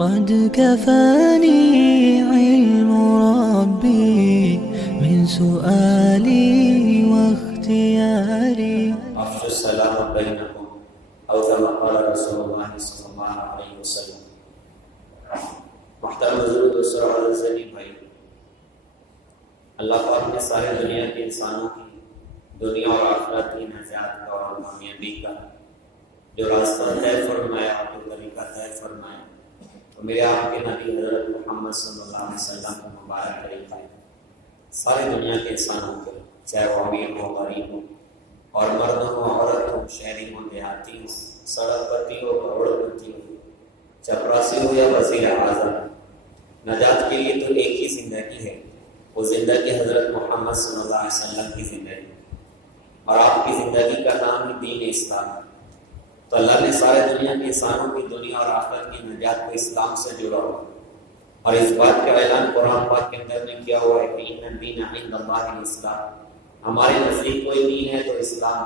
قد كفاني علم ربي من سؤالي واختياري. أفشوا السلام بينكم أو كما قال رسول الله صلی اللہ علیہ وسلم. محترم حضور دوستوں اور عزیزی بھائی، اللہ پاک نے سارے دنیا کے انسانوں کی دنیا اور آخرت کی نجات کا اور کامیابی کا جو راستہ طے فرمایا اور جو طریقہ طے فرمایا، تو میرے آپ کے نبی حضرت محمد صلی اللہ علیہ وسلم کا مبارک طریقہ ہے سارے دنیا کے انسانوں کے، چاہے وہ امیر ہو، غریب ہو، اور مرد ہو، عورت ہو، شہری ہو، دیہاتی ہو، سڑک پتی ہو، کروڑ پتی ہو، چپراسی ہو یا وزیر اعظم، نجات کے لیے تو ایک ہی زندگی ہے، وہ زندگی حضرت محمد صلی اللہ علیہ وسلم کی زندگی، اور آپ کی زندگی کا نام ہی دین اسلام ہے. تو اللہ نے سارے دنیا کے انسانوں کی دنیا اور آخرت کی نجات کو اسلام سے جوڑا ہوا، اور اس بات کا اعلان قرآن پاک کے اندر میں کیا ہوا ہے کہ ان الدین عند اللہ الاسلام، ہمارے نزدیک کوئی دین ہے تو اسلام.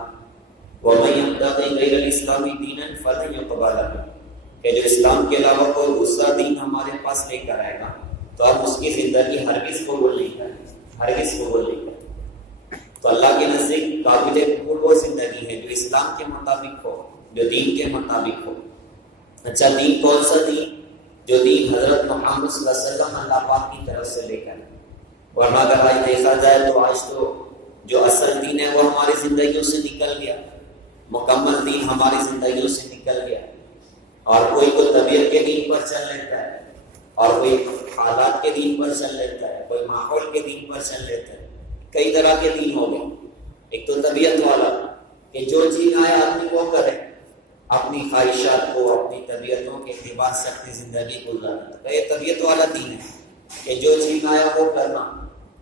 وَمَن يَبْتَغِ غَيْرَ الْإِسْلَامِ دِينًا فَلَن يُقْبَلَ مِنْهُ، کہ جو اسلام کے علاوہ کوئی دوسرا دین ہمارے پاس لے کر آئے گا تو ہم اس کی زندگی ہرگز قبول نہیں کریں گے، ہرگز قبول نہیں کریں. تو اللہ کے نزدیک قابل قبول وہ زندگی ہے جو اسلام کے مطابق ہو، جو دین کے مطابق ہو. اچھا، دین کون سا دین؟ جو دین حضرت محمد صلی اللہ علیہ وسلم اللہ پاک کی طرف سے لے کر، ورنہ اگر آج دیکھا جائے تو آج تو جو اصل دین ہے وہ ہماری زندگیوں سے نکل گیا، مکمل دین ہماری زندگیوں سے نکل گیا، اور کوئی تو طبیعت کے دین پر چل لیتا ہے، اور کوئی حالات کے دین پر چل لیتا ہے، کوئی ماحول کے دین پر چل لیتا ہے. کئی طرح کے دین ہو گئے. ایک تو طبیعت والا کہ جو چیز آئے آدمی وہ کرے، اپنی خواہشات کو، اپنی طبیعتوں کے اعتبار سے اپنی زندگی گزارنا، تو یہ طبیعت والا دین ہے کہ جو چیز آیا وہ کرنا.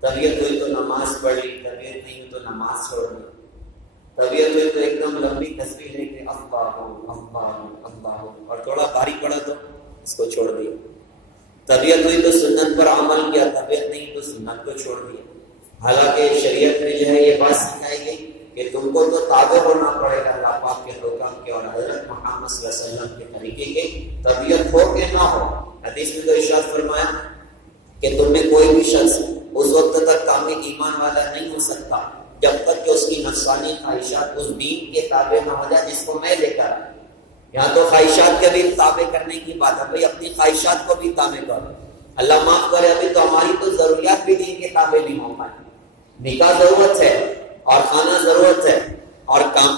طبیعت ہوئی تو نماز پڑھ لی، طبیعت نہیں ہوئی تو نماز چھوڑ دی، طبیعت ہوئی تو ایک دم لمبی تصویر لے کے اللہ اللہ اللہ، اور تھوڑا بھاری پڑا تو اس کو چھوڑ دیا. طبیعت ہوئی تو سنت پر عمل کیا، طبیعت نہیں تو سنت کو چھوڑ دیا. حالانکہ شریعت میں جو ہے یہ بات سکھائی گئی کہ تم کو تو تابع ہونا پڑے گا اللہ پاک کے حکم کے اور حضرت محمد صلی اللہ علیہ وسلم کے طریقے کے، طبیعت ہو کہ نہ ہو. حدیث میں تو ارشاد فرمایا کہ تم میں کوئی بھی شخص اس وقت تک کامل ایمان والا نہیں ہو سکتا جب تک کہ اس کی نفسانی خواہشات اس دین کے تابع نہ ہو جائے جس کو میں لے کر. یہاں تو خواہشات کے بھی تابع کرنے کی بات ہے، بھائی اپنی خواہشات کو بھی تابع کرو. اللہ معاف کرے، ابھی تو ہماری تو ضروریات بھی دین کے تابع نہیں ہو پائیں. نکاح ضرورت ہے، اور کھانا ضرورت ہے، اور کام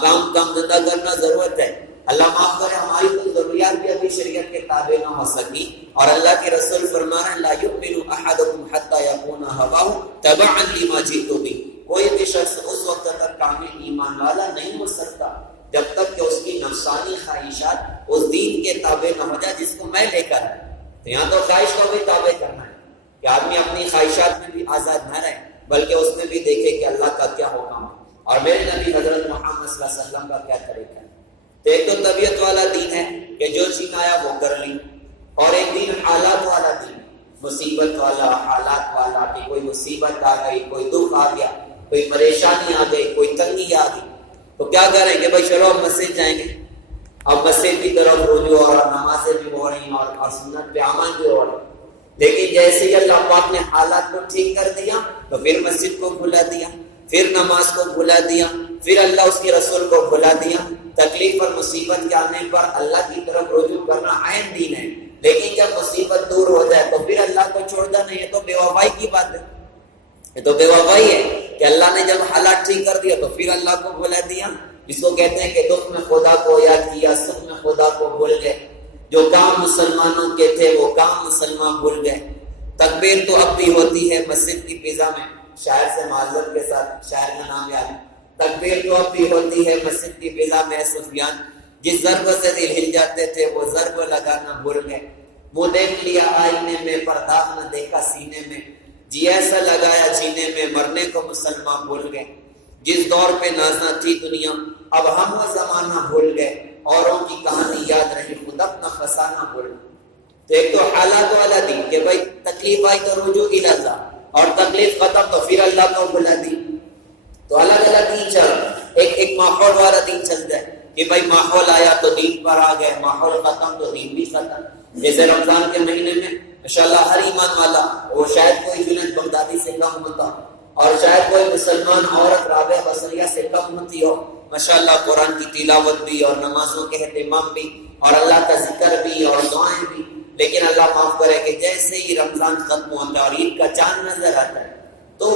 دھندا کرنا ضرورت ہے. اللہ معاف کرے، ہماری تو ضروریات بھی ابھی شریعت کے تابع نہ ہو سکی. اور اللہ کے رسول فرما رہے ہیں لا یؤمن احدکم حتی یکون ہواہ تبعا لما جئت بہ، کوئی بھی شخص اس وقت تک کامل ایمان والا نہیں ہو سکتا جب تک کہ اس کی نفسانی خواہشات اس دین کے تابع نہ ہو جائے جس کو میں لے کر. تو یہاں تو خواہش کو بھی تابع کرنا ہے کہ آدمی اپنی خواہشات میں بھی آزاد نہ رہے، بلکہ اس میں بھی دیکھے کہ اللہ کا کیا حکم ہے اور میرے نبی حضرت محمد صلی اللہ علیہ وسلم کا کیا طریقہ ہے. تو ایک تو طبیعت والا دین ہے کہ جو چیز آیا وہ کر لی، اور ایک دین حالات والا دین، مصیبت والا، حالات والا کہ کوئی مصیبت آ گئی، کوئی دکھ آ گیا، کوئی پریشانی آ گئی، کوئی تنگی آ گئی، تو کیا کریں کہ بھائی چلو اب مسجد جائیں گے. اب مسجد کی طرف رجوع اور نمازیں بھی ہو رہی ہیں اور سنت پہ عمل بھی ہو رہا ہے. لیکن جیسے ہی اللہ پاک نے حالات کو ٹھیک کر دیا تو پھر مسجد کو بھلا دیا، پھر نماز کو بھلا دیا، پھر اللہ اس کے رسول کو بھلا دیا. تکلیف اور مصیبت کے آنے پر اللہ کی طرف رجوع کرنا عین دین ہے، لیکن جب مصیبت دور ہو جائے تو پھر اللہ کو چھوڑنا نہیں ہے. تو بے وفائی کی بات ہے، یہ تو بے وفائی ہے کہ اللہ نے جب حالات ٹھیک کر دیا تو پھر اللہ کو بھلا دیا. جس کو کہتے ہیں کہ دکھ میں خدا کو یاد کیا، سکھ میں خدا کو بھول گئے. جو کام مسلمانوں کے تھے وہ کام مسلمان بھول گئے. تکبیر تو اب بھی ہوتی ہے مسجد کی فضا میں، شاعر سے معذرت کے ساتھ، شاعر کا نام یاد، تکبیر تو اب بھی ہوتی ہے مسجد کی فضا میں. سفیان جس ضرب سے دل ہل جاتے تھے وہ ضرب لگانا بھول گئے. وہ دیکھ لیا آئینے میں پر داغ نہ دیکھا سینے میں، جی ایسا لگایا جینے میں مرنے کو مسلمان بھول گئے. جس دور پہ نازنا تھی دنیا اب ہم وہ زمانہ بھول گئے، اوروں کی کہانی یاد رہی خود اپنا فسانہ بھول گئے. تو ایک تو حالات والا دین کہ بھائی تکلیف آئی تو رجوع الی اللہ، اور تکلیف ختم تو پھر اللہ کو بھلا دی. تو الگ الگ دین چل رہا ہے. ایک ماحول والا دین چلتا ہے کہ بھائی ماحول آیا تو دین پر آ گئے، ماحول ختم تو دین بھی ختم. جیسے رمضان کے مہینے میں ماشاءاللہ ہر ایمان والا، وہ شاید کوئی جنید بغدادی سے کم ہوتا اور شاید کوئی مسلمان عورت رابعہ بصریہ سے کم ہوتی ہو، ماشاءاللہ قرآن کی تلاوت بھی اور نمازوں کے اہتمام بھی اور اللہ کا ذکر بھی اور دعائیں بھی، لیکن اللہ معاف کرے کہ جیسے ہی رمضان ختم ہوتا ہے اور عید کا چاند نظر آتا ہے تو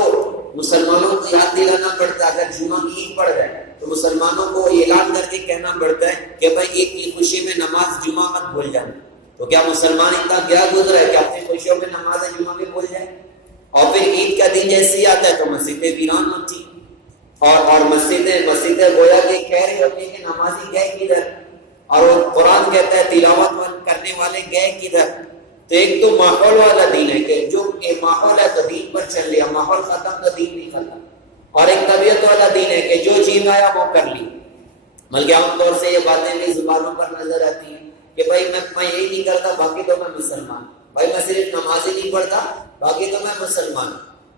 مسلمانوں کو یاد دلانا پڑتا ہے، اگر جمعہ کی عید پڑ جائے تو مسلمانوں کو اعلان کر کے کہنا پڑتا ہے کہ بھائی عید کی خوشی میں نماز جمعہ مت بھول جانا۔ تو کیا مسلمان اتنا کیا گزرا ہے کہ اپنی خوشیوں میں نماز جمعہ بھی بھول جائے؟ اور پھر عید کا دن جیسے ہی آتا ہے تو مسجدیں ویران ہوتی اور مسجدیں گویا کہ کہہ رہی ہوتی ہیں کہ نمازی گئے کدھر، اور وہ قرآن کہتا ہے تلاوت کرنے والے گئے کدھر۔ تو ایک تو ماحول والا دین ہے کہ جو ماحول ہے تو دین پر چل لیا، ماحول ختم تو دین نہیں ختم، اور ایک طبیعت والا دین ہے کہ جو جین آیا وہ کر لی۔ بلکہ عام طور سے یہ باتیں بھی زبانوں پر نظر آتی ہیں کہ بھائی میں یہی نہیں کرتا باقی تو میں مسلمان، بھائی میں صرف نماز ہی نہیں پڑھتا باقی تو میں مسلمان،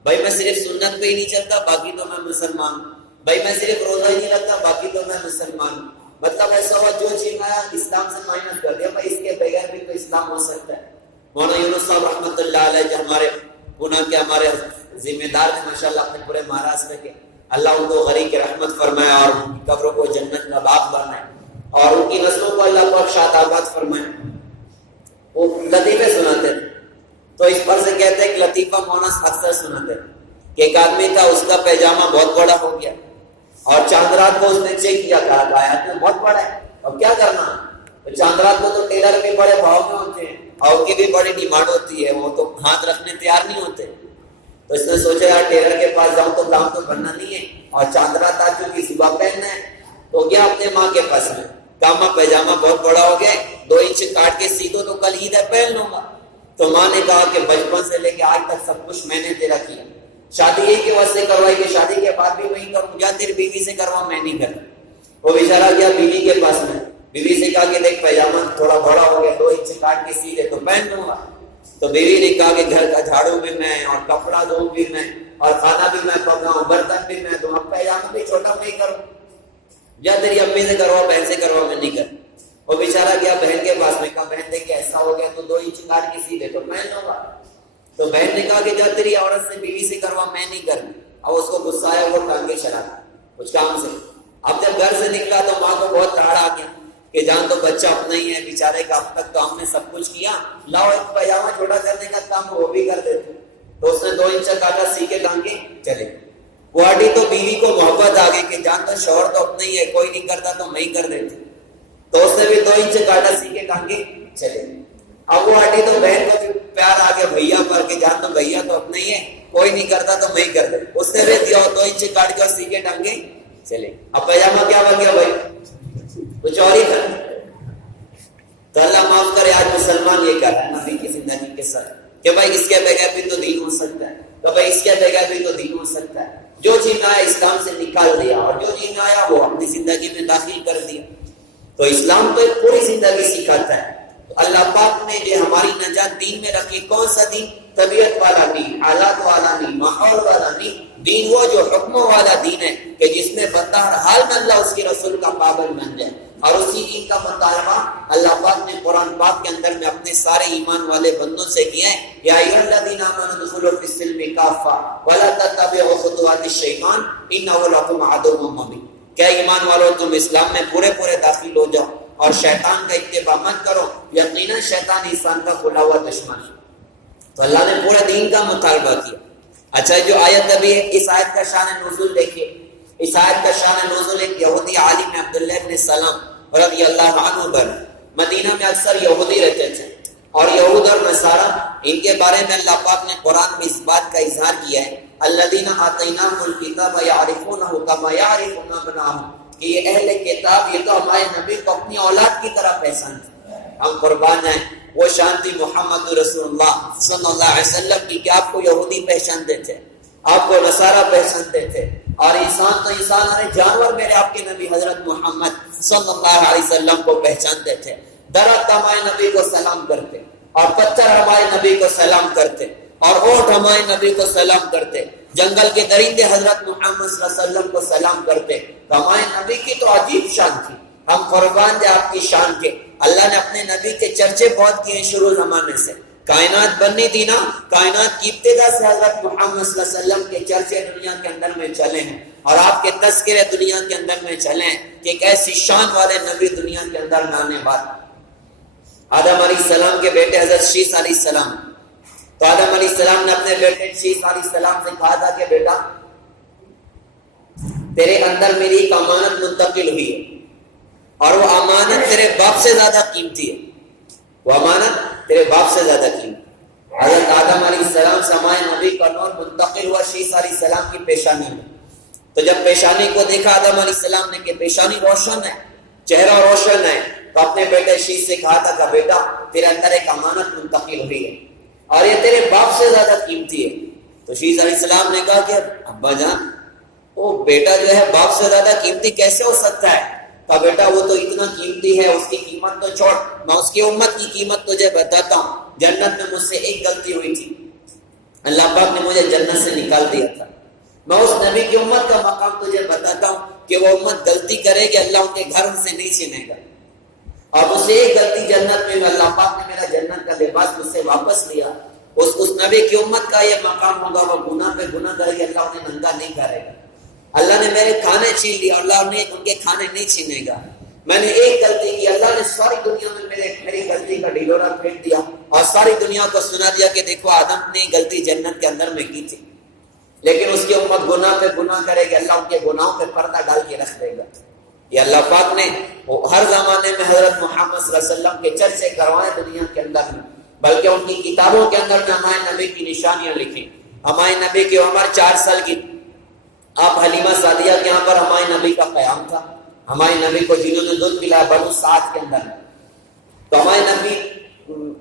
بھائی میں صرف سنت پہ ہی نہیں چلتا باقی تو میں مسلمان، بھائی میں صرف روزہ ہی نہیں رکھتا باقی تو میں مسلمان۔ مطلب ایسا ہوا جو چین آیا اسلام سے مائنس کر دیا، بھائی اس کے بغیر بھی تو اسلام ہو سکتا ہے۔ مولانا یونس صاحب رحمۃ اللہ علیہ جو ہمارے پونا کے ہمارے ذمہ دار تھے ماشاءاللہ اپنے پورے مہاراشٹر کے، اللہ ان کو غریق رحمت فرمائے اور ان کی قبروں کو جنت کا باغ بنائے اور ان کی نسلوں کو اللہ پاک شاد آباد فرمائے۔ وہ لطیفے سناتے تھے، تو اس پر سے کہتے ہیں کہ لطیفہ مولانا اکثر سناتے تھے کہ ایک آدمی تھا، اس کا پیجامہ بہت بڑا ہو گیا اور چاند رات کو اس نے چیک کیا، کہا آیا بہت بڑا ہے اب کیا کرنا۔ تو چاند رات کو تو ٹیلر بھی بڑے بھاؤ میں ہوتے ہیں اور ان کی بھی بڑی ڈیمانڈ ہوتی ہے، وہ تو ہاتھ رکھنے تیار نہیں ہوتے۔ تو اس نے سوچا یار ٹیلر کے پاس جاؤں تو کام تو بننا نہیں ہے، اور چاند رات آج چونکہ صبح پہننا ہے تو گیا اپنے ماں کے پاس میں، کہا ماں پیجامہ بہت بڑا ہو گیا، 2 انچ کاٹ کے سی دو تو کل عید ہے پہن لوں گا۔ تو ماں نے کہا کہ بچپن سے لے کے آج تک سب کچھ میں نے تیرا کیا، شادی ایک کی وجہ سے کروائی کہ شادی کے بعد بھی وہی کروں، یا تیری بیوی سے کروا میں نہیں کرتا۔ وہ بیچارہ گیا بیوی کے پاس میں، بیوی سے کہا کہ دیکھ پیجامہ تھوڑا بڑا ہو گیا، 2 انچ کاٹ کے سی دے تو پہن لوں گا۔ تو بیوی نے کہا کہ گھر کا جھاڑو بھی میں اور کپڑا دھوؤں بھی میں اور کھانا بھی میں پکاؤں، برتن بھی میں دھوؤں، پیجامہ بھی چھوٹا میں ہی کروں، یا تیری امی سے کروا بہن سے کروا میں نہیں کروں۔ وہ بیچارہ گیا بہن کے پاس میں، کہا بہن دیکھ ایسا ہو گیا تو 2 انچ کاٹ کے سی دے تو پہن لوں گا۔ تو بہن نے کہا کہ جب تیری عورت سے بیوی سے کروا میں نہیں کروں۔ اب اس کو غصہ آیا، وہ ٹانگے چلا کچھ کام سے۔ اب جب گھر سے نکلا تو ماں کو بہت تاڑ آ گیا کہ جان تو بچہ اپنا ہی ہے بیچارے کا، اب تک تو ہم نے سب کچھ کیا، لاؤ ایک پیجامہ چھوٹا کرنے کا کام وہ بھی کر دیتے۔ تو اس نے 2 انچ کاٹا، سی کے ٹانگے چلے۔ گواڑی تو بیوی کو محبت آ گئی کہ جان تو شوہر تو اپنا ہی ہے، کوئی نہیں کرتا تو میں ہی کر دیتی۔ تو اس نے بھی 2 انچ کاٹا، سی کے ٹانگے چلے۔ اب وہ ہٹی تو بہن کو بھی پیار آ گیا بھیا پر کہ جان تو بھیا تو اپنا ہی ہے، کوئی نہیں کرتا تو میں ہی کر دے۔ اس نے بھی دیا 2 انچ کاٹ کے اور سی کے ٹانگے چلے۔ اب پیجامہ کیا بن گیا بھائی؟ کچھ اور ہی تھا۔ تو اللہ معاف کرے آج مسلمان یہ کہہ رہا ہے نبی کی زندگی کے ساتھ کہ بھائی اس کے بغیر بھی تو دین ہو سکتا ہے، تو بھائی اس کے بغیر بھی تو دین ہو سکتا ہے۔ جو جین آیا اسلام سے نکال دیا اور جو جین آیا وہ اپنی زندگی میں داخل کر دیا۔ تو اسلام تو ایک پوری زندگی سکھاتا ہے۔ اللہ پاک نے جو ہماری نجات دین میں رکھی، کون سا دین؟ طبیعت والا دین، حالات والا نہیں، ماحول والا نہیں، دین وہ جو حکموں والا دین ہے کہ جس میں بندہ ہر حال میں اللہ اس کے رسول کا پابند بن جائے۔ اور اسی دین کا مطالبہ اللہ پاک نے قرآن پاک کے اندر میں اپنے سارے ایمان والے بندوں سے کیا ہے، یا ایھا الذین آمنوا ادخلوا فی السلم کافہ ولا تتبعوا خطوات الشیطان انہ لکم عدو مبین۔ کیا ایمان والو تم اسلام میں پورے داخل ہو جاؤ اور شیطان کا اتباع مت کرو، یقیناً شیطان انسان کا کھلا ہوا دشمن ہے۔ تو اللہ نے پورے دین کا مطالبہ کیا۔ اچھا جو آیت ابھی ہے، اس آیت کا شان نزول دیکھیے۔ اس آیت کا شان نزول ایک یہودی عالم عبداللہ بن سلام رضی اللہ عنہ پر، مدینہ میں اکثر یہودی رہتے تھے اور یہود اور نصارہ، ان کے بارے میں اللہ پاک نے قرآن میں اس بات کا اظہار کیا ہے، الذین آتیناہم الکتاب یعرفونہ کما یعرفون ابناءہم، کہ یہ اہل کتاب یہ تو ہمارے نبی کو اپنی اولاد کی طرح پہچانتے۔ ہم قربان ہیں وہ شانتی محمد رسول اللہ صلی اللہ علیہ وسلم کی کہ آپ کو یہودی پہچانتے تھے، آپ کو نصارہ پہچانتے تھے، اور انسان تو انسان ہے، جانور میرے آپ کے نبی حضرت محمد صلی اللہ علیہ وسلم کو پہچانتے تھے۔ درخت ہمارے نبی کو سلام کرتے اور پتھر ہمارے نبی کو سلام کرتے اور اونٹ ہمارے نبی کو سلام کرتے، جنگل کے درندے حضرت محمد صلی اللہ علیہ وسلم کو سلام کرتے۔ تو ہمارے نبی کی تو عجیب شان تھی، ہم قربان دے آپ کی شان کے۔ اللہ نے اپنے نبی کے چرچے بہت کیے شروع زمانے سے. کائنات بننی تھی نا، کائنات کی ابتدا سے حضرت محمد صلی اللہ علیہ وسلم کے چرچے دنیا کے اندر میں چلے ہیں، اور آپ کے تذکرے دنیا کے اندر میں چلے ہیں کہ ایک ایسی شان والے نبی دنیا کے اندر لانے والے. آدم علیہ السلام کے بیٹے حضرت شیس علیہ السلام، تو آدم علیہ السلام نے اپنے بیٹے شیس علیہ السلام سے کہا تھا کہ بیٹا تیرے اندر میری ایک امانت منتقل ہوئی ہے، اور وہ امانت تیرے باپ سے زیادہ قیمتی ہے، وہ امانت تیرے باپ سے زیادہ قیمتی. حضرت آدم علیہ السلام سمائے نبی کا نور منتقل ہوا شیس علیہ السلام کی پیشانی میں. تو جب پیشانی کو دیکھا آدم علیہ السلام نے کہ پیشانی روشن ہے، چہرہ روشن ہے، تو اپنے بیٹے شیس سے کہا تھا کہ بیٹا تیرے اندر ایک امانت منتقل ہوئی ہے اور یہ تیرے باپ سے زیادہ قیمتی ہے. تو شیس علیہ السلام نے کہا کہ ابا جان وہ بیٹا جو ہے باپ سے زیادہ قیمتی کیسے ہو سکتا ہے؟ کہا بیٹا وہ تو اتنا قیمتی ہے، اس کی قیمت تو چھوڑ، میں اس کی امت کی قیمت تجھے بتاتا ہوں. جنت میں مجھ سے ایک غلطی ہوئی تھی، اللہ پاک نے مجھے جنت سے نکال دیا تھا. میں اس نبی کی امت کا مقام تجھے بتاتا ہوں کہ وہ امت غلطی کرے گی، اللہ ان کے گھر ان سے نہیں چھینے گا. اور مجھ سے ایک غلطی جنت میں اللہ پاک نے میرا جنت کا لباس مجھ سے واپس لیا. اس نبی کی امت کا یہ مقام ہوگا، وہ گناہ پہ گناہ کرے گی، اللہ انہیں ننگا نہیں کرے گا. اللہ نے میرے کھانے چھین لیا، اللہ نے ان کے کھانے نہیں چھینے گا. میں نے ایک غلطی کی، اللہ نے ساری دنیا میں میری غلطی کا ڈھیلورا پھینک دیا اور ساری دنیا کو سنا دیا کہ دیکھو آدم نے غلطی جنت کے اندر میں کی تھی. لیکن اس کی امت گناہ پہ گناہ کرے گی، اللہ ان کے گناہوں پہ پردہ ڈال کے رکھ دے گا. یہ اللہ پاک نے ہر زمانے میں حضرت محمد صلی اللہ علیہ وسلم کے چرچے کروائے دنیا کے اندر میں، بلکہ ان کی کتابوں کے اندر میں ہمارے نبی کی نشانیاں لکھی. ہمارے نبی کی عمر 4 سال کی، آپ حلیمہ سعدیہ کے یہاں پر ہمارے نبی کا قیام تھا. ہمارے نبی کو جنہوں نے دودھ پلایا بنو سعد کے اندر، تو ہمارے نبی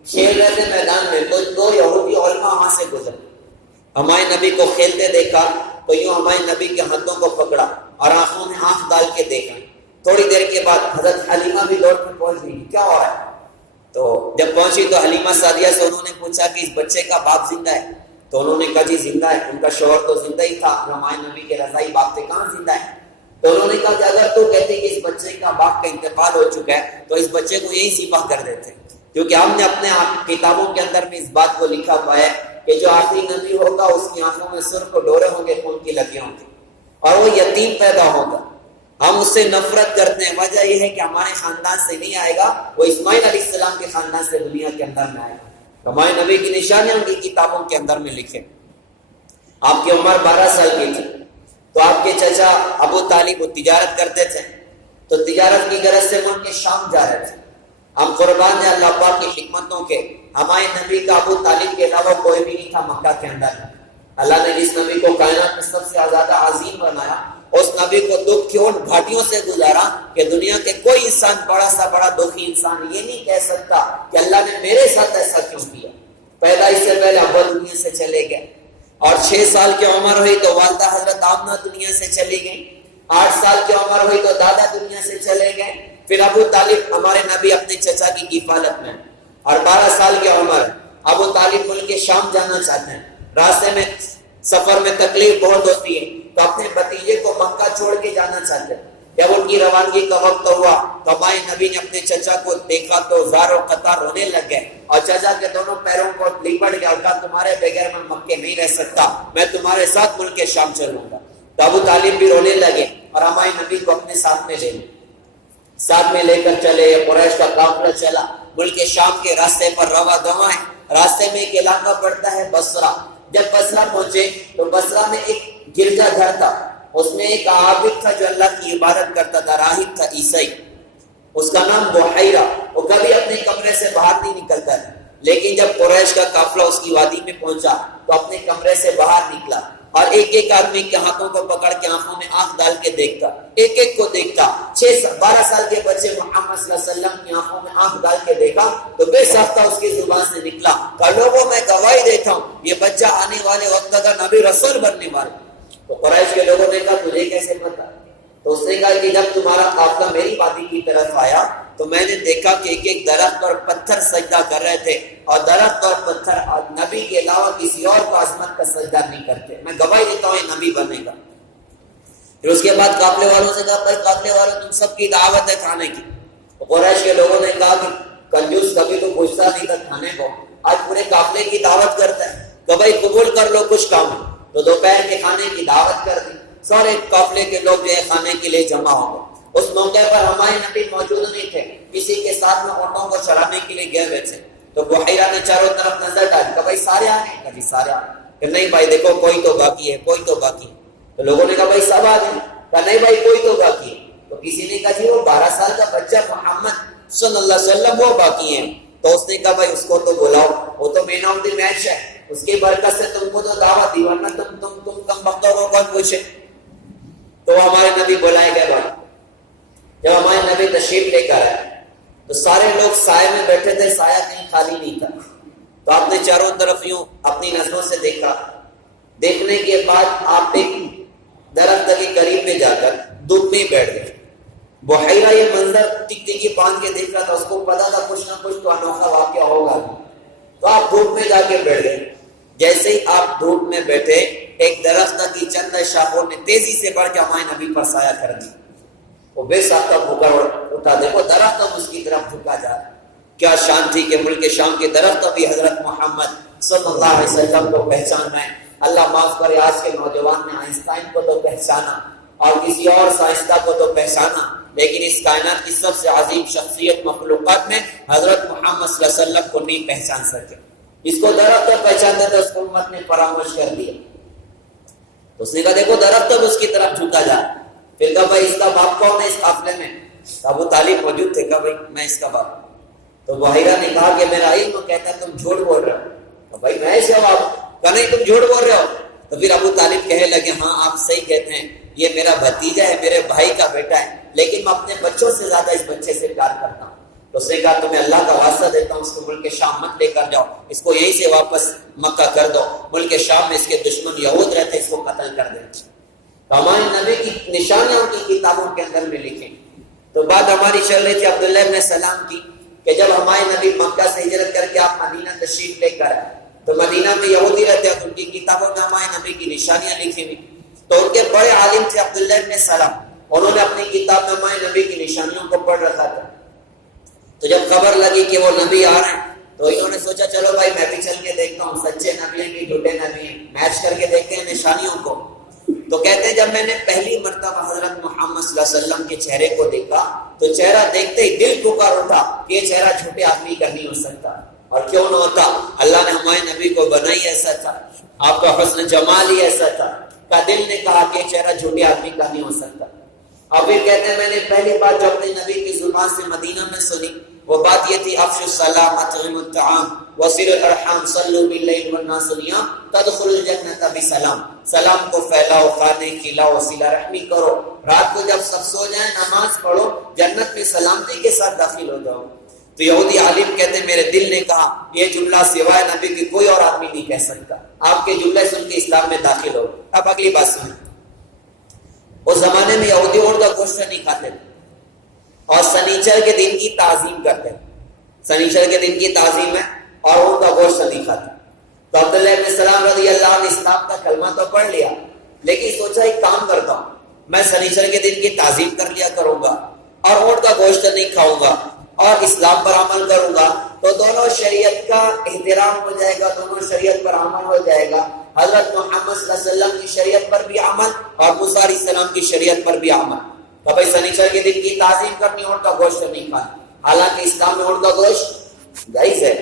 کھیل رہے تھے میدان میں، تو 2 یہودی علماء وہاں سے گزرے. ہمارے نبی کو کھیلتے دیکھا تو یوں ہمارے نبی کے ہاتھوں کو پکڑا اور آنکھوں میں آنکھ ڈال کے دیکھا. تھوڑی دیر کے بعد حضرت حلیمہ بھی دوڑ کے پہنچ گئی، کیا ہو رہا ہے؟ تو جب پہنچی تو حلیمہ سعدیہ سے انہوں نے پوچھا کہ اس بچے کا باپ زندہ ہے؟ تو انہوں نے کہا جی زندہ ہے. ان کا شوہر تو زندہ ہی تھا، ہمارے نبی کے رضائی باپ سے کہاں زندہ ہے؟ تو انہوں نے کہا کہ اگر تو کہتے کہ اس بچے کا باپ کا انتقال ہو چکا ہے تو اس بچے کو یہی ذبح کر دیتے، کیونکہ ہم نے اپنے کتابوں کے اندر میں اس بات کو لکھا پایا کہ جو آخری نبی ہوگا اس کی آنکھوں میں سرخ ڈورے ہوں گے، خون کی لکیاں ہوں گی، اور وہ یتیم پیدا ہوگا. ہم اس سے نفرت کرتے ہیں، وجہ یہ ہے کہ ہمارے خاندان سے نہیں آئے گا، وہ اسماعیل علیہ السلام کے خاندان سے دنیا کے اندر میں آئے گا. ہمارے نبی کی نشانیاں ان کی کتابوں کے اندر میں لکھے. آپ کی عمر 12 سال کی تھی تو آپ کے چچا ابو طالب وہ تجارت کرتے تھے، تو تجارت کی غرض سے ملک کے شام جا رہے تھے. ہم قربان ہیں اللہ پاک کی حکمتوں کے، ہمارے نبی کا ابو طالب کے علاوہ کوئی بھی نہیں تھا مکہ کے اندر. اللہ نے جس نبی کو کائنات میں سب سے زیادہ عظیم بنایا، اس نبی کو دکھ کی ان گھاٹیوں سے گزارا کہ دنیا کے کوئی انسان بڑا سا بڑا دکھی انسان یہ نہیں کہہ سکتا کہ اللہ نے میرے ساتھ ایسا کیوں کیا. پیدائش سے پہلے ابا دنیا سے چلے گئے، اور 6 سال کی عمر ہوئی تو والدہ حضرت آمنہ دنیا سے چلی گئی. 8 سال کی عمر ہوئی تو دادا دنیا سے چلے گئے. پھر ابو طالب ہمارے نبی اپنے چچا کی کفالت میں، اور 12 سال کی عمر ابو طالب ملک شام جانا چاہتے ہیں. راستے میں سفر میں تکلیف بہت ہوتی ہے تو اپنے بھتیجے کو مکہ چھوڑ کے جانا چاہتے ہیں. جب ان کی روانگی کا وقت ہوا تو ہمارے نبی نے اپنے چچا کو دیکھا تو زار و قطار رونے لگ گئے، اور چچا کے دونوں پیروں کو لپٹ گیا اور کہا تمہارے بغیر میں مکے نہیں رہ سکتا، میں تمہارے ساتھ ملک شام چلوں گا. تو ابو طالب بھی رونے لگے اور ہمارے نبی کو اپنے ساتھ میں لے کر چلے. قریش کا قافلہ چلا ملک شام کے راستے پر رواں دواں ہے. راستے میں ایک علاقہ پڑتا ہے بصرہ. جب بصرہ پہنچے تو بصرہ میں ایک گرجا گھر تھا، اس میں ایک عابد تھا جو اللہ کی عبادت کرتا تھا، راہب تھا عیسائی، اس کا نام بحیرہ. وہ کبھی اپنے کمرے سے باہر نہیں نکلتا ہے، لیکن جب قریش کا قافلہ اس کی وادی میں پہنچا تو اپنے کمرے سے باہر نکلا اور ایک ایک آدمی کے ہاتھوں کو پکڑ کے آنکھوں میں آنکھ ڈال کے دیکھتا، ایک ایک کو دیکھتا. 12 سال کے بچے محمد صلی اللہ علیہ وسلم کی آنکھوں میں آنکھ ڈال کے دیکھا تو بے ساختہ اس کی زبان سے نکلا کہ لوگوں میں گواہی دیتا ہوں یہ بچہ آنے والے وقت کا نبی رسول بننے والا. تو قریش کے لوگوں نے کہا تجھے کیسے پتا؟ تو اس نے کہا کہ جب تمہارا قافلہ میری وادی کی طرف آیا تو میں نے دیکھا کہ ایک ایک درخت اور پتھر سجدہ کر رہے تھے، اور درخت اور پتھر نبی کے علاوہ کسی اور کو عظمت کا سجدہ نہیں کرتے. میں گواہی دیتا ہوں یہ نبی بنے گا. پھر اس کے بعد قافلے والوں سے کہا بھائی قافلے والوں تم سب کی دعوت ہے کھانے کی. قریش کے لوگوں نے کہا کہ کنجوس کبھی تو پوچھتا نہیں تھا کھانے کو، آج پورے قافلے کی دعوت کرتا ہے کہ بھائی قبول کر لو کچھ کام۔ تو دوپہر کے کھانے کی دعوت کر دی، سارے قافلے کے لوگ جو ہے کھانے کے لیے جمع ہو گئے۔ اس موقع پر ہمارے نبی موجود نہیں تھے، کسی کے ساتھ میں اونٹوں کو چرانے کے لیے گئے ہوئے تھے۔ تو بحیرہ نے چاروں طرف نظر ڈالی کہ بھائی سارے آ گئے؟ کہا جی سارے آ گئے۔ کہ نہیں بھائی دیکھو کوئی تو باقی ہے، کوئی تو باقی ہے۔ تو لوگوں نے کہا بھائی سب آ گئے؟ کہا نہیں بھائی کوئی تو باقی ہے۔ تو کسی نے کہا جی وہ 12 سال کا بچہ محمد صلی اللہ علیہ وسلم وہ باقی ہیں۔ تو اس نے کہا بھائی اس کو تو بلاؤ، وہ تو مین آف دی میچ ہے، اس کی برکت سے تم کو تو دعوت دی، ورنہ تم کم بختوں کو کون پوچھے۔ تو ہمارے نبی بلائے گئے۔ بھائی جب ہمارے نبی تشریف لے کر آئے تو سارے لوگ سائے میں بیٹھے تھے، سایہ کہیں خالی نہیں تھا۔ تو آپ نے چاروں طرف یوں اپنی نظروں سے دیکھا، دیکھنے کے بعد آپ ایک درخت کے قریب میں جا کر دھوپ میں بیٹھ گئے۔ بحیرہ یہ منظر ٹک ٹکی باندھ کے دیکھ رہا تھا، اس کو پتا تھا کچھ نہ کچھ تو انوکھا واقعہ ہوگا۔ تو آپ دھوپ میں جا کے بیٹھ گئے۔ جیسے ہی آپ دھوپ میں بیٹھے، ایک درخت کی چند شاخوں نے تیزی سے بڑھ کے ہمارے نبی پر سایہ کر دی۔ وہ بے ساختہ پکڑ اٹھا، دیکھو درخت اب اس کی طرف جھکا جا رہا۔ کیا شان تھی کہ ملک شام کے درخت ابھی حضرت محمد صلی اللہ علیہ وسلم کو پہچاننا ہے۔ اللہ معاف کرے، آج کے نوجوان نے آئنسٹائن کو تو پہچانا اور کسی اور سائنسداں کو تو پہچانا، لیکن اس کائنات کی سب سے عظیم شخصیت مخلوقات میں حضرت محمد صلی اللہ علیہ وسلم کو نہیں پہچان سکے۔ اس کو درخت پہچانتا تھا، اس کو امت نے فراموش کر دیا۔ تو اس نے کہا دیکھو درخت اب اس کی طرف جھکا جا۔ پھر کہا بھائی اس کا باپ کون ہے اس قافلے میں؟ ابو طالب موجود تھے، کہا بھائی میں اس کا باپ۔ تو بحیرہ نے کہا کہ میرا علم کہتا ہے تم جھوٹ بول رہے ہو۔ بھائی میں جواب، کہا نہیں تم جھوٹ بول رہے ہو۔ تو پھر ابو طالب کہنے لگے ہاں آپ صحیح کہتے ہیں، یہ میرا بھتیجا ہے، میرے بھائی کا بیٹا ہے، لیکن میں اپنے بچوں سے زیادہ اس بچے سے پیار کرتا ہوں۔ تو اس نے کہا تمہیں اللہ کا واسطہ دیتا ہوں، اس کو ملک شام مت لے کر جاؤ، اس کو یہیں سے واپس مکہ کر دو، ملک شام میں اس کے دشمن یہود رہتے، اس کو قتل کر دیں۔ تو ہمارے نبی کی نشانیاں ان کی کتابوں کے اندر میں لکھیں۔ تو بات ہماری چل رہی تھی عبداللہ ابن سلام کی کہ جب ہمارے نبی مکہ سے ہجرت کر کے آپ مدینہ تشریف لے کر آئے تو مدینہ میں یہودی رہتے ہیں، تو ان کی کتابوں میں ہمارے نبی کی نشانیاں لکھی ہوئی۔ تو ان کے بڑے عالم تھے عبداللہ ابن سلام، انہوں نے اپنی کتاب میں ہمارے نبی کی نشانیوں کو پڑھ رکھا تھا۔ تو جب خبر لگی کہ وہ نبی آ رہے ہیں تو انہوں نے سوچا چلو بھائی میں بھی چل کے دیکھتا ہوں، سچے نبی ہیں کہ جھوٹے نبی ہیں، میچ کر کے دیکھتے ہیں نشانیوں کو۔ تو کہتے ہیں جب میں نے پہلی مرتبہ حضرت محمد صلی اللہ علیہ وسلم کے چہرے کو دیکھا تو چہرہ دیکھتے ہی دل پکار اٹھا کہ یہ چہرہ چھوٹے آدمی کا نہیں ہو سکتا، اور کیوں نہ ہوتا، اللہ نے ہمارے نبی کو بنائی ایسا تھا، آپ کا حسن جمال ہی ایسا تھا کہ دل نے کہا کہ یہ چہرہ چھوٹے آدمی کا نہیں ہو سکتا۔ اور پھر کہتے ہیں میں نے پہلی بار جو اپنے نبی کی زبان سے مدینہ میں سنی وہ بات یہ تھی افشوا السلام اطعموا الطعام وصلوا الارحام صلوا باللیل والناس نیام تدخلوا الجنۃ بسلام۔ سلام کو پھیلاؤ، کھانے کھلاؤ، صلہ رحمی کرو، رات کو جب سب سو جائیں نماز پڑھو، جنت میں سلامتی کے ساتھ داخل ہو جاؤ۔ تو یہودی عالم کہتے ہیں میرے دل نے کہا یہ جملہ سوائے نبی کی کوئی اور آدمی نہیں کہہ سکتا، آپ کے جملے سن کے اسلام میں داخل ہو۔ اب اگلی بات سنیں، اس زمانے میں یہودی اونٹ کا گوشت نہیں کھاتے تھے اور سنیچر کے دن کی تعظیم کرتے ہیں، سنیچر کے دن کی تعظیم ہے اور اونٹ کا گوشت نہیں کھاتے۔ تو عبداللہ ابن سلام رضی اللہ عنہ اسلام کا کلمہ تو پڑھ لیا، لیکن سوچا ایک کام کرتا ہوں، میں سنیچر کے دن کی تعظیم کر لیا کروں گا اور اونٹ کا گوشت نہیں کھاؤں گا اور اسلام پر عمل کروں گا، تو دونوں شریعت کا احترام ہو جائے گا، دونوں شریعت پر عمل ہو جائے گا، حضرت محمد صلی اللہ علیہ وسلم کی شریعت پر بھی عمل اور موسیٰ علیہ السلام کی شریعت پر بھی عمل۔ تو بھائی سنیچر کے دن کی تعظیم کرنی، اونٹ کا گوشت نہیں کھانا، حالانکہ اسلام میں اونٹ کا گوشت جائز ہے۔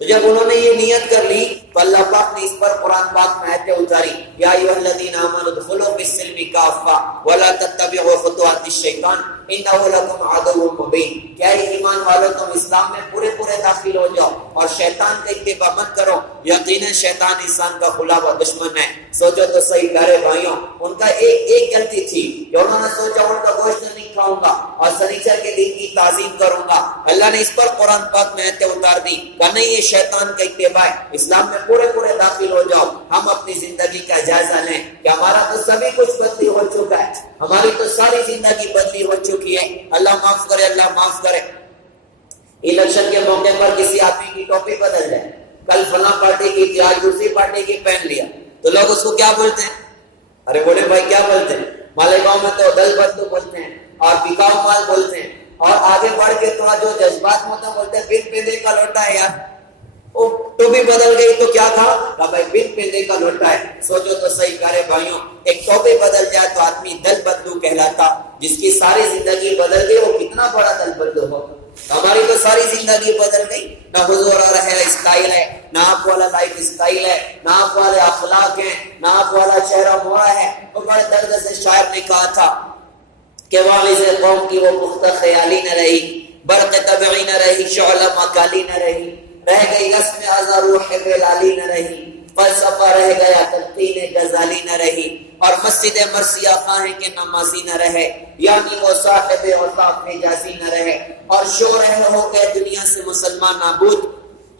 تو جب انہوں نے یہ نیت کر لی تو اللہ پاک نے اس پر قرآن پاک میں آیتیں اتاری، یا ایھا الذین آمنوا ادخلوا فی السلم کافۃ ولا تتبعوا خطوات الشیطان انہ لکم عدو مبین۔ کیا ایمان والو تم اسلام میں پورے داخل ہو جاؤ اور شیطان کا اتباع مت کرو، یقیناً شیطان انسان کا کھلا ہوا دشمن ہے۔ سوچو تو صحیح پیارے بھائیوں، ان کا ایک غلطی تھی کہ انہوں نے سوچا ان کا گوشت نہیں کھاؤں گا اور سنیچر کے دن کی تعظیم کروں گا۔ اللہ نے اس پر قرآن پاک میں آیتیں اتار دی کہ نہیں یہ شیطان کا اتباع ہے، اسلام میں پورے داخل ہو جاؤ۔ ہم اپنی زندگی کا جائزہ لیں کہ ہمارا تو سبھی کچھ بدلی ہو چکا ہے، ہماری تو ساری زندگی بدلی ہو چکی ہے۔ اللہ معاف کرے، اللہ معاف کرے۔ الیکشن کے موقع پر کسی آدمی کی ٹوپی بدل جائے، کل فلاں پارٹی کی تھی آج دوسری پارٹی کی پہن لیا، تو لوگ اس کو کیا بولتے ہیں؟ ارے بولے بھائی کیا بولتے ہیں؟ مالیگاؤں میں تو دل بدلو بولتے ہیں اور بکاؤ مال بولتے ہیں اور آگے بڑھ کے تھوڑا جو جذبات میں ہوتا ہے بولتے ہیں بن پیندے کا لوٹا ہے یار، وہ ٹوپی بدل گئی تو کیا تھا کہ بھائی بن پیندے کا لوٹا ہے. سوچو تو صحیح پیارے بھائیوں، ایک ٹوپی بدل جائے تو آدمی دل بدلو کہلاتا، جس کی ساری زندگی بدل گئی وہ کتنا بڑا دل بدلو ہوتا. ہماری تو ساری زندگی بدل گئی، نہ حضور رہے اسٹائل ہے، نہ آپ والا لائف اسٹائل ہے، نہ آپ والے اخلاق ہیں، نہ آپ والا چہرہ موڑا ہے. وہ بڑے درد سے شاعر نے کہا تھا کہ واعظ قوم کی وہ پختہ خیالی نہ رہی، برق طبعی نہ رہی، شعلہ مکالی نہ رہی، رہ گئی رسم ازا روح بلالی نہ رہی، فلسفہ رہ گیا تلقین غزالی نہ رہی، اور مسجد مرثیہ خواہیں کہ نمازی نہ رہے، یعنی وہ صاحب اوصاف حجازی نہ رہے، اور شورہ ہو گئے دنیا سے مسلمان نابود.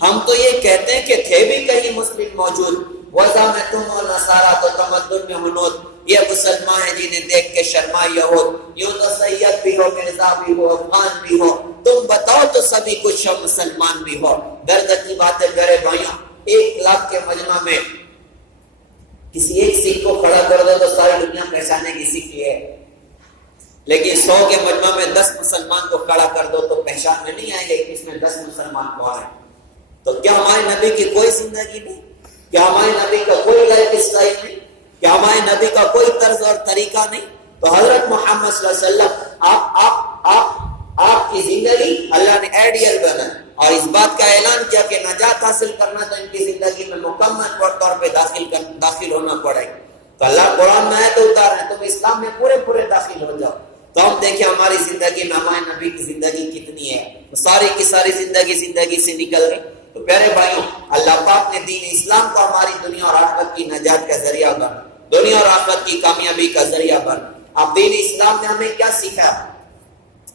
ہم تو یہ کہتے ہیں کہ تھے بھی کہیں مسلم موجود، وضع میں تم اور نصارہ تو تمدن میں ہنود، یہ مسلمان ہیں جنہیں دیکھ کے شرما یہود، یوں تو سید بھی ہو، مرزا بھی ہو، افغان بھی ہو، تم بتاؤ تو سبھی کچھ ہو، مسلمان بھی ہو. درد کی بات ہے میرے بھائیوں، 1 لاکھ کے مجمع میں کسی ایک سکھ کو کھڑا کر دو تو ساری دنیا پہچانے کی سکھ ہے، لیکن 100 کے مجمع میں 10 مسلمان کو کھڑا کر دو تو پہچان میں نہیں آئے گا اس میں 10 مسلمان کون ہیں. تو کیا ہمارے نبی کی کوئی زندگی نہیں؟ کیا ہمارے نبی کا کوئی لائف اسٹائل نہیں؟ کیا ہمارے نبی کا کوئی طرز اور طریقہ نہیں؟ تو حضرت محمد صلی اللہ علیہ وسلم آپ کی زندگی اللہ نے آئیڈیل بنا اور اس بات کا اعلان کیا کہ نجات حاصل کرنا تو ان کی زندگی میں مکمل طور پہ داخل ہونا پڑے. تو اللہ قرآن میں آیت اتارا ہے، تم اسلام میں پورے داخل ہو جاؤ. تو ہم دیکھیں ہماری زندگی میں ہمارے نبی کی زندگی کتنی ہے، ساری کی ساری زندگی سے نکل گئی. تو پیارے بھائیوں، اللہ پاک نے دین اسلام کو ہماری دنیا اور آخرت کی نجات کا ذریعہ بنا، دنیا اور آخرت کی کامیابی کا ذریعہ بنا. اب دین اسلام نے ہمیں کیا سیکھا؟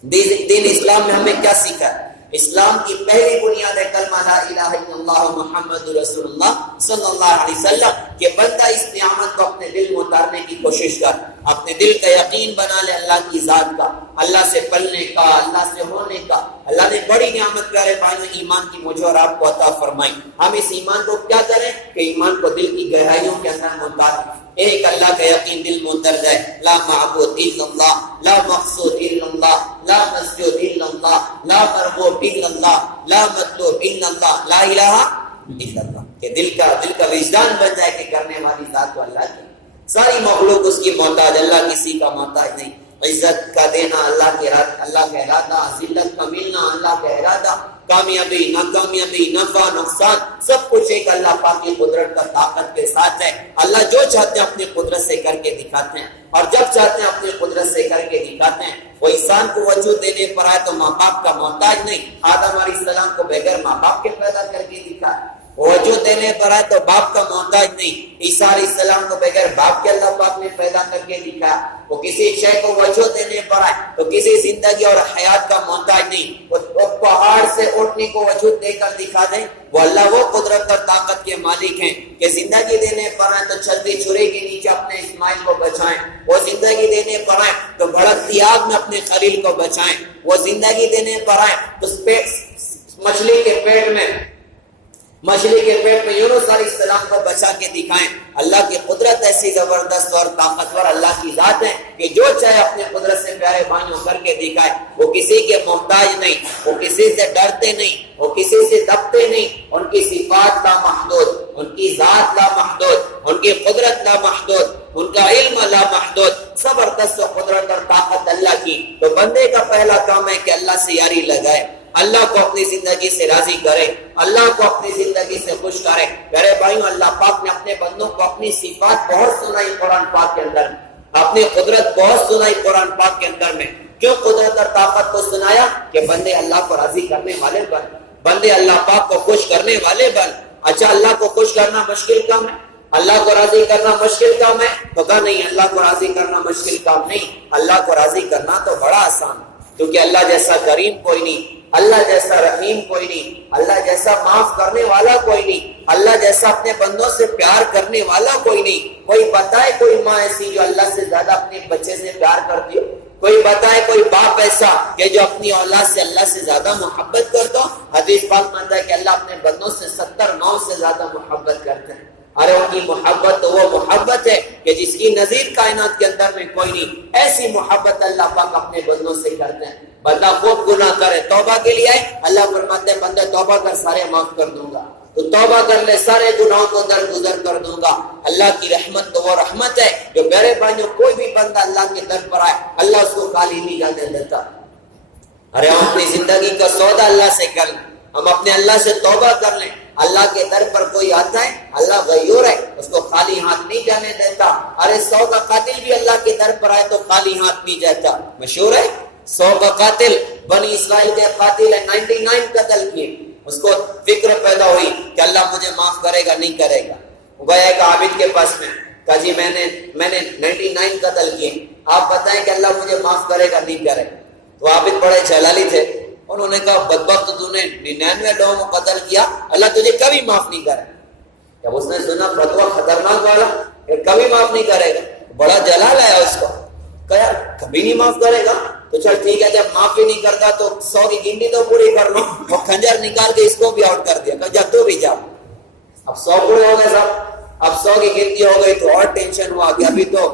دین اسلام نے ہمیں کیا سیکھا؟ اسلام کی پہلی بنیاد ہے کلمہ لا الہ الا اللہ محمد رسول اللہ صلی اللہ علیہ وسلم، کہ بندہ اس نعمت کو اپنے دل میں اتارنے کی کوشش کر، اپنے دل کا یقین بنا لے اللہ کی ذات کا، اللہ سے پلنے کا، اللہ سے ہونے کا. اللہ نے بڑی نعمت پیارے بھائیوں ایمان کی مجھے اور آپ کو عطا فرمائی. ہم اس ایمان کو کیا کریں کہ ایمان کو دل کی گہرائیوں کے اندر اتاریں. ایک اللہ کا یقین دل میں اتر جائے، لا معبود الا اللہ، لا مقصود الا اللہ، لا مسجود الا اللہ، لا مرغوب الا اللہ، لا مطلوب الا اللہ، لا الہ الا اللہ. کہ دل کا وجدان بن جائے کہ کرنے والی ذات تو اللہ کی، ساری مخلوق اس کی محتاج، اللہ کسی کا محتاج نہیں. عزت کا دینا اللہ کا ارادہ، ذلت کا ملنا اللہ کا ارادہ، کامیابی ناکامیابی، نفع نقصان، سب کچھ ایک اللہ پاک کی قدرت کا طاقت کے ساتھ ہے. اللہ جو چاہتے ہیں اپنی قدرت سے کر کے دکھاتے ہیں، اور جب چاہتے ہیں اپنی قدرت سے کر کے دکھاتے ہیں. وہ انسان کو وجود دینے پر آئے تو ماں باپ کا محتاج نہیں، آدم علیہ السلام کو بغیر ماں باپ کے پیدا کر کے دکھا. وجود دینے پر آئے تو باپ کا محتاج نہیں، عیسیٰ علیہ السلام کو بغیر باپ کے اللہ پاک نے پیدا کر کے دکھا. وہ کسی شے کو وجود دینے پر آئے تو کسی زندگی اور حیات کا محتاج نہیں. وہ پہاڑ سے اٹھنے کو وجود دے کر دکھا دیں، وہ اللہ وہ قدرت اور طاقت کے مالک ہیں کہ زندگی دینے پر آئے تو چلتی چھری کے نیچے اپنے اسماعیل کو بچائیں، وہ زندگی دینے پر آئے تو بھڑکتی آگ میں اپنے خلیل کو بچائیں، وہ زندگی دینے پر آئے تو مچھلی کے پیٹ میں یونس علیہ السلام کو بچا کے دکھائیں. اللہ کی قدرت ایسی زبردست اور طاقتور اللہ کی ذات ہے کہ جو چاہے اپنے قدرت سے پیارے بھائیوں کر کے دکھائے. وہ کسی کے محتاج نہیں، وہ کسی سے ڈرتے نہیں، وہ کسی سے دبتے نہیں. ان کی صفات لامحدود، ان کی ذات لامحدود، ان کی قدرت لامحدود، ان کا علم لامحدود، زبردست قدرت اور طاقت اللہ کی. تو بندے کا پہلا کام ہے کہ اللہ سے یاری لگائے، اللہ کو اپنی زندگی سے راضی کرے، اللہ کو اپنی زندگی سے خوش کرے. میرے بھائیوں، اللہ پاک نے اپنے بندوں کو اپنی صفات بہت سنائی قرآن پاک کے اندر، اپنی قدرت بہت سنائی قرآن پاک کے اندر میں. کیوں قدرت اور طاقت کو سنایا؟ کہ بندے اللہ کو راضی کرنے والے بن، بندے اللہ پاک کو خوش کرنے والے بن. اچھا، اللہ کو خوش کرنا مشکل کام ہے، اللہ کو راضی کرنا مشکل کام ہے؟ تو کہا نہیں، اللہ کو راضی کرنا مشکل کام نہیں، اللہ کو راضی کرنا تو بڑا آسان ہے. کیونکہ اللہ جیسا کریم کوئی نہیں، اللہ جیسا رحیم کوئی نہیں، اللہ جیسا معاف کرنے والا کوئی نہیں، اللہ جیسا اپنے بندوں سے پیار کرنے والا کوئی نہیں. کوئی بتائے کوئی ماں ایسی جو اللہ سے زیادہ اپنے بچے سے پیار کرتی ہو؟ کوئی بتائے کوئی باپ ایسا کہ جو اپنی اولاد سے اللہ سے زیادہ محبت کرتا ہو؟ حدیث پاک مانتا ہے کہ اللہ اپنے بندوں سے 70-9 سے زیادہ محبت کرتے ہیں. ارے ان کی محبت تو وہ محبت ہے کہ جس کی نظیر کائنات کے اندر میں کوئی نہیں. ایسی محبت اللہ پاک اپنے بندوں سے کرتے ہیں. بندہ خوب گناہ کرے، توبہ کے لیے آئے، اللہ فرماتے ہیں بندہ توبہ کر، سارے معاف کر دوں گا۔ تو توبہ کر لے، سارے گناہوں کو درگزر کر دوں گا۔ اللہ کی رحمت تو وہ رحمت ہے جو میرے بھائیوں کوئی بھی بندہ اللہ کے در پر آئے اللہ اس کو خالی نہیں جانے دیتا۔ ارے ہم اپنی زندگی کا سودا اللہ سے کر لیں، ہم اپنے اللہ سے توبہ کر لیں۔ اللہ کے در پر کوئی آتا ہے، اللہ غیور ہے، اس کو خالی ہاتھ نہیں جانے دیتا۔ ارے 100 کا قاتل بھی اللہ کے در پر آئے تو خالی ہاتھ نہیں جاتا۔ مشہور ہے 100 کا قاتل، بنی اسرائیل کے قاتل ہے، 99 قتل کیے، اس کو فکر پیدا ہوئی کہ اللہ مجھے معاف کرے گا نہیں کرے گا۔ وہ گیا ایک عابد کے پاس میں، کہا جی میں نے 99 قتل کیے، آپ بتائیں کہ اللہ مجھے معاف کرے گا نہیں کرے گا۔ تو عابد بڑے جلالی تھے، انہوں نے کہا بدبخت تو نے 99 لوگوں کو قتل کیا، اللہ تجھے کبھی معاف نہیں کرے۔ جب اس نے سنا فتویٰ خطرناک والا کہ کبھی معاف نہیں کرے گا، بڑا جلال آیا اس کو، کہا یار کبھی نہیں معاف کرے گا تو چل ٹھیک ہے، جب معاف ہی نہیں کرتا تو 100 کی گنتی تو پوری کر لو۔ وہ خنجر نکال کے اس کو بھی آؤٹ کر دیا، کہا جا تو بھی جا۔ اب 100 پورے ہو گئے صاحب، اب 100 کی گنتی ہو گئی تو اور ٹینشن ہوا کہ ابھی تو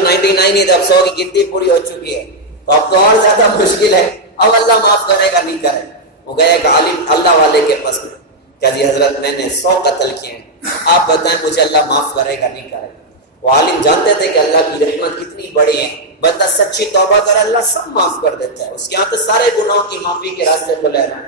99 ہی تھا، اب 100 کی گنتی پوری ہو چکی ہے، تو اب تو اور زیادہ مشکل ہے، اب اللہ معاف کرے گا نہیں کرے۔ وہ گئے ایک عالم اللہ والے کے پاس میں، کہا جی حضرت میں نے 100 قتل کیے ہیں، آپ بتائیں مجھے اللہ معاف کرے گا نہیں کرے گا۔ وہ عالم جانتے تھے کہ اللہ کی رحمت کتنی بڑی ہے، بندہ سچی توبہ کر اللہ سب معاف کر دیتا ہے، اس کے ہاں تو سارے گناہوں کی معافی کے راستے کھلے ہیں۔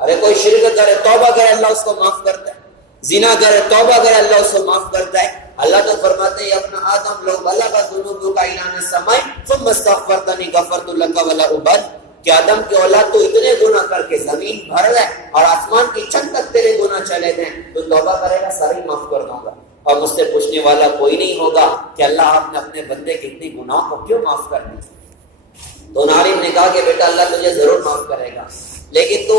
ارے کوئی شرک کرے توبہ کرے اللہ اس کو معاف کرتا ہے، زنا کرے توبہ کرے اللہ اس کو معاف کرتا ہے۔ اللہ تو فرماتے ہیں اپنا آدم لوگ اللہ کا ذنوب کا اعلان سمائے ثم استغفرتنی غفرت لک ولا ابد، کہ آدم کی اولاد تو اتنے گناہ کر کے زمین بھر ہے اور آسمان کی چھت تک تیرے گناہ چلے گئے، تو توبہ کرے گا سارے معاف کر دوں گا۔ اور مجھ سے پوچھنے والا کوئی نہیں ہوگا کہ اللہ آپ نے اپنے بندے کے اتنے گناہوں کو کیوں معاف کر دی؟ تو عالم نے کہا کہ بیٹا اللہ تجھے ضرور معاف کرے گا، لیکن تو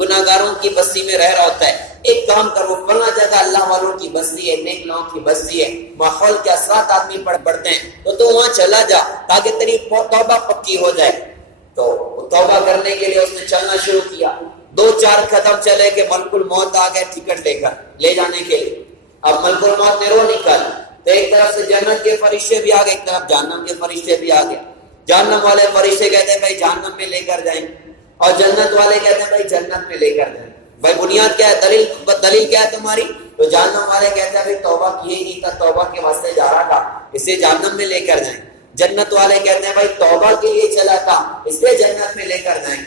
گناہگاروں کی بستی میں رہ رہا ہوتا ہے، ایک کام کر، وہ فلاں جگہ اللہ والوں کی بستی ہے، نیک لوگوں کی بستی ہے، ماحول کے اثرات آدمی پڑھتے ہیں، تو وہاں چلا جا تاکہ تیری توبہ پکی ہو جائے۔ تو توبہ کرنے کے لیے اس نے چلنا شروع کیا، 2-4 قدم چلے کہ ملک الموت آ گئے ٹکٹ لے کر لے جانے کے لیے۔ اب ملک الموت نے رو نکالا تو ایک طرف سے جنت کے فرشتے بھی آ گئے، ایک طرف جہنم کے فرشتے بھی آ گئے۔ جہنم والے فرشتے کہتے ہیں بھائی جہنم میں لے کر جائیں، اور جنت والے کہتے ہیں بھائی جنت میں لے کر جائیں۔ بھائی بنیاد کیا ہے، دلیل کیا ہے تمہاری؟ تو جہنم والے کہتے ہیں بھائی توبہ کیے ہی نہیں تھا، توبہ کے واسطے جا رہا تھا، اسے جہنم میں لے کر جائیں۔ جنت والے کہتے ہیں بھائی توبہ کے لیے چلا تھا، اس لیے جنت میں لے کر جائیں۔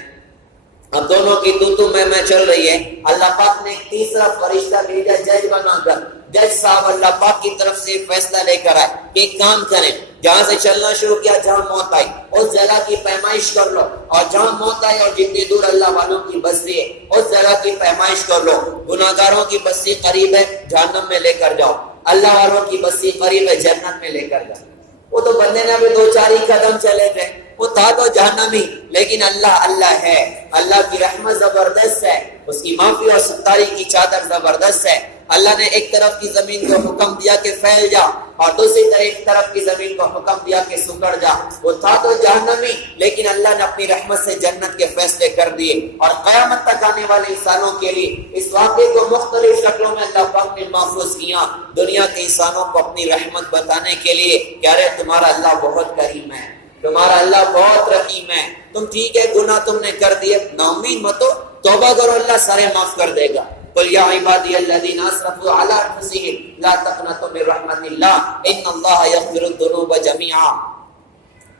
اب دونوں کی تو میں چل رہی ہے۔ اللہ پاک نے ایک تیسرا فرشتہ بھیجا جج بنا کر، جج صاحب اللہ پاک کی طرف سے فیصلہ لے کر آئے کہ ایک کام کریں، جہاں سے چلنا شروع کیا جہاں موت آئی اس جگہ کی پیمائش کر لو، اور جہاں موت آئی اور جتنی دور اللہ والوں کی بستی ہے اس جگہ کی پیمائش کر لو۔ گناہگاروں کی بستی قریب ہے جہنم میں لے کر جاؤ، اللہ والوں کی بستی قریب ہے جنت میں لے کر جاؤ۔ وہ تو بندے نے ابھی 2-4 ہی قدم چلے تھے، وہ تھا تو جہنمی، لیکن اللہ ہے، اللہ کی رحمت زبردست ہے، اس کی معافی اور ستاری کی چادر زبردست ہے۔ اللہ نے ایک طرف کی زمین کو حکم دیا کہ پھیل جا، اور دوسری طرف کی زمین کو حکم دیا کہ سکڑ جا۔ وہ تھا تو جہنمی، لیکن اللہ نے اپنی رحمت سے جنت کے فیصلے کر دیے، اور قیامت تک آنے والے انسانوں کے لیے اس واقعے کو مختلف شکلوں میں اللہ پاک نے محفوظ کیا، دنیا کے انسانوں کو اپنی رحمت بتانے کے لیے کہ ارے تمہارا اللہ بہت کریم ہے، تمہارا اللہ بہت رحیم ہے، تم ٹھیک ہے گناہ تم نے کر دیے، نا امید مت ہو، توبہ کرو اللہ سارے معاف کر دے گا۔ قل یا عبادی الذین اسرفوا علی انفسہم لا تقنطوا من رحمت اللہ ان اللہ یغفر الذنوب جميعا۔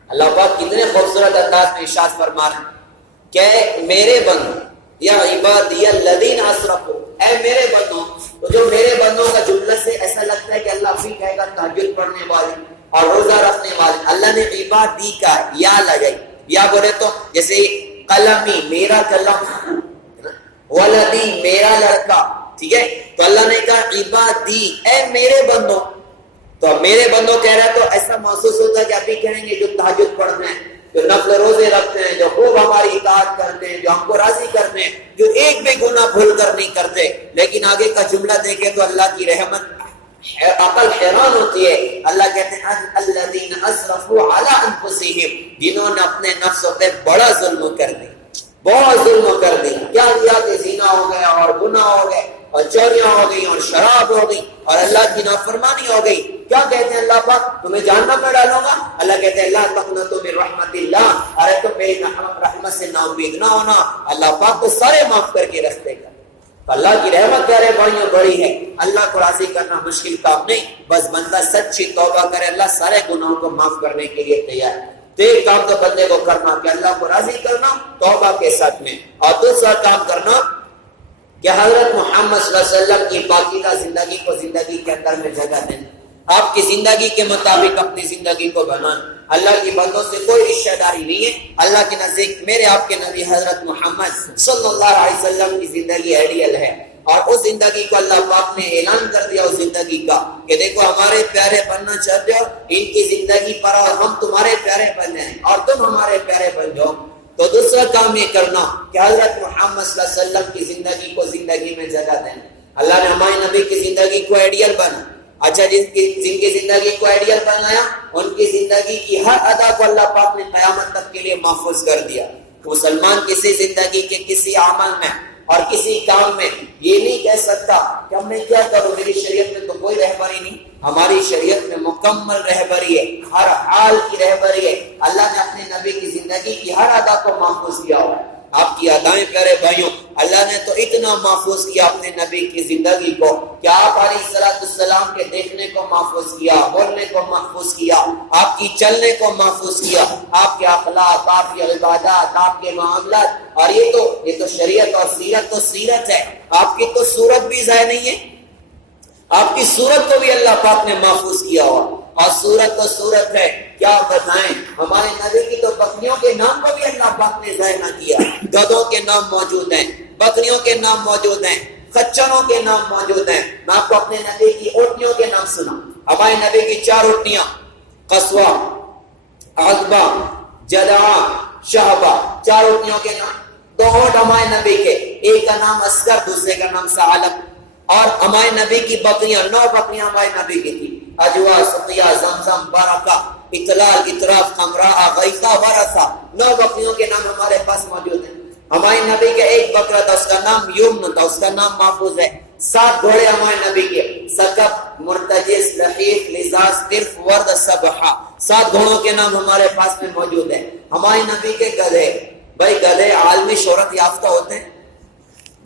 اللہ پاک کتنے خوبصورت انداز میں ارشاد فرما رہے ہیں کہ میرے بندو، یا عبادی الذین اسرفوا، اے میرے بندوں، تو جو میرے بندوں کا جملہ سے ایسا لگتا ہے کہ اللہ بھی کہے گا تہجد پڑھنے والے اور روزہ رکھنے والے، اللہ نے عبادی کا یا لگائی، یا بولے تو جیسے قلمی میرا قلم، ولدی میرا لڑکا، ٹھیک ہے، تو اللہ نے کہا عبادی اے میرے بندوں، تو میرے بندوں کہہ رہا ہے تو ایسا محسوس ہوتا ہے کہ ابھی کہیں گے جو تہجد پڑھتے ہیں، جو نفل روزے رکھتے ہیں، جو خوب ہماری اطاعت کرتے ہیں، جو ہم کو راضی کرتے ہیں، جو ایک بھی گناہ بھول کر نہیں کرتے، لیکن آگے کا جملہ دیکھیں تو اللہ کی رحمت عقل حیران ہوتی ہے۔ اللہ کہتے ہیں الذین اسرفوا علی انفسہم، جنہوں نے اپنے نفسوں پہ بڑا ظلم کر دی، بہت ظلم کر دی، کیا کیا کہ زنا ہو گیا اور گناہ ہو گئے اور چوریاں ہو گئی اور شراب ہو گئی اور اللہ کی نافرمانی ہو گئی. کیا کہتے ہیں اللہ پاک؟ تمہیں جہنم میں ڈالوں گا. اللہ کہتے ہیں لا تقنطوا من رحمت اللہ، ارے تم میری رحمت سے نا امید نہ ہونا، اللہ پاک تو سارے معاف کر کے رکھ دے گا. اللہ کی رحمت پیارے بھائیوں بڑی ہے. اللہ کو راضی کرنا مشکل کام نہیں، بس بندہ سچی توبہ کرے، اللہ سارے گناہوں کو معاف کرنے کے لیے تیار ہے. تو ایک کام تو بندے کو کرنا کہ اللہ کو راضی کرنا توبہ کے ساتھ میں، اور دوسرا کام کرنا کہ حضرت محمد صلی اللہ علیہ وسلم کی پاکیزہ زندگی کو زندگی کے اندر میں جگہ دینا. آپ کی زندگی کے مطابق اپنی زندگی کو بنانا. اللہ کی بندوں سے کوئی رشتہ داری نہیں ہے. اللہ کے نزدیک میرے آپ کے نبی حضرت محمد صلی اللہ علیہ وسلم کی زندگی آئیڈیل ہے، اور اس زندگی کو اللہ پاک نے اعلان کر دیا اس زندگی کا کہ دیکھو ہمارے پیارے بننا چاہتے ہو، ان کی زندگی پر آؤ، ہم تمہارے پیارے بن جائیں اور تم ہمارے پیارے بن جاؤ. تو دوسرا کام یہ کرنا کہ حضرت محمد صلی اللہ علیہ وسلم کی زندگی کو زندگی میں جگہ دینا. اللہ نے ہمارے نبی کی زندگی کو آئیڈیل بنا. اچھا جن کی زندگی کو آئیڈیل بنایا، ان کی زندگی کی ہر ادا کو اللہ پاک نے قیامت تک کے لیے محفوظ کر دیا. مسلمان کسی زندگی کے کسی عمل میں اور کسی کام میں یہ نہیں کہہ سکتا کہ ہم میں کیا کروں، میری شریعت میں تو کوئی رہبری نہیں. ہماری شریعت میں مکمل رہبری ہے، ہر حال کی رہبری ہے. اللہ نے اپنے نبی کی زندگی کی ہر ادا کو محفوظ کیا ہوا ہے. آپ کی ادائیں پیارے بھائیوں، اللہ نے تو اتنا محفوظ کیا اپنے نبی کی زندگی کو کہ آپ علیہ السلام کے دیکھنے کو محفوظ کیا، بولنے کو محفوظ کیا، آپ کی چلنے کو محفوظ کیا، آپ کے اخلاق، آپ کی عبادات، آپ کے معاملات. اور یہ تو شریعت اور سیرت تو سیرت ہے. آپ کی تو صورت بھی ضائع نہیں ہے، آپ کی صورت کو بھی اللہ پاک نے محفوظ کیا ہوا. اور صورت تو صورت ہے، کیا بتائیں. ہمارے نبی کی تو بکریوں کے نام کو بھی اللہ پاک نے ضائع نہ کیا. گدھوں کے نام موجود ہیں، بکریوں کے نام موجود ہیں، خچروں کے نام موجود ہیں. میں آپ کو اپنے نبی کی اونٹنیوں کے نام سنا. ہمارے نبی کی 4 اونٹنیاں، قصوہ، عذبہ، جدعہ، شہبہ، 4 اونٹنیوں کے نام. 2 اونٹ ہمارے نبی کے، ایک کا نام اصغر، دوسرے کا نام ثعلب. اور ہمارے نبی کی بکریاں 9 بکریاں ہمارے نبی کی تھی. اجوا، سقیہ، زمزم، برکہ، اطلال، اطراف، خمراء، غیثہ، ورثہ. 9 بکریوں کے نام ہمارے پاس موجود ہیں. ہمارے نبی کے ایک بکرا تھا، اس کا نام یمن تھا، اس کا نام محفوظ ہے. 7 گھوڑے ہمارے نبی کے، سقب، مرتجس، لحیف، لزاز، طرف، ورد، سبحہ. 7 گھوڑوں کے نام ہمارے پاس میں موجود ہیں. ہمارے نبی کے گدھے، بھائی گدھے عالمی شہرت یافتہ ہوتے ہیں.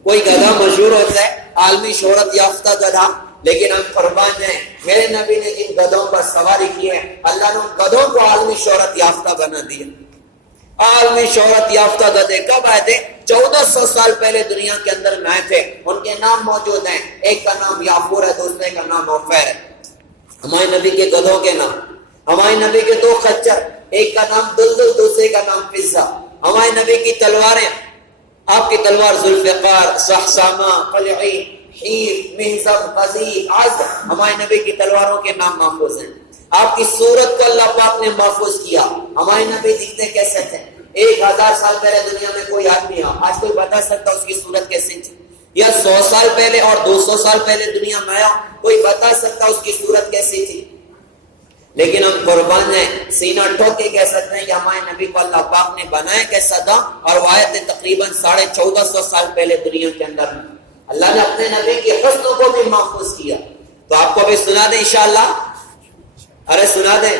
کوئی گدھا مشہور ہوتا ہے عالمی شہرت یافتہ گدھا، لیکن ہم قربان ہیں میرے نبی نے جن گدھوں پر سواری کی ہے، اللہ نے ان گدھوں کو عالمی شہرت یافتہ بنا دیا. عالمی شہرت یافتہ گدھے کب آئے تھے؟ 1400 سال پہلے دنیا کے اندر میں آئے تھے. ان کے نام موجود ہیں، ایک کا نام یافور ہے، دوسرے کا نام عفیر ہے. ہمارے نبی کے گدھوں کے نام. ہمارے نبی کے 2 خچر، ایک کا نام دلدل، دوسرے کا نام فضہ. ہمارے نبی کی تلواریں، آپ کی تلوار ذوالفقار، صحسامہ، قلعی، حیر، محزم، قضیب، عزم. ہمارے نبی کی تلواروں کے نام محفوظ ہیں. آپ کی صورت کو اللہ پاک نے محفوظ کیا. ہمارے نبی دکھتے کیسے تھے؟ 1000 سال پہلے دنیا میں کوئی آدمی ہے، آج کوئی بتا سکتا اس کی صورت کیسی تھی؟ یا 100 سال پہلے اور 200 سال پہلے دنیا میں آیا، کوئی بتا سکتا اس کی صورت کیسی تھی؟ لیکن ہم قربان ہیں، سینہ ٹھوک کے کہہ سکتے ہیں کہ ہمارے نبی کو اللہ پاک نے بنایا کیسا تھا، اور وہ آئے تھے تقریباً 1450 سال پہلے دنیا کے اندر. اللہ نے اپنے نبی کے حسن کو بھی محفوظ کیا. تو آپ کو بھی سنا دیں انشاءاللہ. ارے سنا دیں،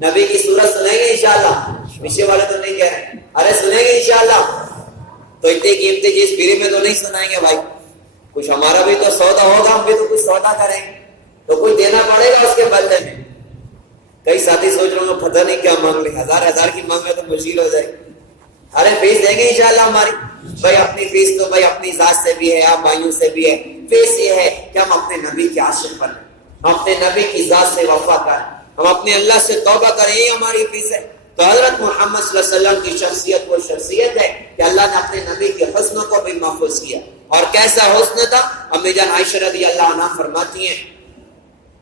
نبی کی صورت سنیں گے انشاءاللہ. پیچھے والے تو نہیں کہہ رہے، ارے سنیں گے انشاءاللہ. تو اتنی قیمتی چیز فری میں تو نہیں سنائیں گے بھائی، کچھ ہمارا بھی تو سودا ہوگا، ہم بھی تو کچھ سودا کریں گے، تو کچھ دینا پڑے گا اس کے بدلے میں. کئی ساتھی سوچ رہے ہوں پتہ نہیں کیا مانگ لیں، 1000 کی مانگ میں تو مشکل ہو جائے. ارے فیس دیں گے انشاءاللہ ہماری. بھائی اپنی فیس تو بھائی اپنی ذات سے بھی ہے، آپ بھائیوں سے بھی ہے. فیس یہ ہے کہ ہم اپنے نبی کے عاشق بنیں، ہم اپنے نبی کی ذات سے وفا کریں، ہم اپنے اللہ سے توبہ کریں. یہ ہماری فیس ہے. تو حضرت محمد صلی اللہ علیہ وسلم کی شخصیت وہ شخصیت ہے کہ اللہ نے اپنے نبی کے حسن کو بھی محفوظ کیا. اور کیسا حسن تھا؟ امی جان عائشہ رضی اللہ عنہا فرماتی ہیں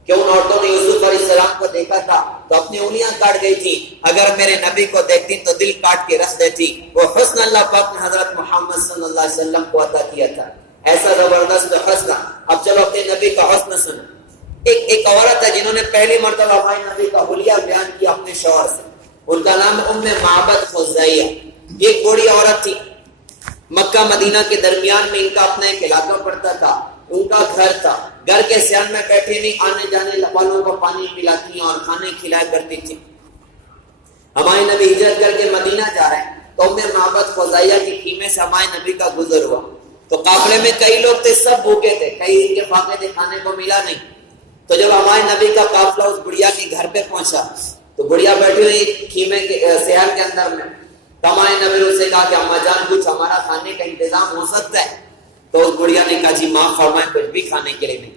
کہ ان عورتوں نے یوسف علیہ السلام کو دیکھا تھا تو اپنی انگلیاں کاٹ گئی تھی، اگر میرے نبی کو دیکھتی تو دل کاٹ کے رکھ دیتی. وہ حسن اللہ پاک نے حضرت محمد صلی اللہ علیہ وسلم کو عطا کیا تھا، ایسا زبردست حسن. اب چلو اپنے نبی کا حسن سنو. ایک عورت ہے جنہوں نے پہلی مرتبہ ہمارے نبی کا حلیہ بیان کیا اپنے شوہر سے. ان کا نام ام معبد خزیہ. یہ ایک بوڑھی عورت تھی، مکہ مدینہ کے درمیان میں ان کا اپنا ایک علاقہ پڑتا تھا. ان کا گھر تھا، گھر کے سیان میں بیٹھے نہیں، آنے جانے والوں کو پانی پلاتی اور کھانے کھلایا کرتی تھی۔ ہمارے نبی ہجرت کر کے مدینہ جا رہے ہیں تو ام معبد خزاعیہ کی خیمے سے ہمارے نبی کا گزر ہوا، تو قافلے میں کئی لوگ تھے، سب بھوکے تھے، کئی ان کے فاقے تھے، کھانے کو ملا نہیں۔ تو جب ہمارے نبی کا قافلہ اس بڑھیا کے گھر پہ پہنچا تو بڑھیا بیٹھی ہوئی خیمے کے سیال کے اندر میں، تو ہمارے نبی نے اسے کہا کہ اما جان کچھ ہمارا کھانے کا انتظام ہو سکتا ہے؟ تو اس بڑھیا نے کہا جی معاف فرمائیں، کچھ بھی کھانے کے لیے نہیں،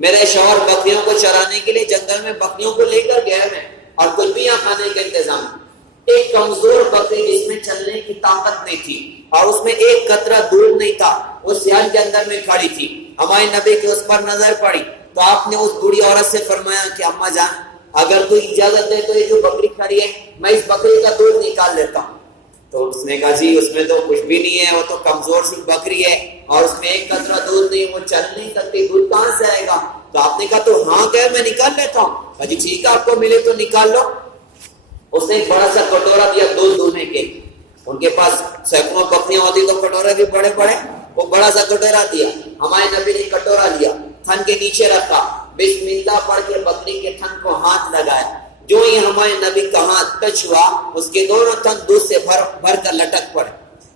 میرے شوہر بکریوں کو چرانے کے لیے جنگل میں بکریوں کو لے کر گئے ہیں اور کچھ بھی یہاں کھانے کا انتظام نہیں۔ ایک کمزور بکری جس میں چلنے کی طاقت نہیں تھی اور اس میں ایک قطرہ دودھ نہیں تھا، اس سیال کے اندر میں کھڑی تھی، ہمارے نبی کی اس پر نظر پڑی تو آپ نے اس بوڑھی عورت سے فرمایا کہ اما جان اگر تو اجازت دے تو یہ جو بکری کھڑی ہے میں اس بکری کا دودھ نکال لیتا ہوں۔ تو اس نے کہا جی اس میں تو کچھ بھی نہیں ہے، وہ تو کمزور سی بکری ہے اور اس میں ایک قطرہ دودھ نہیں، وہ چل نہیں سکتی، دودھ کہاں سے آئے گا؟ تو آپ نے کہا تو ہاں کہ میں نکال لیتا ہوں۔ کہا جی ٹھیک ہے آپ کو ملے تو نکال لو۔ اس نے ایک بڑا سا کٹورا دیا دودھ دھونے کے، ان کے پاس سینکڑوں بکریاں ہوتی تو کٹورے بھی بڑے بڑے، وہ بڑا سا کٹورا دیا، ہمارے نبی نے کٹورا لیا، تھن کے نیچے رکھا، بسم اللہ پڑھ کے بکری کے تھن کو ہاتھ لگایا، جو ہی ہمارے نبی کا ہاتھ ٹچ ہوا اس کے دونوں تھن دودھ سے بھر کر لٹک پڑے۔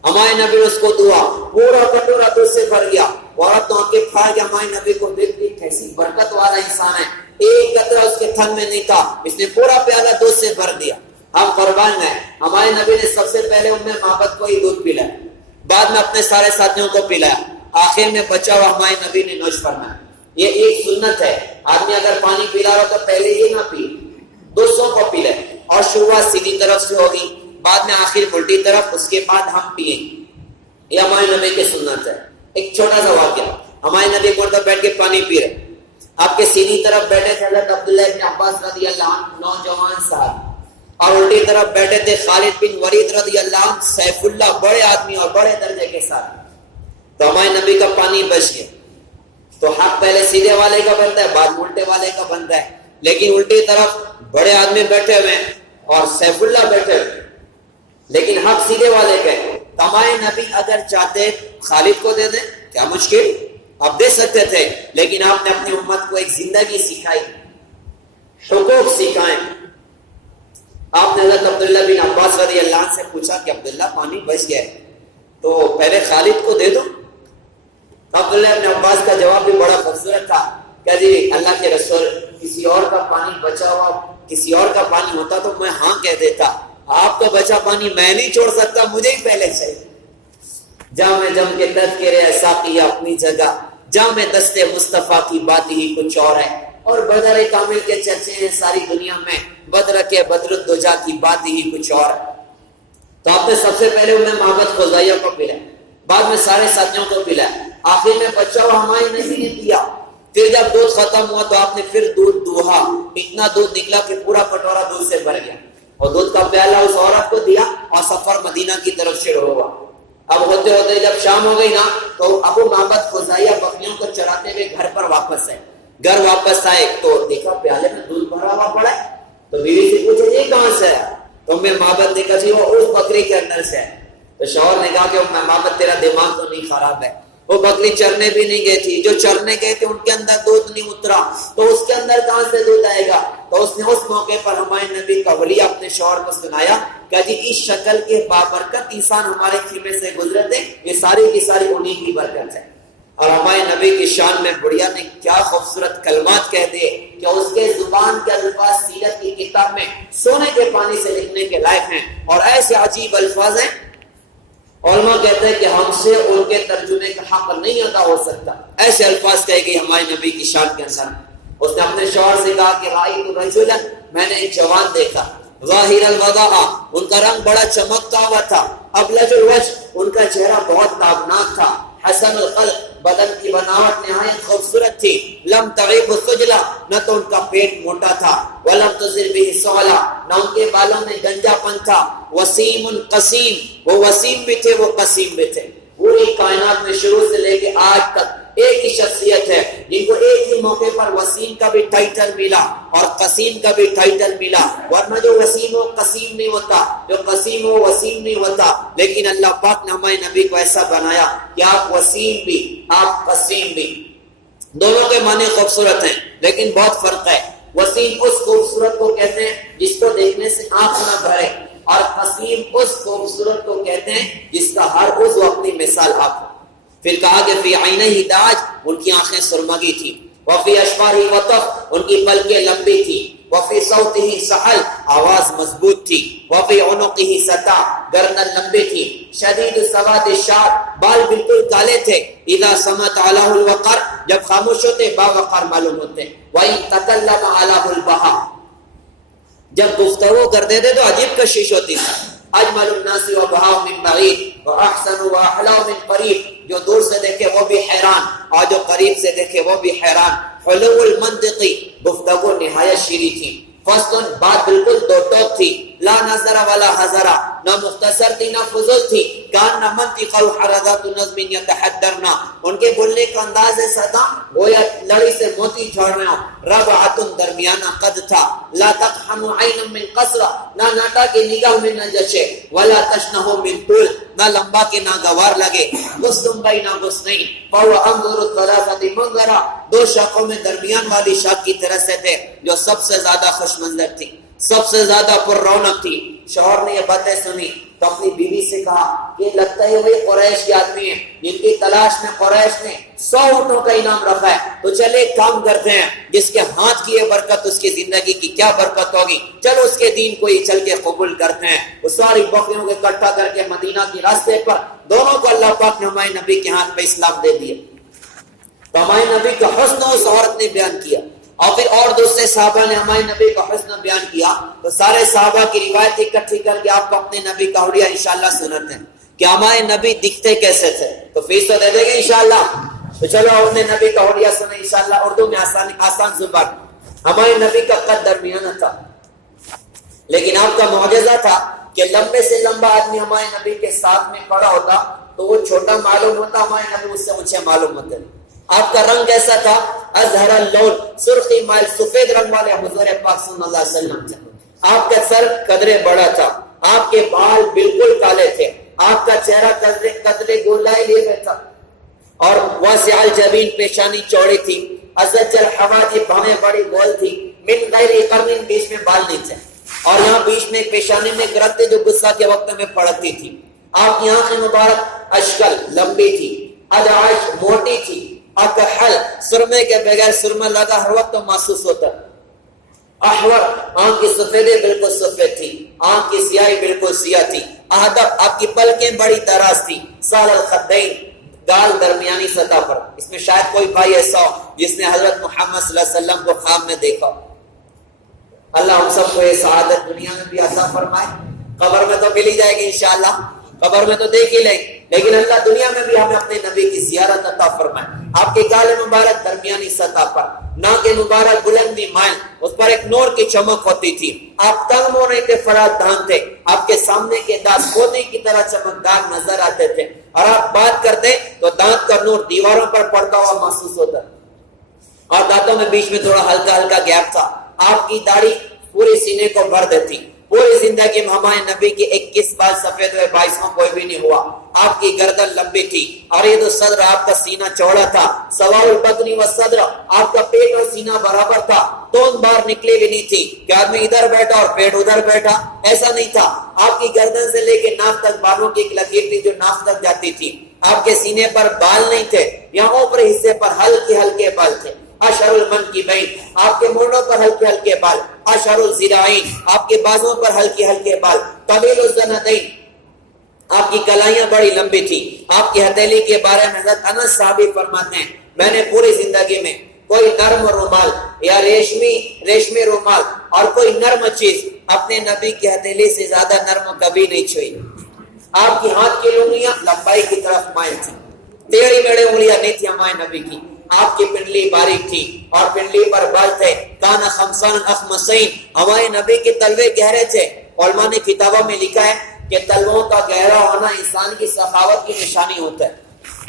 ہمارے نبی نے اس کو دعا، پورا کٹورا دودھ سے بھر گیا، عورت تو آنکھیں پھاڑ کے ہمارے نبی کو دیکھتی کیسی برکت والا انسان ہے، ایک قطرہ اس کے تھن میں نہیں تھا، اس نے پورا پیالہ دودھ سے بھر دیا۔ ہم قربان ہیں، ہمارے نبی نے سب سے پہلے ام معبد کو ہی دودھ پلایا، بعد میں اپنے سارے ساتھیوں کو پلایا، آخر میں بچا ہوا ہمارے نبی نے نوش فرمایا۔ یہ ایک سنت ہے، آدمی اگر پانی پلا رہا تو پہلے یہ نہ پی، دوسروں کو پلائے، اور شروعات سیدھی طرف سے ہوگی، بعد میں آخر الٹی طرف، اس کے بعد ہم پیئیں، یہ ہمارے نبی کی سنت ہے۔ ایک چھوٹا سا واقعہ، ہمارے نبی کو بیٹھ کے پانی پی رہے، آپ کے سیدھی طرف بیٹھے تھے حضرت عبداللہ ابن عباس رضی اللہ عنہ، نوجوان صاحب، اور الٹی طرف بیٹھے تھے خالد بن ولید رضی اللہ عنہ، سیف اللہ، بڑے آدمی اور بڑے درجے کے ساتھ۔ تو ہمارے نبی کا پانی بچ گیا، تو حق پہلے سیدھے والے کا بنتا ہے، بعد الٹے والے کا بنتا ہے، لیکن الٹی طرف بڑے آدمی بیٹھے ہوئے اور سیف اللہ بیٹھے ہوئے، لیکن حق سیدھے والے کا ہے۔ تو ہمارے نبی اگر چاہتے خالد کو دے دیں، کیا مشکل، آپ دے سکتے تھے، لیکن آپ نے اپنی امت کو ایک زندگی سکھائی، حقوق سکھائیں۔ آپ نے حضرت عبداللہ بن عباس رضی اللہ عنہ سے پوچھا کہ عبداللہ پانی بچ گیا ہے تو پہلے خالد کو دے دو۔ عبداللہ بن عباس کا جواب بھی بڑا خوبصورت تھا کہ جی اللہ کے رسول، کسی اور کا پانی بچا ہوا کسی اور کا پانی ہوتا تو میں ہاں کہہ دیتا، آپ کا بچا پانی میں نہیں چھوڑ سکتا، مجھے ہی پہلے چاہیے۔ جام جم کے تذکرے ساقی اپنی جگہ، جام دست مصطفیٰ کی بات ہی کچھ اور ہے، اور بدر کامل کے چرچے ہیں ساری دنیا میں، بدر کے بدر الدجا کی بات ہی کچھ اور ہے۔ تو آپ نے سب سے پہلے انہیں معبد خزاعیہ کو پلایا، بعد میں سارے ساتھیوں کو پلایا، آخر میں بچہ ہوا ہمارے نبی نے پیا۔ پھر جب دودھ ختم ہوا تو آپ نے پھر دودھ دوہا، اتنا دودھ نکلا کہ پورا کٹورا دودھ سے بھر گیا، اور دودھ کا پیالہ اس عورت کو دیا اور سفر مدینہ کی طرف شروع ہوا۔ اب ہوتے ہوتے جب شام ہو گئی نا تو ابو معبد خزاعیہ بکریوں کو چراتے ہوئے گھر پر واپس آئے۔ گھر واپس آئے تو دیکھا پیالے میں دودھ بھرا ہوا پڑا ہے، تو بیوی سے پوچھا یہ کہاں سے ہے؟ تو میں معبد نے کہا جی وہ اس بکری کے اندر سے ہے۔ تو شوہر نے کہا کہ معبد تیرا دماغ تو نہیں خراب ہے، وہ بکری چرنے بھی نہیں گئی تھی، جو چرنے گئے تھے ان کے اندر دودھ نہیں اترا تو اس کے اندر کہاں سے دودھ آئے گا؟ تو اس نے اس موقع پر ہمارے نبی کا ولی اپنے شوہر کو سنایا کہ جی اس شکل کے بابرکت انسان ہمارے خیمے سے گزرے تھے، یہ ساری کی ساری انہیں کی برکت ہے۔ اور ہمارے نبی کی شان میں بڑھیا نے کیا خوبصورت کلمات کہہ دیے کہ اس کے زبان کے الفاظ سیرت کی کتاب میں سونے کے پانی سے لکھنے کے لائق ہیں، اور ایسے عجیب الفاظ ہیں علماء کہتے ہیں کہ ہم سے ان کے ترجمے کا حق نہیں ادا ہو سکتا، ایسے الفاظ کہے گئے ہمارے نبی کی شان کے اندر۔ اس نے اپنے شوہر سے کہا کہ رائیت رجلا، میں نے ایک جوان دیکھا، ظاہر الوضاء، ان کا رنگ بڑا چمکتا ہوا تھا، ابلج الوجہ، ان کا چہرہ بہت تابناک تھا، حسن الخلق، بدن کی بناوٹ نہایت خوبصورت تھی، لم تغیب السجلہ، نہ تو ان کا پیٹ موٹا تھا، ولم تزر به السعلہ، نہ ان کے بالوں میں گنجا پن تھا، وسیم قسیم، وہ وسیم بھی تھے وہ قسیم بھی تھے۔ پوری کائنات میں شروع سے لے کے آج تک ایک ہی شخصیت ہے جن کو ایک ہی موقع پر وسیم کا بھی ٹائٹل ملا اور قسیم کا بھی ٹائٹل ملا، ورنہ جو وسیم ہو قسیم نہیں ہوتا، جو قسیم ہو وسیم نہیں ہوتا، لیکن اللہ پاک نے ہمارے نبی کو ایسا بنایا کہ آپ وسیم بھی آپ قسیم بھی۔ دونوں کے معنی خوبصورت ہیں لیکن بہت فرق ہے. وسیم اس خوبصورت کو کہتے ہیں جس کو دیکھنے سے آنکھ نہ بھرے، اور حسیم اس خوبصورت کو کہتے ہیں جس کا ہر عضو اپنی مثال آپ ہو. پھر کہا کہ فی عینیہ داج، ان کی آنکھیں سرمگی تھی، وفی اشفارہ وطف، ان کی پلکیں لمبی تھی، وفی صوتہ سحل، آواز مضبوط تھی، وفی عنقہ سطع، گردن لمبی تھی، شدید سواد الشعر، بال بالکل کالے تھے، اذا سمت علیہ الوقر، جب خاموش ہوتے باوقار معلوم ہوتے، وَإِن تَكَلَّمَ عَلَىٰ الْبَهَا، جب گفتگو کرتے تھے تو عجیب کشش ہوتی تھی. اجمل الناس وبهاء من بعید واحسن واحلى من قریب، جو دور سے دیکھے وہ بھی حیران اور جو قریب سے دیکھے وہ بھی حیران. حلو المنطقی، گفتگو نہایت شیریں تھی. فصل، بات بالکل دو ٹوک تھی. لا نظر ولا حضرا، نہ مختصر تھی نہ فضول تھی. کان نہ منطق الحرزات نظم یتحدرنا، ان کے بولنے کا انداز ایسا تھا گویا لڑی سے موتی جھاڑ رہے ہوں. ربعۃ، درمیانہ قد تھا. لا تقحم عینا من قصرہ، نہ ناٹا کی نگاہ میں نہ جچے. ولا تشنہ من طول، نہ لمبا کے ناگوار لگے. غصن بین غصنین فهو انظر الثلاثة منظرا، دو شاخوں میں درمیان والی شاخ کی طرح سے تھے جو سب سے زیادہ خوش منظر تھی، سب سے زیادہ پر رونق تھی. شوہر نے یہ باتیں سنی تو اپنی بیوی سے کہا کہ لگتا ہے وہی قریش کے آدمی ہیں جن کی تلاش میں قریش نے 100 اونٹوں کا انعام رکھا ہے. تو چلے ایک کام کرتے ہیں، جس کے ہاتھ کی یہ برکت اس کی زندگی کی کیا برکت ہوگی، چلو اس کے دین کو ہی چل کے قبول کرتے ہیں. وہ ساری بکریوں کو اکٹھا کر کے مدینہ کے راستے پر دونوں کو اللہ پاک نے ہمارے نبی کے ہاتھ پہ اسلام دے دیا. تو ہمارے نبی کا حسن اس عورت نے بیان کیا، اور پھر اور دوسرے صحابہ نے ہمارے نبی کا حسن بیان کیا. تو سارے صحابہ کی روایت اکٹھی کر کے آپ کو اپنے نبی کا حلیہ انشاءاللہ سناتے ہیں کہ ہمارے نبی دکھتے کیسے تھے. تو فیس تو دے دیں گے انشاءاللہ. تو چلو اپنے نبی کا حلیہ سنیں انشاءاللہ اردو میں آسان زبان. ہمارے نبی کا قد درمیانہ تھا، لیکن آپ کا معجزہ تھا کہ لمبے سے لمبا آدمی ہمارے نبی کے ساتھ میں کھڑا ہوتا تو وہ چھوٹا معلوم ہوتا، ہمارے نبی اس سے اونچے معلوم ہوتے. آپ کا رنگ کیسا تھا؟ ازہر اللون، سرخی مائل سفید رنگ والے حضور پاک صلی اللہ علیہ وسلم تھے. آپ کا سر قدرے بڑا تھا، آپ کے بال بالکل کالے تھے، آپ کا چہرہ قدرے گولائے لیے تھا، اور واسع الجبین، پیشانی چوڑی تھی. ازج الحواجب، بھویں بڑی گول تھی. من غیر قرن، بیچ میں بال نہیں تھے، اور یہاں بیچ میں پیشانی میں گرتے جو غصہ کے وقت میں پڑتی تھی. آپ کی آنکھیں مبارک اشکل لمبی تھی، ادعش موٹی تھی، اکحل سرمے کے بغیر سرمہ لگا ہر وقت محسوس ہوتا. احور، آنکھ کی سفیدی بالکل سفید تھی، آنکھ کی سیاہی بالکل سیاہ تھی. اہدب، آپ کی پلکیں بڑی دراز تھی. سال الخدین، گال درمیانی سطح پر. اس میں شاید کوئی بھائی ایسا ہو جس نے حضرت محمد صلی اللہ علیہ وسلم کو خواب میں دیکھا. اللہ ہم سب کو یہ سعادت دنیا میں بھی عطا فرمائے. قبر میں تو مل ہی جائے گی انشاءاللہ، قبر میں تو دیکھ ہی لیں، لیکن اللہ دنیا میں بھی ہمیں اپنے نبی کی زیارت عطا فرمائے. آپ کے گال مبارک درمیانی سطح پر، ناک مبارک بلندی مائل، اس پر ایک نور کی چمک ہوتی تھی. آپ تنگ ہو رہے تھے، فرات دھان تھے. آپ کے سامنے کے دانت موتی کی طرح چمکدار نظر آتے تھے، اور آپ بات کرتے تو دانت کا نور دیواروں پر پڑتا ہوا محسوس ہوتا، اور دانتوں میں بیچ میں تھوڑا ہلکا ہلکا گیپ تھا. آپ کی داڑھی پورے سینے کو بھر دیتی. پوری زندگی میں ہمارے نبی کی 21 بال سفید ہوئے 22واں کوئی بھی نہیں ہوا. آپ کی گردن لمبی تھی، اور یہ تو صدر، آپ کا سینہ چوڑا تھا. سواء البطن والصدر، آپ کا پیٹ اور سینہ برابر تھا. توند باہر نکلی بھی نہیں تھی کہ آدمی ادھر بیٹھا اور پیٹ ادھر بیٹھا، ایسا نہیں تھا. آپ کی گردن سے لے کے ناک تک بالوں کی ایک لکیر تھی جو ناک تک جاتی تھی. آپ کے سینے پر بال نہیں تھے، یہاں اوپر حصے پر ہلکے ہلکے بال تھے. اشعر المنکبین، آپ کے مونڈوں پر ہلکے ہلکے بال. اشعر الذراعین، آپ کے بازوں پر ہلکے ہلکے بال. طویل الذنتین، آپ کی کلائیاں بڑی لمبی تھی. آپ کی ہتھیلی کے بارے میں حضرت انس صحابی فرماتے ہیں میں نے پوری زندگی میں کوئی نرم رومال یا ریشمی رومال اور کوئی نرم چیز اپنے نبی کی ہتھیلی سے زیادہ نرم کبھی نہیں چھوئی. آپ کی ہاتھ کی انگلیاں لمبائی کی طرف مائل تھی، ٹیڑھی میڑھی انگلیاں نہیں تھی ہمارے نبی کی. آپ کی پنڈلی باریک تھی اور پنڈلی پر بال تھے. کانا خمسان اخمسین، ہمارے نبی کے تلوے گہرے تھے. علماء نے کتابوں میں لکھا ہے کہ تلووں کا گہرا ہونا انسان کی سخاوت کی نشانی ہوتا ہے.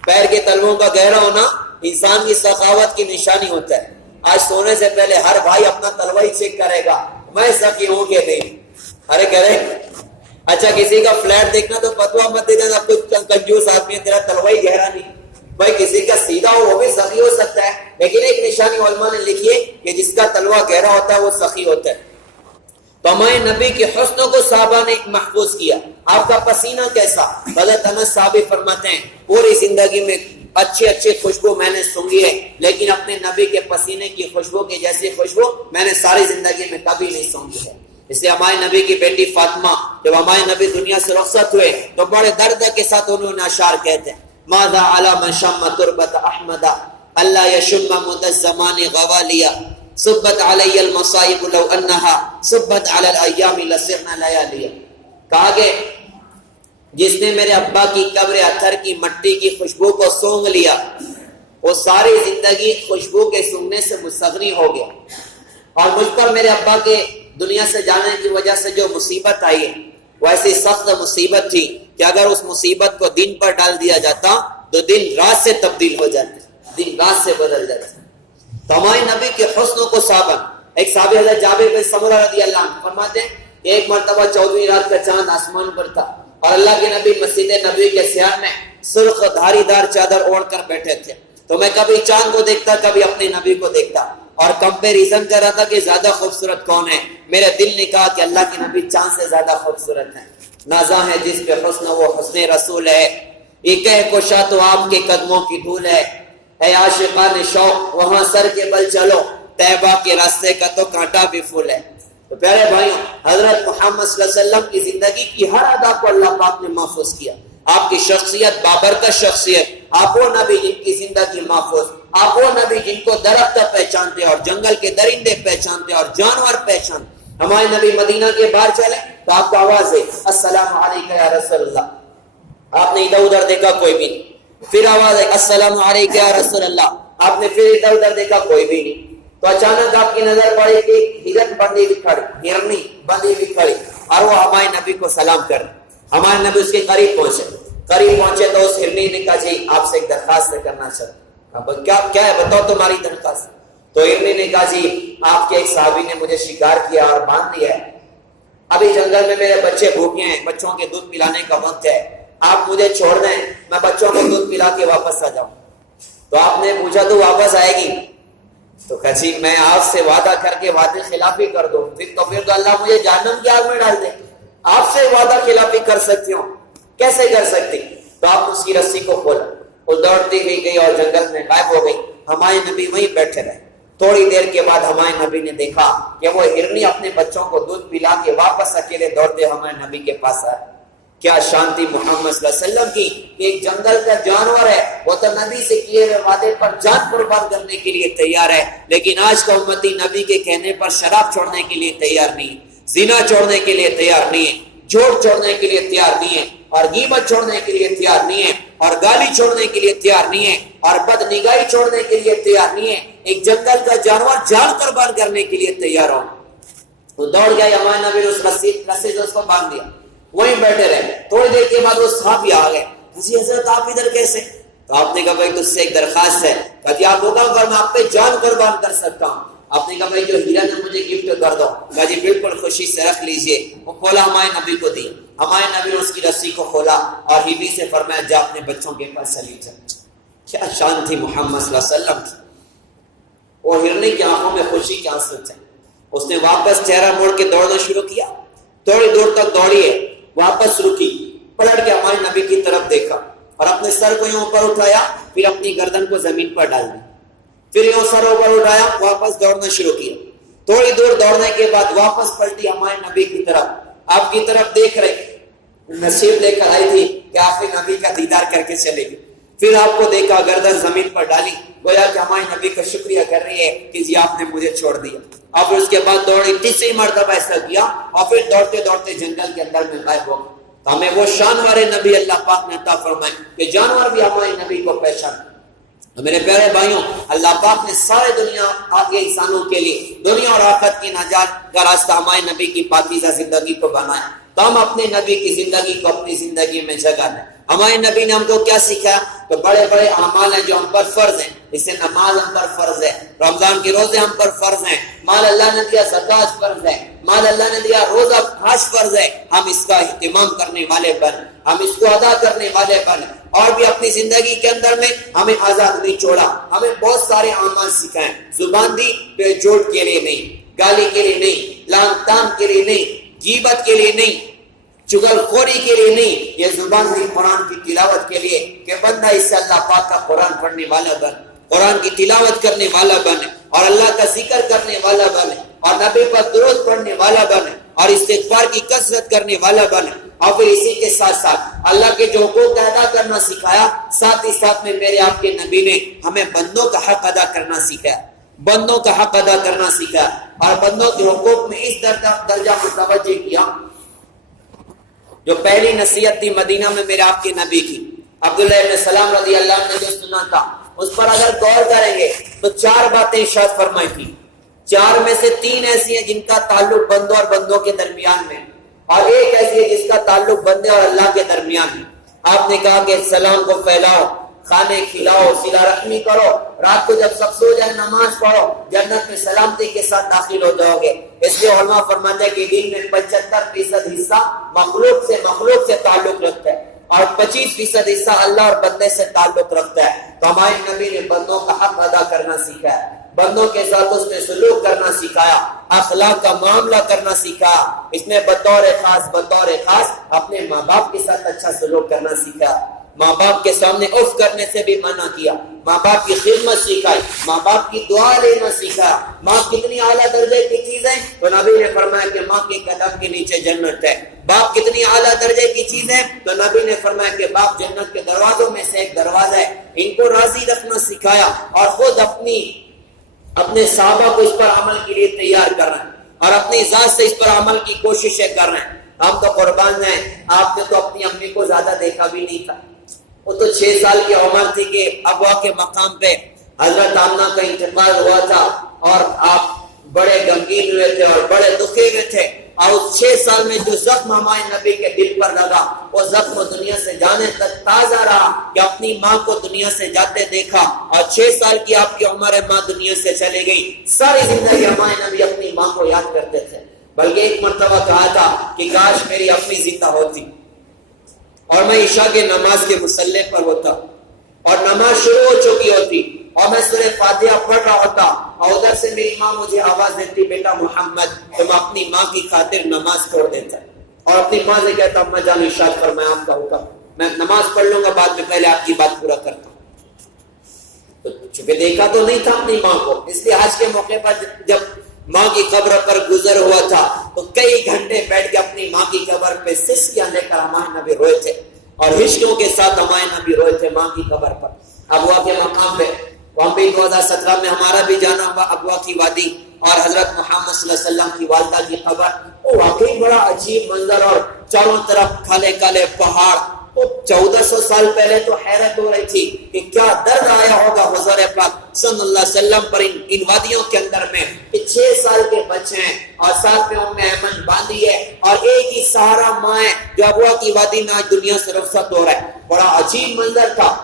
پیر کے تلووں کا گہرا ہونا انسان کی سخاوت کی نشانی ہوتا ہے. آج سونے سے پہلے ہر بھائی اپنا تلوا ہی چیک کرے گا، میں سکی ہوں کہ نہیں. ارے کرے اچھا، کسی کا فلیٹ دیکھنا تو فتوا مت دے دینا، کچھ کنجوس آدمی ہے تیرا تلوا ہی گہرا نہیں. بھائی کسی کا سیدھا ہو وہ بھی سخی ہو سکتا ہے، لیکن ایک نشانی علماء نے لکھی ہے کہ جس کا تلوہ گہرا ہوتا ہے وہ سخی ہوتا ہے. تو ہمارے نبی کے حسن کو صحابہ نے محفوظ کیا. آپ کا پسینہ کیسا؟ حضرت انس صحابی فرماتے ہیں پوری زندگی میں اچھے خوشبو میں نے سونگھی ہے، لیکن اپنے نبی کے پسینے کی خوشبو کی جیسی خوشبو میں نے ساری زندگی میں کبھی نہیں سونگھی ہے. اس لیے ہمارے نبی کی بیٹی فاطمہ جب ہمارے نبی دنیا سے رخصت ہوئے تو بڑے درد کے ساتھ انہوں نے اشعار کہتے ہیں ماذا علی من شم تربت احمد اللہ یشم مد الزمان غوالیا صبت علی المصائب لو انها صبت علی الایام لسرنا لیالیا. کہا کہ جس نے میرے ابا کی قبر اتھر کی مٹی کی خوشبو کو سونگ لیا وہ ساری زندگی خوشبو کے سونگنے سے مستغنی ہو گیا. اور مجھ پر میرے ابا کے دنیا سے جانے کی وجہ سے جو مصیبت آئی ہے وہ ایسی سخت مصیبت تھی کہ اگر اس مصیبت کو دن پر ڈال دیا جاتا تو دن رات سے تبدیل ہو جاتے، دن رات سے بدل جاتے. تو ہمارے نبی کے حسن کو صحابہ ایک صحابی حضرت جابر بن سمرہ رضی اللہ عنہ فرماتے ہیں کہ ایک مرتبہ 14ویں رات کا چاند آسمان پر تھا اور اللہ کے نبی مسجد نبوی کے سیان میں سرخ دھاری دار چادر اوڑھ کر بیٹھے تھے. تو میں کبھی چاند کو دیکھتا کبھی اپنے نبی کو دیکھتا اور کمپیریزن کر رہا تھا کہ زیادہ خوبصورت کون ہے. میرے دل نے کہا کہ اللہ کے نبی چاند سے زیادہ خوبصورت ہیں. نازا ہے جس پہ حسن وہ حسن رسول ہے، یہ کہہ کوشا تو آپ کے قدموں کی دھول ہے. اے عاشقان شوق وہاں سر کے بل چلو، طیبہ کے راستے کا تو کانٹا بھی پھول ہے. تو پیارے بھائیوں، حضرت محمد صلی اللہ علیہ وسلم کی زندگی کی ہر ادا کو اللہ پاک نے محفوظ کیا. آپ کی شخصیت بابرکت شخصیت، آپ وہ نبی جن کی زندگی محفوظ، آپ وہ نبی جن کو درخت پہچانتے اور جنگل کے درندے پہچانتے اور جانور پہچانتے. ہمارے نبی مدینہ کے باہر چلے تو آپ کا آواز ہے السلام علیکہ یا رسول اللہ. آپ نے ادھر ادھر دیکھا کوئی بھی نہیں. پھر آواز ہے السلام علیکہ یا رسول اللہ. آپ نے پھر ادھر ادھر دیکھا کوئی بھی نہیں. تو اچانک آپ کی نظر پڑی کہ ہرن بندی بھی کھڑی، ہرنی بندی بھی کھڑی اور وہ ہمارے نبی کو سلام کر. ہمارے نبی اس کے قریب پہنچے تو اس ہرنی نے کہا جی آپ سے ایک درخواست کرنا چاہتا. کیا ہے بتاؤ تمہاری درخواست. تو ہرنی نے کہا جی آپ کے ایک صحابی نے مجھے شکار کیا اور باندھ لیا ہے، ابھی جنگل میں میرے بچے بھوکے ہیں، بچوں کے دودھ پلانے کا وقت ہے، آپ مجھے چھوڑ دیں میں بچوں کو دودھ پلا کے واپس آ جاؤں. تو آپ نے پوچھا تو واپس آئے گی؟ تو کہا جی میں آپ سے وعدہ کر کے وعدے خلافی کر دوں پھر تو اللہ مجھے جہنم کی آگ میں ڈال دے. آپ سے وعدہ خلافی کر سکتی ہوں، کیسے کر سکتی؟ تو آپ اس کی رسی کو کھولا، وہ دوڑتی ہوئی گئی اور جنگل میں غائب ہو گئی. ہمارے نبی وہیں بیٹھے رہے. تھوڑی دیر کے بعد ہمارے نبی نے دیکھا کہ وہ ہرنی اپنے بچوں کو دودھ پلا کے واپس اکیلے دوڑتے ہمارے نبی کے پاس آئے. کیا شانتی محمد صلی اللہ علیہ وسلم کی کہ ایک جنگل کا جانور ہے وہ تو نبی سے کیے ہوئے وعدے پر جان قربان کرنے کے لیے تیار ہے، لیکن آج کا امتی نبی کے کہنے پر شراب چھوڑنے کے لیے تیار نہیں ہے، زنا چھوڑنے کے لیے تیار نہیں ہے، جھوٹ چھوڑنے کے لیے تیار نہیں ہے، اور غیبت چھوڑنے کے لیے تیار نہیں ہے، اور گالی چھوڑنے کے لیے تیار نہیں ہے، اور بد نگاہی چھوڑنے کے لیے تیار نہیں ہے. ایک جنگل کا جانور جان قربان کرنے کے لیے تیار ہو. وہ دوڑ گیا، ہمارے نبی نے اس رسی سے اس کو باندھ دیا، وہیں بیٹھے رہے. تھوڑی دیر کے بعد وہ صحابی آ گئے. جی حضرت آپ ادھر کیسے؟ تو آپ نے کہا بھائی تجھ سے ایک درخواست ہے. کہا آپ ہوگا اگر میں آپ پہ جان قربان کر سکتا ہوں. آپ نے کہا بھائی جو ہیرا ہے مجھے گفٹ کر دو. کہا جی بالکل خوشی سے رکھ لیجئے. وہ کھولا ہمارے نبی کو دی. ہمارے نبی نے اس کی رسی کو کھولا اور ہیوی سے فرمایا جا اپنے بچوں کے پاس چلی جا. کیا شان تھی محمد صلی اللہ علیہ وسلم کی. وہ ہرنی کی آنکھوں میں خوشی کے آنسو تھے. اس نے واپس چہرہ موڑ کے دوڑنا شروع کیا. تھوڑی دور تک دوڑی ہے، واپس رکی، پلٹ کے ہمارے نبی کی طرف دیکھا اور اپنے سر کو یوں اوپر اٹھایا، پھر اپنی گردن کو زمین پر ڈال دی، پھر یوں سر اوپر اٹھایا، واپس دوڑنا شروع کیا. تھوڑی دور دوڑنے کے بعد واپس پلٹی ہمارے نبی کی طرف، آپ کی طرف دیکھ رہی، نصیب لے کر آئی تھی کہ آپ نے نبی کا دیدار کر کے چلے گی. پھر آپ کو دیکھا، گردن زمین پر ڈالی، گویا کہ ہمارے نبی کا شکریہ کر رہی ہے کہ جی آپ نے مجھے چھوڑ دیا. اور پھر اس کے بعد دوڑی، تیسری مرتبہ ایسا کیا اور پھر دوڑتے دوڑتے جنگل کے اندر میں غائب ہو گئے. تو ہمیں وہ شان والے نبی اللہ پاک نے عطا فرمائے کہ جانور بھی ہمارے نبی کو پہچانے. میرے پیارے بھائیوں، اللہ پاک نے سارے دنیا کے انسانوں کے لیے دنیا اور آخرت کی نجات کا راستہ ہمارے نبی کی پاکیزہ زندگی کو بنایا. تو ہم اپنے نبی کی زندگی کو اپنی زندگی میں جگہ دیں. ہمارے نبی نے ہم کو کیا سکھایا؟ تو بڑے بڑے اعمال ہیں جو ہم پر فرض ہیں، جیسے نماز ہم پر فرض ہے، رمضان کے روزے ہم پر فرض ہیں، مال اللہ نے دیا زکوٰۃ فرض ہے، مال اللہ نے دیا روزہ حج فرض ہے. ہم اس کا اہتمام کرنے والے بن. ہم اس کو ادا کرنے والے بنے، اور بھی اپنی زندگی کے اندر میں ہمیں آزاد نہیں چھوڑا، ہمیں بہت سارے اعمال سکھائیں. زبان دی پہ جھوٹ کے لیے نہیں، گالی کے لیے نہیں، لان تان کے لیے نہیں، غیبت کے لیے نہیں، چغل خوری کے لیے نہیں. یہ زبان دی قرآن کی تلاوت کے لیے کہ بندہ اس سے اللہ پاک کا قرآن پڑھنے والا بن، قرآن کی تلاوت کرنے والا بنے، اور اللہ کا ذکر کرنے والا بنے، اور نبی پر درود پڑھنے والا بنے، اور استغفار کی کثرت کرنے والا بنے. اور پھر اسی کے ساتھ ساتھ اللہ کے جو حقوق ادا کرنا سکھایا، ساتھ ہی ساتھ میں میرے آپ کے نبی نے ہمیں بندوں کا حق ادا کرنا سکھایا، بندوں کا حق ادا کرنا سکھایا، اور بندوں کے حقوق میں اس درجہ متوجہ کیا. جو پہلی نصیحت تھی مدینہ میں میرے آپ کے نبی کی، عبداللہ ابن سلام رضی اللہ عنہ نے جو سنا تھا، اس پر اگر غور کریں گے تو 4 باتیں ارشاد فرمائی تھی. 4 میں سے 3 ایسی ہیں جن کا تعلق بندوں اور بندوں کے درمیان میں، اور ایک ایسی ہے جس کا تعلق بندے اور اللہ کے درمیان میں. آپ نے کہا کہ سلام کو پھیلاؤ، کھانے کھلاؤ، صلہ رحمی کرو، رات کو جب سب سو جائے نماز پڑھو، جنت میں سلامتی کے ساتھ داخل ہو جاؤ گے. اس لیے علماء فرماتے ہیں کہ دین میں 75% حصہ مخلوق سے تعلق رکھتا ہے، اور 25% حصہ اللہ اور بندے سے تعلق رکھتا ہے. تو ہمارے نبی نے بندوں کا حق ادا کرنا سیکھا ہے، بندوں کے ساتھ اس نے سلوک کرنا سکھایا، اخلاق کا معاملہ کرنا سیکھا. اس نے بطور خاص اپنے ماں باپ کے ساتھ اچھا سلوک کرنا سیکھا، ماں باپ کے سامنے اف کرنے سے بھی منع کیا، ماں باپ کی خدمت سکھائی، ماں باپ کی دعا لینا سیکھا. ماں کتنی اعلیٰ درجے کی چیز ہے، تو نبی نے فرمایا کہ ماں کے قدم کے نیچے جنت ہے. باپ کتنی اعلیٰ درجے کی چیز ہے، تو نبی نے فرمایا کہ باپ جنت کے دروازوں میں سے ایک دروازہ ہے. ان کو راضی رکھنا سکھایا، اور خود اپنے صحابہ کو اس پر عمل کے لیے تیار کر رہے ہیں، اور اپنی ذات سے اس پر عمل کی کوششیں کر رہے ہیں. ہم تو قربان ہیں، آپ نے تو اپنی امی کو زیادہ دیکھا بھی نہیں تھا. وہ تو 6 سال کی عمر تھی کہ ابوا کے مقام پہ حضرت آمنہ کا انتقال ہوا تھا، اور آپ بڑے غمگین ہوئے تھے اور بڑے دکھے ہوئے تھے. اور اس 6 سال میں جو زخم ہمارے نبی کے دل پر لگا، وہ زخم دنیا سے جانے تک تازہ رہا کہ اپنی ماں کو دنیا سے جاتے دیکھا. اور 6 سال کی آپ کی عمر ماں دنیا سے چلے گئی. ساری زندگی ہمارے نبی اپنی ماں کو یاد کرتے تھے، بلکہ ایک مرتبہ کہا تھا کہ کاش میری امی زندہ ہوتی اور میں عشاء کے نماز کے مصلی پر ہوتا، اور نماز شروع ہو چکی ہوتی، اور میں سورہ فاتحہ پڑھ رہا ہوتا، اور ادھر سے میری ماں مجھے آواز دیتی بیٹا محمد، تو میں اپنی ماں کی خاطر نماز چھوڑ دیتا اور اپنی ماں سے کہتا اما جان ارشاد فرمائیں آپ کا حکم، میں نماز پڑھ لوں گا بعد میں، پہلے آپ کی بات پورا کرتا ہوں. تو چونکہ دیکھا تو نہیں تھا اپنی ماں کو، اس لیے آج کے موقع پر جب ماں کی قبر پر گزر ہوا تھا تو کئی گھنٹے بیٹھ کے اپنی ماں کی قبر پہ سسکیاں لے کر ہمارے نبی روئے تھے، اور ہچکیوں کے ساتھ ہمارے نبی روئے تھے ماں کی قبر پر ابوا کے مقام پہ. ہم بھی 2017 میں ہمارا بھی جانا ہوا ابوا کی وادی، اور حضرت محمد صلی اللہ علیہ وسلم کی والدہ کی قبر. وہ واقعی بڑا عجیب منظر، اور چاروں طرف کالے کالے پہاڑ. تو 1400 سال پہلے تو حیرت ہو رہی تھی کہ کیا درد آیا ہوگا حضور پاک صلی اللہ علیہ وسلم پر ان وادیوں کے اندر میں، کہ 6 سال کے بچے ہیں، اور ساتھ میں ام ایمن باندھی ہے، اور ایک ہی سہارا ماں ہے جو ابوا کی وادی میں آج دنیا سے رخصت ہو رہا ہے. بڑا عجیب منظر تھا.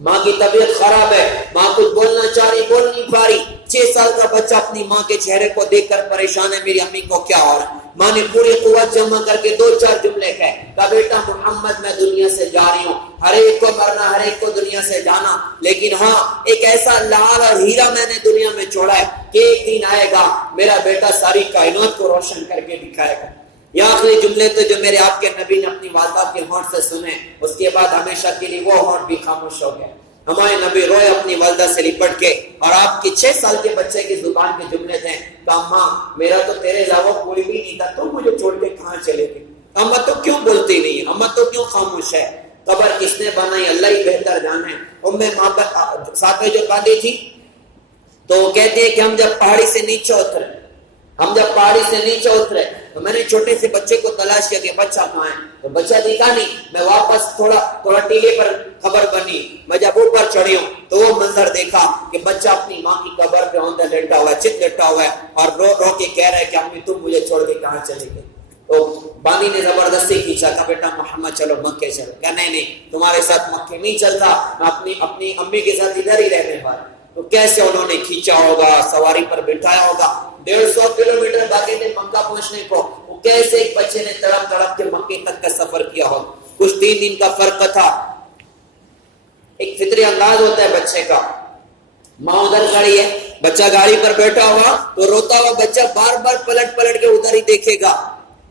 ماں کی طبیعت خراب ہے، ماں کچھ بولنا چاہ رہی، بول نہیں پا رہی. 6 سال کا بچہ اپنی ماں کے چہرے کو دیکھ کر پریشان ہے، میری امی کو کیا ہو رہا ہے. ماں نے پوری قوت جمع کر کے 2-4 جملے کہے، کہا بیٹا محمد میں دنیا سے جا رہی ہوں، ہر ایک کو مرنا، ہر ایک کو دنیا سے جانا، لیکن ہاں ایک ایسا لعل اور ہیرا میں نے دنیا میں چھوڑا ہے کہ ایک دن آئے گا میرا بیٹا ساری کائنات کو روشن کر کے دکھائے گا. یہ آخری جملے تو جو میرے آپ کے نبی نے اپنی والدہ کے ہونٹ سے سنے، اس کے بعد ہمیشہ کے لیے وہ ہونٹ بھی خاموش ہو گیا. ہمارے نبی روئے اپنی والدہ سے لپٹ کے، اور آپ کی 6 سال کے بچے کی زبان کے جملے تھے، کہا ماں میرا تو تیرے علاوہ کوئی بھی نہیں تھا، تم مجھے چھوڑ کے کہاں چلے گئے؟ اما تو کیوں بولتی نہیں، اما تو کیوں خاموش ہے؟ قبر کس نے بنائی اللہ ہی بہتر جانے. ساتھ میں جو باندھی تھی تو وہ کہتے ہیں کہ ہم جب پہاڑی سے نیچے اترے تو میں نے چھوٹے سے بچے کو تلاش کیا کہ بچہ کہاں ہے، تو بچہ دکھا نہیں. میں واپس تھوڑا ٹیلے پر خبر بنی، میں جب اوپر چڑھی ہوں تو وہ منظر دیکھا کہ بچہ اپنی ماں کی قبر پہ اندر لیٹا ہوا ہے، چت لیٹا ہوا ہے، اور رو کے کہہ رہا ہے کہ امی تم مجھے چھوڑ کے کہاں چلے گئے. تو بانی نے زبردستی کھینچا، کہا بیٹا محمد چلو مکے چلو. کہا نہیں تمہارے ساتھ مکے نہیں چلتا، میں اپنی امی کے ساتھ ادھر ہی رہنے والا. تو کیسے انہوں نے کھینچا ہوگا، سواری پر بٹھایا ہوگا، 150 کلومیٹر باقی تھے مکہ پہنچنے کو. وہ کیسے ایک بچے نے تڑپ کے مکے تک کا سفر کیا ہوگا. کچھ 3 دن کا فرق تھا. ایک فطری انداز ہوتا ہے بچے کا. ماں ادھر کھڑی ہے, بچہ گاڑی پر بیٹھا ہوا تو روتا ہوا بچہ بار بار پلٹ پلٹ کے ادھر ہی دیکھے گا.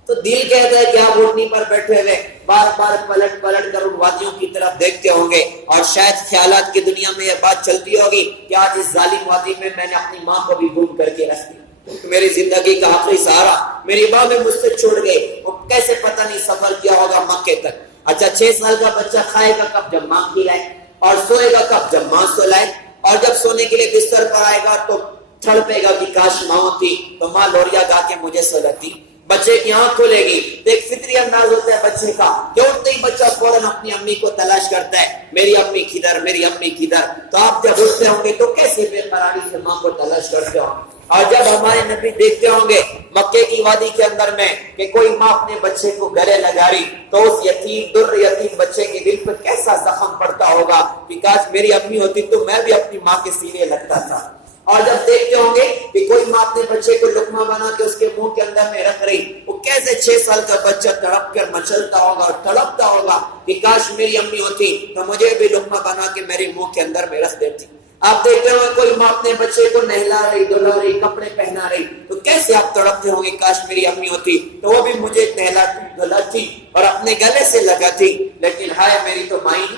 تو دل کہتا ہے کہ آپ اٹھنی پر بیٹھے ہوئے بار بار پلٹ پلٹ کر ان وادیوں کی طرف دیکھتے ہوں گے, اور شاید خیالات کی دنیا میں یہ بات چلتی ہوگی کہ آج اس ظالم وادی میں میں نے اپنی ماں کو بھی گم کر کے رکھ دیا, میری زندگی کا آخری سہارا میری ماں میں مجھ سے چھوڑ گئے. وہ کیسے پتہ نہیں سفر کیا ہوگا مکے تک. اچھا 6 سال کا بچہ کھائے گا کب؟ جب ماں کھلائے. اور سوئے گا کب؟ جب ماں سلائے. اور جب سونے کے لیے بستر پر آئے گا تو تڑپے گا کہ کاش ماں ہوتی تو ماں لوریا گا کے مجھے سلاتی. بچے کی آنکھ کھلے گی تو ایک فطری انداز ہوتا ہے بچے کا کہ اٹھتے ہی بچہ فوراً اپنی امی کو تلاش کرتا ہے, میری امی کدھر, میری امی کدھر. تو آپ جب اٹھتے ہوں گے تو کیسے بے قراری سے ماں کو تلاش کرتے ہوں گے. اور جب ہمارے نبی دیکھتے ہوں گے مکے کی وادی کے اندر میں کہ کوئی ماں اپنے بچے کو گلے لگا رہی تو اس یتیم در یتیم بچے کے دل پر کیسا زخم پڑتا ہوگا کہ کاش میری امی ہوتی تو میں بھی اپنی ماں کے سینے لگتا تھا. اور جب دیکھتے ہوں گے کہ کوئی ماں اپنے بچے کو لقمہ بنا کے اس کے منہ کے اندر میں رکھ رہی, وہ کیسے 6 سال کا بچہ تڑپ کر مچلتا ہوگا اور تڑپتا ہوگا کہ کاش میری امی ہوتی تو مجھے بھی لقمہ بنا کے میرے منہ کے اندر میں رکھ دیتی. آپ دیکھتے ہوں گے کوئی ماں اپنے بچے کو نہلا رہی, دھلا رہی, کپڑے پہنا رہی تو کیسے آپ تڑپتے ہوں گے کاش میری امی ہوتی تو وہ بھی مجھے نہلاتی, دھلاتی اور اپنے گلے سے لگاتی. لیکن ہائے میری تو ماں ہی.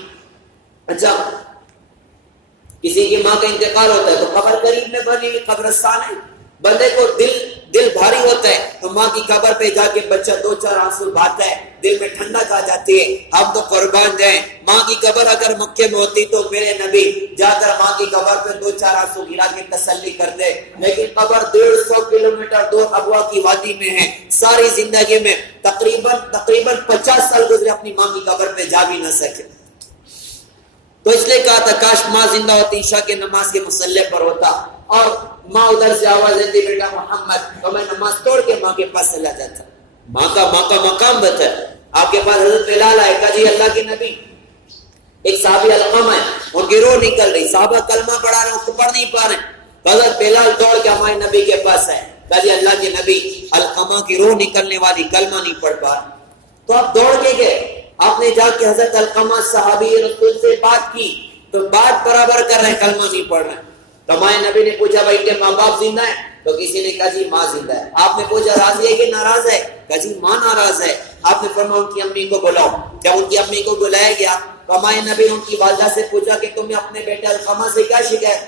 اچھا کسی کی ماں کا انتقال ہوتا ہے تو قبر قریب میں بنی ہوئی قبرستان ہے, بندے کو دل بھاری ہوتا ہے تو ماں کی قبر پہ جا کے بچہ 2-4 آنسو بہاتا ہے, دل میں ٹھنڈک آ جاتی ہے. ہم تو قربان جائیں, ماں کی قبر اگر مکے میں ہوتی تو میرے نبی جا کر ماں کی قبر پہ 2-4 آنسو گرا کے تسلی کرتے. لیکن قبر 150 کلومیٹر دور ابوا کی وادی میں ہے. ساری زندگی میں تقریباً 50 سال گزرے اپنی ماں کی قبر پہ جا بھی نہ سکے. تو اس لیے کہا تھا کاش ماں زندہ ہوتی, عشاء کے نماز کے مصلی پر ہوتا اور ماں ادھر سے آواز دیتی بیٹا محمد, تو میں نماز توڑ کے ماں کے پاس چلا جاتا. ماں کا مقام بتا ہے. آپ کے پاس حضرت بلال آئے, کہا جی اللہ کے نبی, ایک صحابی علقمہ ہے, ان کی روح نکل رہی, صحابہ کلمہ پڑھا رہے ہیں, اس کو پڑھ نہیں پا رہے. حضرت بلال دوڑ کے ہمارے نبی کے پاس آئے, کہا جی اللہ کے نبی علقمہ کی روح نکلنے والی کلمہ نہیں پڑھ پا رہے. تو آپ دوڑ کے گئے, آپ نے جا کے حضرت علقمہ صحابی رسول سے بات کی تو بات برابر کر رہے ہیں, کلمہ نہیں پڑھ رہے. تو ہمارے نبی نے پوچھا بھائی کہ ماں باپ زندہ ہے؟ تو کسی نے کہا جی ماں زندہ ہے. آپ نے پوچھا راضی ہے کہ ناراض ہے؟ کہا جی ماں ناراض ہے. آپ نے فرمایا ان کی امی کو بلاؤ. جب ان کی امی کو بلایا گیا تو ہمارے نبی نے ان کی والدہ سے پوچھا کہ تمہیں اپنے بیٹے علقمہ سے کیا شکایت؟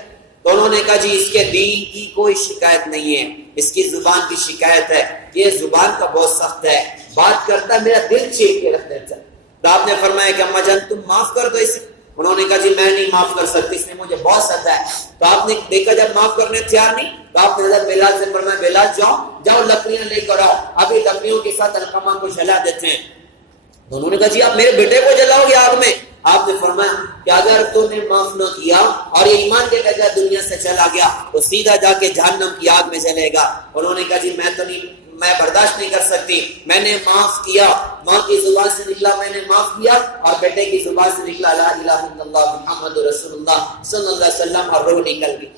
تو انہوں نے کہا جی اس کے دین کی کوئی شکایت نہیں ہے, اس کی زبان کی شکایت ہے, یہ زبان کا بہت سخت ہے, بات کرتا ہے میرا دل چیر کے رکھ دیتا ہے. تو آپ نے فرمایا کہ اماں جان تم معاف کر دو اسے. انہوں نے کہا جی میں نہیں معاف کر سکتی, اس نے مجھے بہت ستایا. تو آپ نے دیکھا جب معاف کرنے تیار نہیں تو آپ نے حضرت بلال سے فرمایا بلال جاؤ لکڑیاں لے کر آؤ, ابھی لکڑیوں کے ساتھ علقمہ کو جلا دیتے ہیں. تو انہوں نے کہا جی آپ میرے بیٹے کو جلاؤ گے آگ میں؟ آپ نے فرمایا کہ اگر تو نے معاف نہ کیا اور یہ ایمان کے بغیر دنیا سے چلا گیا تو سیدھا جا کے جہنم کی آگ میں جلے گا. انہوں نے کہا جی میں برداشت نہیں کر سکتی, میں نے معاف کیا, ماں کی زبان سے نکلا میں نے معاف کیا اور بیٹے کی زبان سے نکلا لا الہ الا اللہ محمد رسول اللہ صلی اللہ علیہ وسلم اور روح نکل گئی.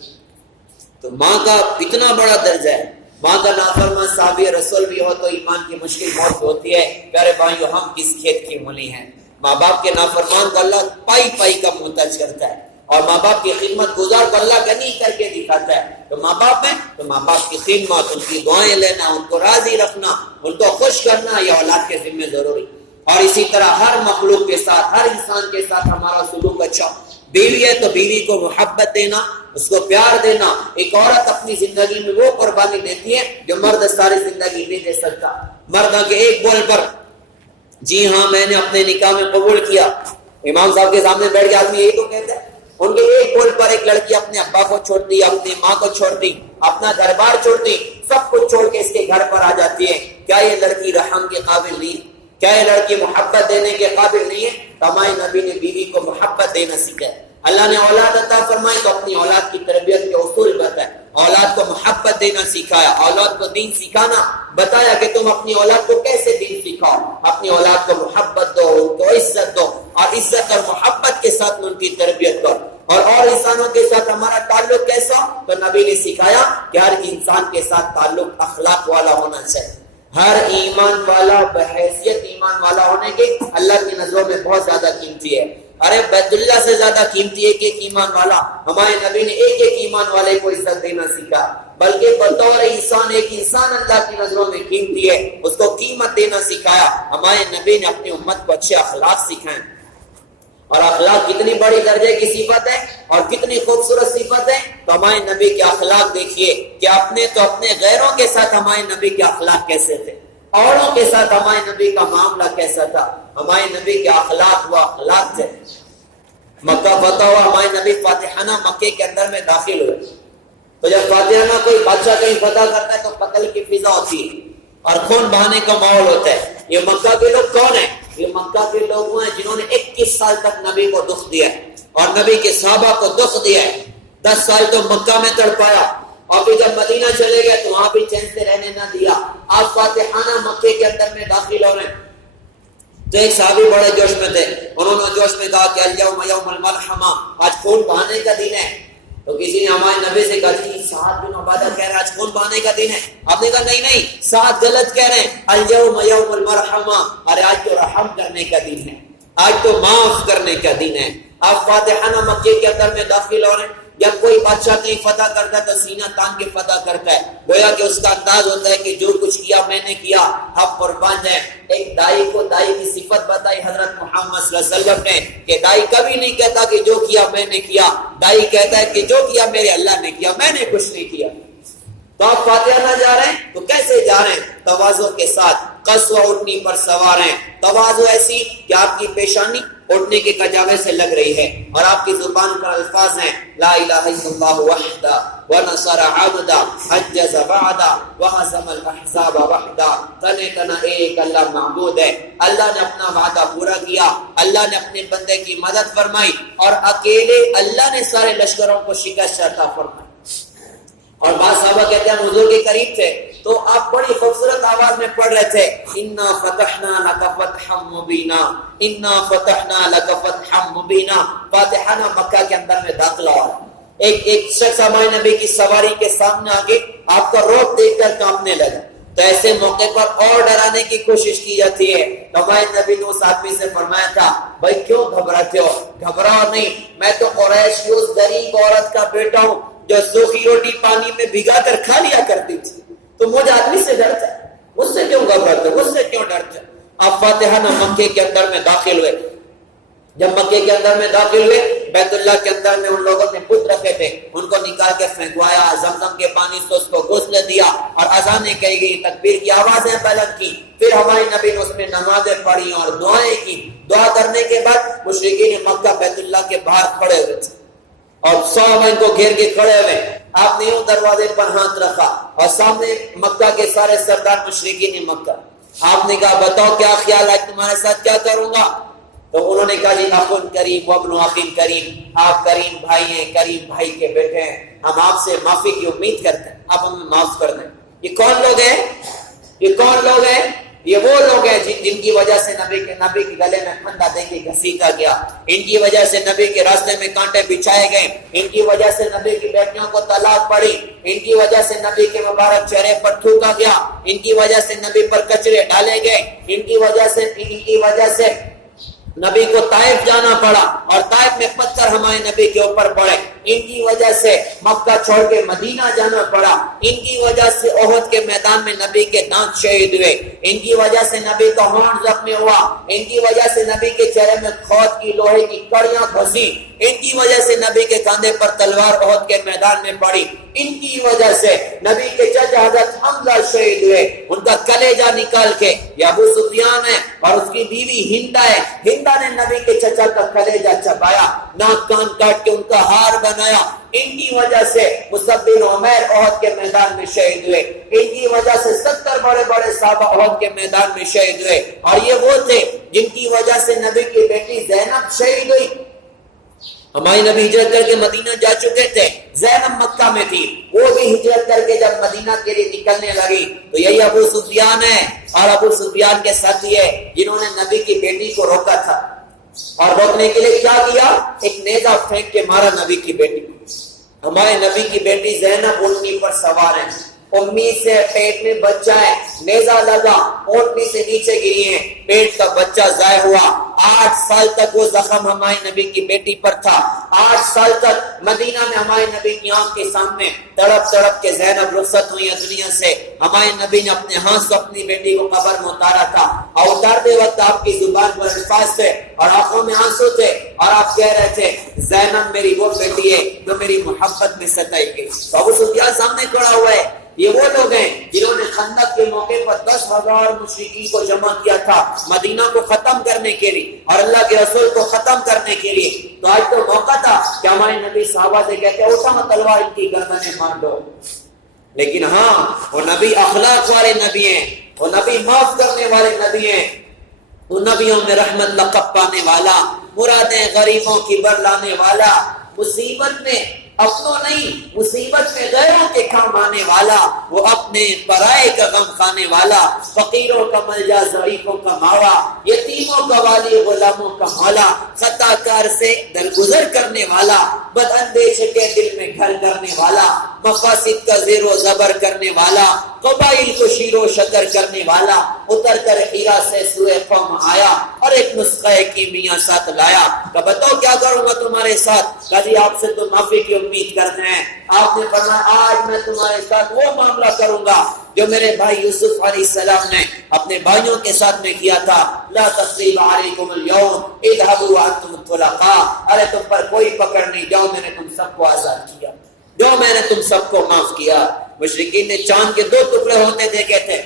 تو ماں کا اتنا بڑا درجہ ہے. ماں کا نافرمان صحابی رسول بھی ہو تو ایمان کی مشکل بہت ہوتی ہے. پیارے بھائیو ہم کس کھیت کی مولی ہیں. ماں باپ کے نافرمان کو اللہ پائی کا محتاج کرتا ہے اور ماں باپ کی خدمت گزار کو اللہ غنی کر کے دکھاتا ہے. تو ماں باپ ہے تو ماں باپ کی خدمت, ان کی دعائیں لینا, ان کو راضی رکھنا, ان کو خوش کرنا یہ اولاد کے ذمہ ضروری. اور اسی طرح ہر مخلوق کے ساتھ, ہر انسان کے ساتھ ہمارا سلوک اچھا. بیوی ہے تو بیوی کو محبت دینا, اس کو پیار دینا. ایک عورت اپنی زندگی میں وہ قربانی دیتی ہے جو مرد ساری زندگی نہیں دے سکتا. مرد کے ایک بول پر جی ہاں میں نے اپنے نکاح میں قبول کیا, امام صاحب کے سامنے بیٹھ کے آدمی یہی تو کہتا ہے. ان کے ایک بول پر ایک لڑکی اپنے ابا کو چھوڑتی, اپنی ماں کو چھوڑتی, اپنا گھر بار چھوڑتی, سب کچھ چھوڑ کے اس کے گھر پر آ جاتی ہے. کیا یہ لڑکی رحم کے قابل نہیں ہے؟ کیا یہ لڑکی محبت دینے کے قابل نہیں ہے؟ ہمارے نبی نے بیوی کو محبت دینا سیکھا. اللہ نے اولاد عطا فرمائی تو اپنی اولاد کی تربیت کے اصول بتائے, اولاد کو محبت دینا سکھایا, اولاد کو دین سکھانا بتایا کہ تم اپنی اولاد کو کیسے دین سکھاؤ. اپنی اولاد کو محبت دو, ان کو عزت دو اور عزت اور محبت کے ساتھ ان کی تربیت کرو. اور انسانوں کے ساتھ ہمارا تعلق کیسا؟ تو نبی نے سکھایا کہ ہر انسان کے ساتھ تعلق اخلاق والا ہونا چاہیے. ہر ایمان والا بحیثیت ایمان والا ہونے کے اللہ کی نظروں میں بہت زیادہ قیمتی ہے. ارے بیت اللہ سے زیادہ قیمتی ایک ایک ایمان والا. ہمارے نبی نے ایک ایک ایمان والے کو عزت دینا سیکھا, بلکہ بطور انسان ایک انسان اللہ کی نظروں میں قیمتی ہے, اس کو قیمت دینا سکھایا. ہمارے نبی نے اپنی امت کو اچھے اخلاق سکھائے, اور اخلاق کتنی بڑی درجے کی صفت ہے اور کتنی خوبصورت صفت ہے. تو ہمارے نبی کے اخلاق دیکھیے کہ اپنے غیروں کے ساتھ ہمارے نبی کے اخلاق کیسے تھے, اوروں کے ساتھ ہمارے نبی کا معاملہ کیسا تھا. ہمارے نبی کے اخلاق وہ اخلاق تھے. مکہ فتح ہوا, ہمارے نبی فاتحانہ مکے کے اندر میں داخل ہوئے. تو جب فاتحانہ کوئی بادشاہ کہیں فتح کرتا ہے تو قتل کی فضا ہوتی ہے اور خون بہانے کا ماحول ہوتا ہے. یہ مکہ کے لوگ کون ہیں؟ یہ مکہ کے لوگ ہیں جنہوں نے 21 سال تک نبی کو دکھ دیا ہے اور نبی کے صحابہ کو دکھ دیا ہے. 10 سال تو مکہ میں تڑپایا, اور پھر جب مدینہ چلے گئے تو وہاں بھی چین سے رہنے نہ دیا. آپ فاتحانہ مکے کے اندر میں داخل ہو رہے ہیں. تو ایک صحابی بڑے جوش میں تھے, انہوں نے جوش میں کہا کہ الیوم یوم الملحمہ, آج خون بہانے کا دن ہے. تو کسی نے ہمارے نبی سے کہا جی سعد بن عبادہ کہہ رہا ہے آج خون بہانے کا دن ہے. آپ نے کہا نہیں سعد غلط کہہ رہے ہیں, الیوم یوم المرحمہ, ارے آج تو رحم کرنے کا دن ہے, آج تو معاف کرنے کا دن ہے. آپ فاتحانہ مکے کے اندر میں داخل ہو رہے ہیں. جب کوئی بادشاہ کہیں فتح کرتا ہے تو سینہ تان کے فتح کرتا ہے, گویا کہ اس کا انداز ہوتا ہے کہ جو کچھ کیا میں نے کیا, اب قربان جائیں. ایک دائی کو دائی کی صفت بتائی حضرت محمد صلی اللہ علیہ وسلم نے کہ دائی کبھی نہیں کہتا کہ جو کیا میں نے کیا, دائی کہتا ہے کہ جو کیا میرے اللہ نے کیا, میں نے کچھ نہیں کیا. تو آپ فاتحہ نہ جا رہے ہیں تو کیسے جا رہے ہیں؟ تواضع کے ساتھ, قصوہ اٹھنی پر سوار ہیں. تواضع ایسی کہ آپ کی پیشانی اٹھنے کے کجاوے سے لگ رہی ہے اور آپ کی زبان پر الفاظ ہیں لا الہ الا اللہ وحدہ ونصر عبدہ حجز وعدہ وہزم الاحزاب وحدہ. تنے تنا ایک اللہ معبود ہے, اللہ نے اپنا وعدہ پورا کیا, اللہ نے اپنے بندے کی مدد فرمائی اور اکیلے اللہ نے سارے لشکروں کو شکست عطا فرمائی. اور بعض صحابہ کہتے ہیں حضور کے قریب تھے تو آپ بڑی خوبصورت آواز میں پڑھ رہے تھے انا فتحنا لک فتحا مبینا, انا فتحنا لک فتحا مبینا. فاتحانہ مکہ کے اندر میں داخلہ ہوا. ایک شخص ہمارے نبی کی سواری کے سامنے آگے آپ کا روپ دیکھ کر کانپنے لگا. تو ایسے موقع پر اور ڈرانے کی کوشش کی جاتی ہے. ہمارے نبی نے اس آدمی سے فرمایا تھا بھائی کیوں گھبراتے ہو, گھبراؤ نہیں, میں تو قریش کی اس غریب عورت کا بیٹا ہوں جو سوکھی روٹی پانی میں بھگا کر کھا لیا کرتی تھی. تو مجھے آدمی سے ڈرتا ہے, مجھ سے کیوں گھبراتے, مجھ سے کیوں ڈرتے. آپ فاتحانہ مکے کے اندر میں داخل ہوئے. جب مکے کے اندر میں داخل ہوئے, بیت اللہ کے اندر میں ان لوگوں نے بت رکھے تھے, ان کو نکال کے پھینکوایا, زمزم کے پانی سے اس کو غسل دیا اور اذانیں کہی گئی, تکبیر کی آوازیں بلند کی. پھر ہمارے نبی نے اس میں نمازیں پڑھی اور دعائیں کی. دعا کرنے کے بعد مشرکین مکہ بیت اللہ کے باہر کھڑے ہوئے تھے اور صحابہ ان کو گھیر کے کھڑے ہوئے. آپ نے یوں دروازے پر ہاتھ رکھا اور سامنے مکہ کے سارے سردار مشرکین مکہ. آپ نے کہا بتاؤ کیا خیال ہے, تمہارے ساتھ کیا کروں گا؟ تو انہوں نے کہا جی اخن کریم وابن اخین کریم, آپ کریم بھائی ہیں, کریم بھائی کے بیٹے ہیں, ہم آپ سے معافی کی امید کرتے ہیں, آپ ہمیں معاف کر دیں. یہ کون لوگ ہیں؟ یہ کون لوگ ہیں؟ یہ وہ لوگ ہیں جن کی وجہ سے نبی کے گلے میں پھندا دے کے گھسیٹا گیا, ان کی وجہ سے نبی کے راستے میں کانٹے بچھائے گئے, ان کی وجہ سے نبی کی بیٹیوں کو طلاق پڑی, ان کی وجہ سے نبی کے مبارک چہرے پر تھوکا گیا, ان کی وجہ سے نبی پر کچرے ڈالے گئے, ان کی وجہ سے نبی کو طائف جانا پڑا اور طائف میں پتھر ہمارے نبی کے اوپر پڑے, ان کی وجہ سے مکہ چھوڑ کے مدینہ جانا پڑا, ان کی وجہ سے احد کے میدان میں نبی کے دانت شہید ہوئے, ان کی وجہ سے نبی کا ہونٹ زخمی ہوا, ان کی وجہ سے نبی کے چہرے میں کھوت کی لوہے کی کڑیاں پھنسی, ان کی وجہ سے نبی کے کاندھے پر تلوار احد کے میدان میں پڑی, ان کی وجہ سے نبی کے چچا حضرت حمزہ شہید ہوئے, ان کا کلیجہ نکال کے, یہ ابو سفیان ہے اور اس کی بیوی ہندا ہے, ہندا نے نبی کے چچا کا کلیجہ چبایا, ناک کان کاٹ کے ان کا ہار بنایا, ان کی وجہ سے مصعب بن عمیر احد کے میدان میں شہید ہوئے, ان کی وجہ سے 70 بڑے بڑے صحابہ احد کے میدان میں شہید ہوئے. اور یہ وہ تھے جن کی وجہ سے نبی کی بیٹی زینب شہید ہوئی. ہماری نبی ہجرت کر کے مدینہ جا چکے تھے, زینب مکہ میں تھی, وہ بھی ہجرت کر کے جب مدینہ کے لیے نکلنے لگی تو یہی ابو سفیان ہے اور ابو سفیان کے ساتھی ہے جنہوں نے نبی کی بیٹی کو روکا تھا. اور روکنے کے لیے کیا کیا؟ ایک نیزہ پھینک کے مارا نبی کی بیٹی کو. ہمارے نبی کی بیٹی زینب اونٹنی پر سوار ہے, امید سے پیٹ میں بچہ ہے، نیزہ لگا، اوٹنی سے نیچے گری ہیں، پیٹ کا بچہ ضائع ہوا۔ 8 سال تک وہ زخم ہمارے نبی کی بیٹی پر تھا۔ 8 سال تک مدینہ میں ہمارے نبی کی آنکھ کے سامنے تڑپ تڑپ کے زینب رخصت ہوئی دنیا سے۔ ہمارے نبی نے اپنے ہاتھ سے اپنی بیٹی کو قبر میں اتارا تھا، اور اتارتے وقت آپ کی زبان پر الفاظ تھے اور آنکھوں میں آنسو تھے، اور آپ کہہ رہے تھے زینب میری وہ بیٹی ہے جو میری محبت میں ستائی گئی۔ تو ابو سفیان سامنے کھڑا ہوا ہے۔ یہ وہ لوگ ہیں جنہوں نے خندق کے موقع پر 10,000 مشرکین کو جمع کیا تھا مدینہ کو ختم کرنے کے لیے اور اللہ کے رسول کو ختم کرنے کے لیے۔ تو آج تو موقع تھا کہ ہمارے نبی صحابہ سے کہتے ہیں اٹھا تلوار ان کی گردنیں مار دو، لیکن ہاں وہ نبی اخلاق والے نبی ہیں، وہ نبی معاف کرنے والے نبی ہیں، وہ نبیوں میں رحمت لقب پانے والا، مرادیں غریبوں کی برلانے والا، مصیبت میں اپنوں نہیں مصیبت میں غیروں کے کام آنے والا، وہ اپنے پرائے کا غم کھانے والا، فقیروں کا ملجا ضعیفوں کا ماوا، یتیموں کا والی غلاموں کا مولا، خطا کار سے درگزر کرنے والا، بد اندیش کے دل میں گھر کرنے والا، مفاسد کا زیر و زبر کرنے والا، قبائل کو شیر و شکر کرنے والا، اتر کر ہیرا سے سوئے قوم آیا اور ایک نسخہ کیمیا ساتھ لایا کہ بتاؤ کیا کروں گا تمہارے ساتھ؟ کہ جی آپ سے تو معافی کی امید کرتے ہیں۔ آپ نے فرمایا آج میں تمہارے ساتھ وہ معاملہ کروں گا جو میرے بھائی یوسف علیہ السلام نے اپنے بھائیوں کے ساتھ میں کیا تھا، لا تثریب علیکم اليوم اذهبوا وانتم طلقاء، ارے تم پر کوئی پکڑ نہیں، جاؤ میں نے تم سب کو آزاد کیا، جو میں نے تم سب کو معاف کیا۔ مشرکین نے چاند کے 2 ٹکڑے ہوتے دیکھے تھے،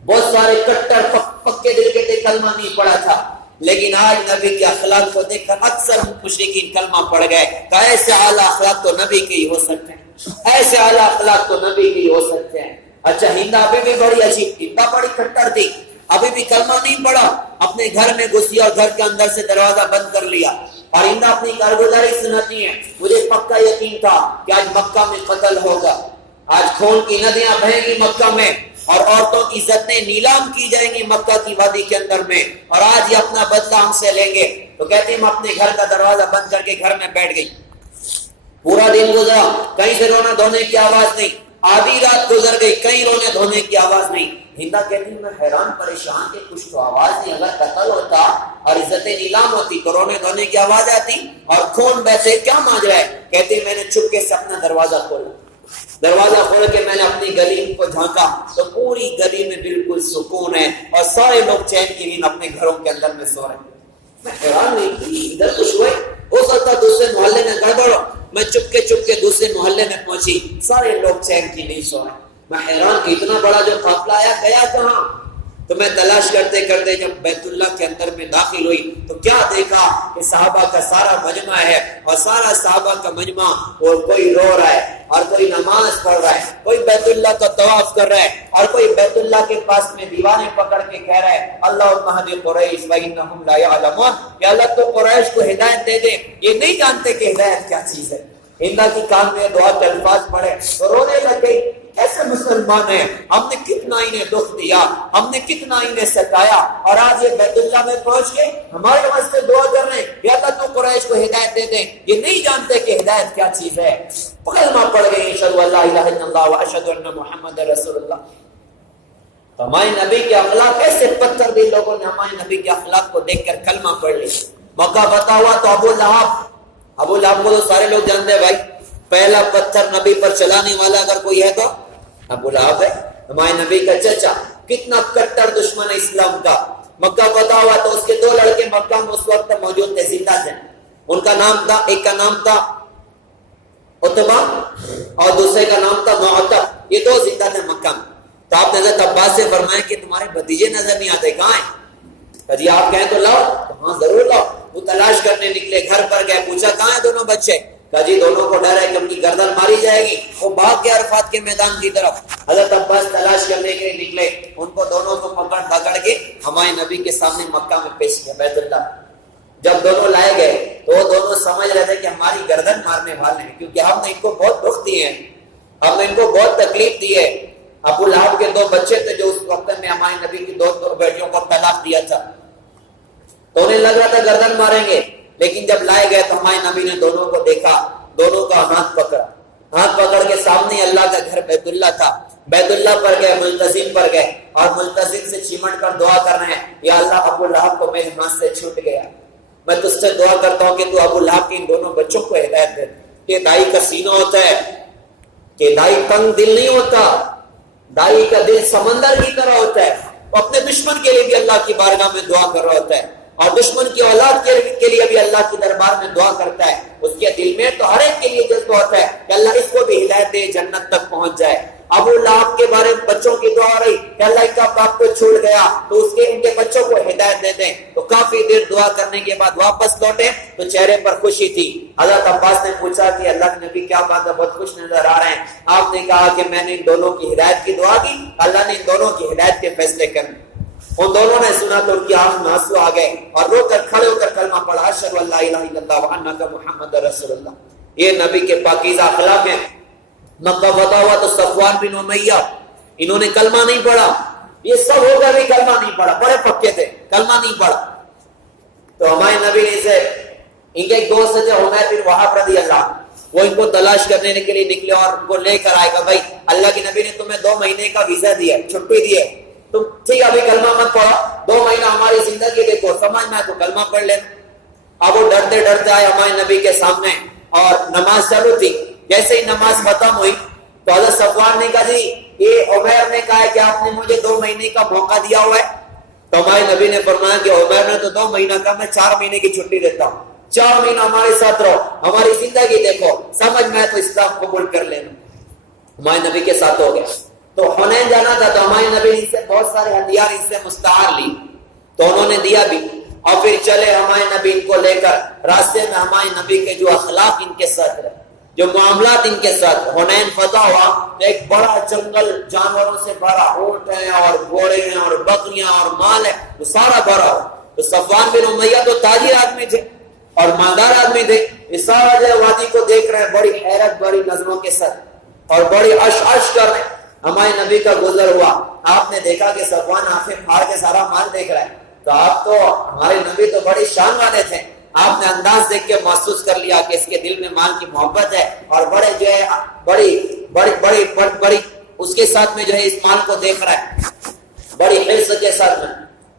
بہت سارے کٹر پکے دل کے تھے، کلمہ نہیں پڑا تھا، لیکن آج نبی کے اخلاق کو دیکھ کر اکثر مشرکین کلمہ پڑ گئے کہ ایسے اعلیٰ اخلاق تو نبی کے ہی ہو سکتے ہیں، ایسے اعلیٰ اخلاق تو نبی کے ہی ہو سکتے ہیں۔ اچھا ہندا ابھی بھی بڑی عجیب، ہندا بڑی کٹر تھی، ابھی بھی کلمہ نہیں پڑا، اپنے گھر میں گھسی اور گھر کے اندر سے دروازہ بند کر لیا، اور ہندا اپنی کارگزاری سناتی ہیں مجھے پکا یقین تھا کہ آج مکہ میں قتل ہوگا، آج خون کی ندیاں بہیں گی مکہ میں، اور عورتوں کی عزتیں نیلام کی جائیں گی مکہ کی وادی کے اندر میں، اور آج یہ اپنا بدلہ ہم سے لیں گے۔ تو کہتے ہیں میں اپنے گھر کا دروازہ بند کر کے گھر میں بیٹھ گئی، پورا دن گزرا، کہیں سے رونے دھونے کی آواز نہیں، آدھی رات گزر گئی، کہیں رونے دھونے کی آواز نہیں۔ ہندا کہتی میں حیران پریشان کہ کچھ تو آواز نہیں، اگر قتل ہوتا اور عزتیں نیلام ہوتی تو رونے دھونے کی آواز آتی اور خون بہتے، کیا ماجرا ہے؟ کہتے میں نے چھپ کے سے اپنا دروازہ کھولا، دروازہ کھول کے میں نے اپنی گلی کو جھانکا تو پوری گلی میں بالکل سکون ہے اور سارے لوگ چین کی نیند اپنے گھروں کے اندر میں سو رہے ہیں۔ میں حیران نہیں، ادھر کچھ ہوئے، ہو سکتا دوسرے محلے میں گڑبڑ ہو، میں چپ کے دوسرے محلے میں پہنچی، سارے لوگ چین کی نہیں سو رہے ہیں۔ میں حیران کہ اتنا بڑا جو قافلہ آیا گیا کہاں؟ تو میں تلاش کرتے کرتے جب بیت اللہ کے اندر میں داخل ہوئی تو کیا دیکھا کہ صحابہ کا سارا مجمع ہے، اور سارا صحابہ کا مجمع، اور کوئی رو رہا ہے اور کوئی نماز پڑھ رہا ہے، کوئی بیت اللہ کا طواف کر رہا ہے، اور کوئی بیت اللہ کے پاس میں دیوانے پکڑ کے کہہ رہا ہے اللہم اہد قریش وانہم لا یعلمون، کہ اللہ تو قریش کو ہدایت دے دے، یہ نہیں جانتے کہ ہدایت کیا چیز ہے۔ اللہ کی کان میں دعا کے الفاظ پڑھے تو رونے لگ گئی، کیسے مسلمان ہیں، ہم نے کتنا انہیں دکھ دیا، ہم نے کتنا انہیں ستایا، اور آج یہ بیت اللہ میں پہنچ کے ہمارے واسطے دعا کر رہے ہیں یا اللہ تو قریش کو ہدایت دے دیں، یہ نہیں جانتے کہ ہدایت کیا چیز ہے۔ کلمہ پڑھ گئی اشہدو ان لا الہ الا اللہ واشہدو ان محمد رسول اللہ۔ تو ہمارے نبی کے اخلاق ایسے پتھر دل لوگوں نے ہمارے نبی کے اخلاق کو دیکھ کر کلمہ پڑھ لی۔ موقع بتا ہوا تو ابو لہب کو تو سارے لوگ جانتے ہیں بھائی، پہلا پتھر نبی پر چلانے والا اگر کوئی ہے تو ابو لہب ہے، ہمارے نبی کا چچا، کتنا کٹر دشمن ہے اسلام کا۔ مکہ فتح ہوا تو اس کے 2 لڑکے مکہ میں اس وقت موجود تھے، زندہ تھے، ان کا نام تھا، ایک کا نام تھا عتبہ اور دوسرے کا نام تھا معتب، یہ 2 زندہ تھے مکہ میں۔ تو آپ نے حضرت عباس سے فرمایا کہ تمہارے بھتیجے نظر نہیں آتے، کہاں ہیں؟ جی آپ کہیں تو لاؤ، ہاں ضرور لاؤ۔ وہ تلاش کرنے نکلے، گھر پر گئے، پوچھا کہاں ہیں دونوں بچے؟ کہا جی دونوں کو ڈر ہے کہ ان کی گردن ماری جائے گی، وہ بھاگ گئے عرفات کے میدان کی طرف۔ حضرت عباس تلاش کرنے کے لیے نکلے، ان کو دونوں کو پکڑ کے ہمارے نبی کے سامنے مکہ میں پیش کیا بیت اللہ۔ جب دونوں لائے گئے تو وہ دونوں سمجھ رہے تھے کہ ہماری گردن مارنے والے ہیں، کیونکہ ہم نے ان کو بہت دکھ دیے ہیں، ہم نے ان کو بہت تکلیف دی ہے۔ ابو لہب کے 2 بچے تھے جو اس وقت میں ہمارے نبی کی 2 بیٹیوں کو طلاق دیا تھا، تو انہیں لگ رہا تھا گردن ماریں گے، لیکن جب لائے گئے تو ہمارے نبی نے دونوں کو دیکھا، دونوں کا ہاتھ پکڑا ہاتھ پکڑ کے سامنے اللہ کا گھر بیت اللہ تھا، بیت اللہ پر گئے، ملتزم پر گئے اور ملتزم سے چمٹ کر دعا کر رہے ہیں، یا اللہ ابو لہب کو میرے ہاتھ سے چھوٹ گیا، میں تجھ سے دعا کرتا ہوں کہ تو ابو لہب کے ان دونوں بچوں کو ہدایت دے۔ یہ دائی کا سینہ ہوتا ہے کہ دائی تنگ دل نہیں ہوتا، دائی کا دل سمندر کی طرح ہوتا ہے، وہ اپنے دشمن کے لیے بھی اللہ کی بارگاہ میں دعا کر رہا ہوتا ہے، اور دشمن کی اولاد کے لیے بھی اللہ کے دربار میں دعا کرتا ہے۔ اس کے دل میں تو ہر ایک کے لیے جذبہ ہوتا ہے کہ اللہ اس کو بھی ہدایت دے، جنت تک پہنچ جائے۔ ابو لہب کے بارے میں بچوں کی دعا رہی کہ اللہ ان کا باپ کو چھوڑ گیا تو ان کے بچوں کو ہدایت دے دیں، تو کافی دیر دعا کرنے کے بعد واپس لوٹے تو چہرے پر خوشی تھی۔ حضرت عباس نے پوچھا کہ اللہ کے نبی کیا بات ہے، بہت خوش نظر آ رہے ہیں۔ آپ نے کہا کہ میں نے ان دونوں کی ہدایت کی دعا کی، اللہ نے ان دونوں کی ہدایت کے فیصلے کرنے۔ ان دونوں نے سنا تو ان کی آنکھ میں آنسو آ گئے اور رو کر کھڑے ہو کر کلمہ پڑھا، اشہد ان لا الہ الا اللہ وانک محمد رسول اللہ۔ یہ نبی کے پاکیزہ اخلاق ہیں۔ مکہ فتح ہوا تو صفوان بن امیہ، انہوں نے کلمہ نہیں پڑھا، یہ سب ہو کر بھی کلمہ نہیں پڑھا، بڑے پکے تھے، کلمہ نہیں پڑھا۔ تو ہمارے نبی نے اسے، ان کے ایک دوست تھے عمیر بن وہاب رضی اللہ، وہ ان کو تلاش کرنے کے لیے نکلے اور ان کو لے کر آئے کہ بھائی اللہ کے نبی نے تمہیں 2 مہینے کا ویزا دیا، چھٹی دی ہے، تم ٹھیک ابھی کلمہ مت پڑھو، 2 مہینہ ہماری زندگی دیکھو، سمجھنا ہے تو کلمہ پڑھ لینا۔ اب وہ ڈرتے ڈرتے آئے ہمارے نبی کے سامنے اور نماز چالو تھی۔ جیسے ہی نماز ختم ہوئی تو حضرت صفوان نے کہا جی یہ عمیر نے کہا ہے کہ آپ نے مجھے 2 مہینے کا موقع دیا ہوا ہے۔ تو ہمارے نبی نے فرمایا کہ عمیر نے تو 2 مہینہ کا، میں 4 مہینے کی چھٹی دیتا ہوں، 4 مہینہ ہمارے ساتھ رہو، ہماری زندگی دیکھو، سمجھ میں تو اسلام قبول کر لینا۔ ہمارے نبی کے ساتھ ہو گیا۔ تو حنین جانا تھا تو ہمارے نبی نے ان سے بہت سارے ہتھیار ان سے مستعار لی، تو انہوں نے دیا بھی، اور پھر چلے ہمارے نبی ان کو لے کر۔ راستے میں ہمارے نبی کے جو اخلاق ان کے ساتھ رہے، جو معاملات ان کے ساتھ، حنین فتح ہوا تو ایک بڑا جنگل جانوروں سے بھرا، اونٹ ہیں اور گھوڑے ہیں اور بکریاں اور مال ہے، وہ سارا بھرا ہوا۔ تو صفوان بن امیہ تو تاجر آدمی تھے اور مالدار آدمی تھے، یہ سارا جو وادی کو دیکھ رہے ہیں بڑی حیرت بڑی نظروں کے ساتھ اور بڑی عش کر رہے ہیں۔ ہمارے نبی کا گزر ہوا، آپ نے دیکھا کہ صفوان آنکھیں پھاڑ کے سارا مال دیکھ رہا ہے، تو آپ تو، ہمارے نبی تو بڑی شان والے تھے، آپ نے انداز دیکھ کے محسوس کر لیا کہ اس کے دل میں مال کی محبت ہے، اور بڑے جو ہے بڑی اس کے ساتھ میں جو ہے اس مال کو دیکھ رہا ہے بڑی حرص کے ساتھ میں۔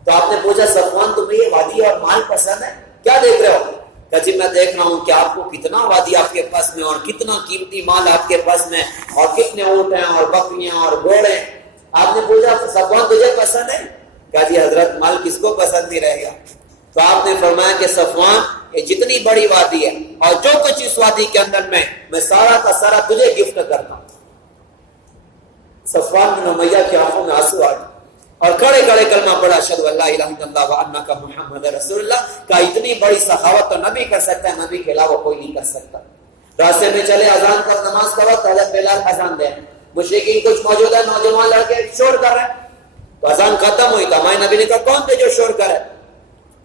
تو آپ نے پوچھا صفوان تمہیں یہ وادی اور مال پسند ہے، کیا دیکھ رہے ہو؟ کہ جی میں دیکھ رہا ہوں کہ آپ کو کتنا وادی آپ کے پاس میں اور کتنا قیمتی مال آپ کے پاس میں اور کتنے اونٹ ہیں اور بکریاں اور گھوڑے ہیں۔ آپ نے پوچھا صفوان تجھے پسند ہے؟ کہا جی حضرت مال کس کو پسند نہیں رہے گا۔ تو آپ نے فرمایا کہ صفوان یہ جتنی بڑی وادی ہے اور جو کچھ اس وادی کے اندر میں سارا کا سارا تجھے گفٹ کرتا ہوں۔ صفوان بن امیہ کی آنکھوں میں آنسو آ گئے اور کھڑے کھڑے کلمہ پڑھا، اشہد ان لا الہ الا اللہ وانک محمد رسول اللہ۔ کا اتنی بڑی سخاوت تو نبی کر سکتا ہے، نبی کے علاوہ کوئی نہیں کر سکتا۔ راستے میں چلے، اذان پر نماز کا وقت، حضرت بلال اذان دے، مشرکین کچھ موجود ہے، نوجوان لڑکے شور کر رہے ہیں۔ تو اذان ختم ہوئی تو ہمارے نبی نے کہا کون تھے جو شور کر رہے؟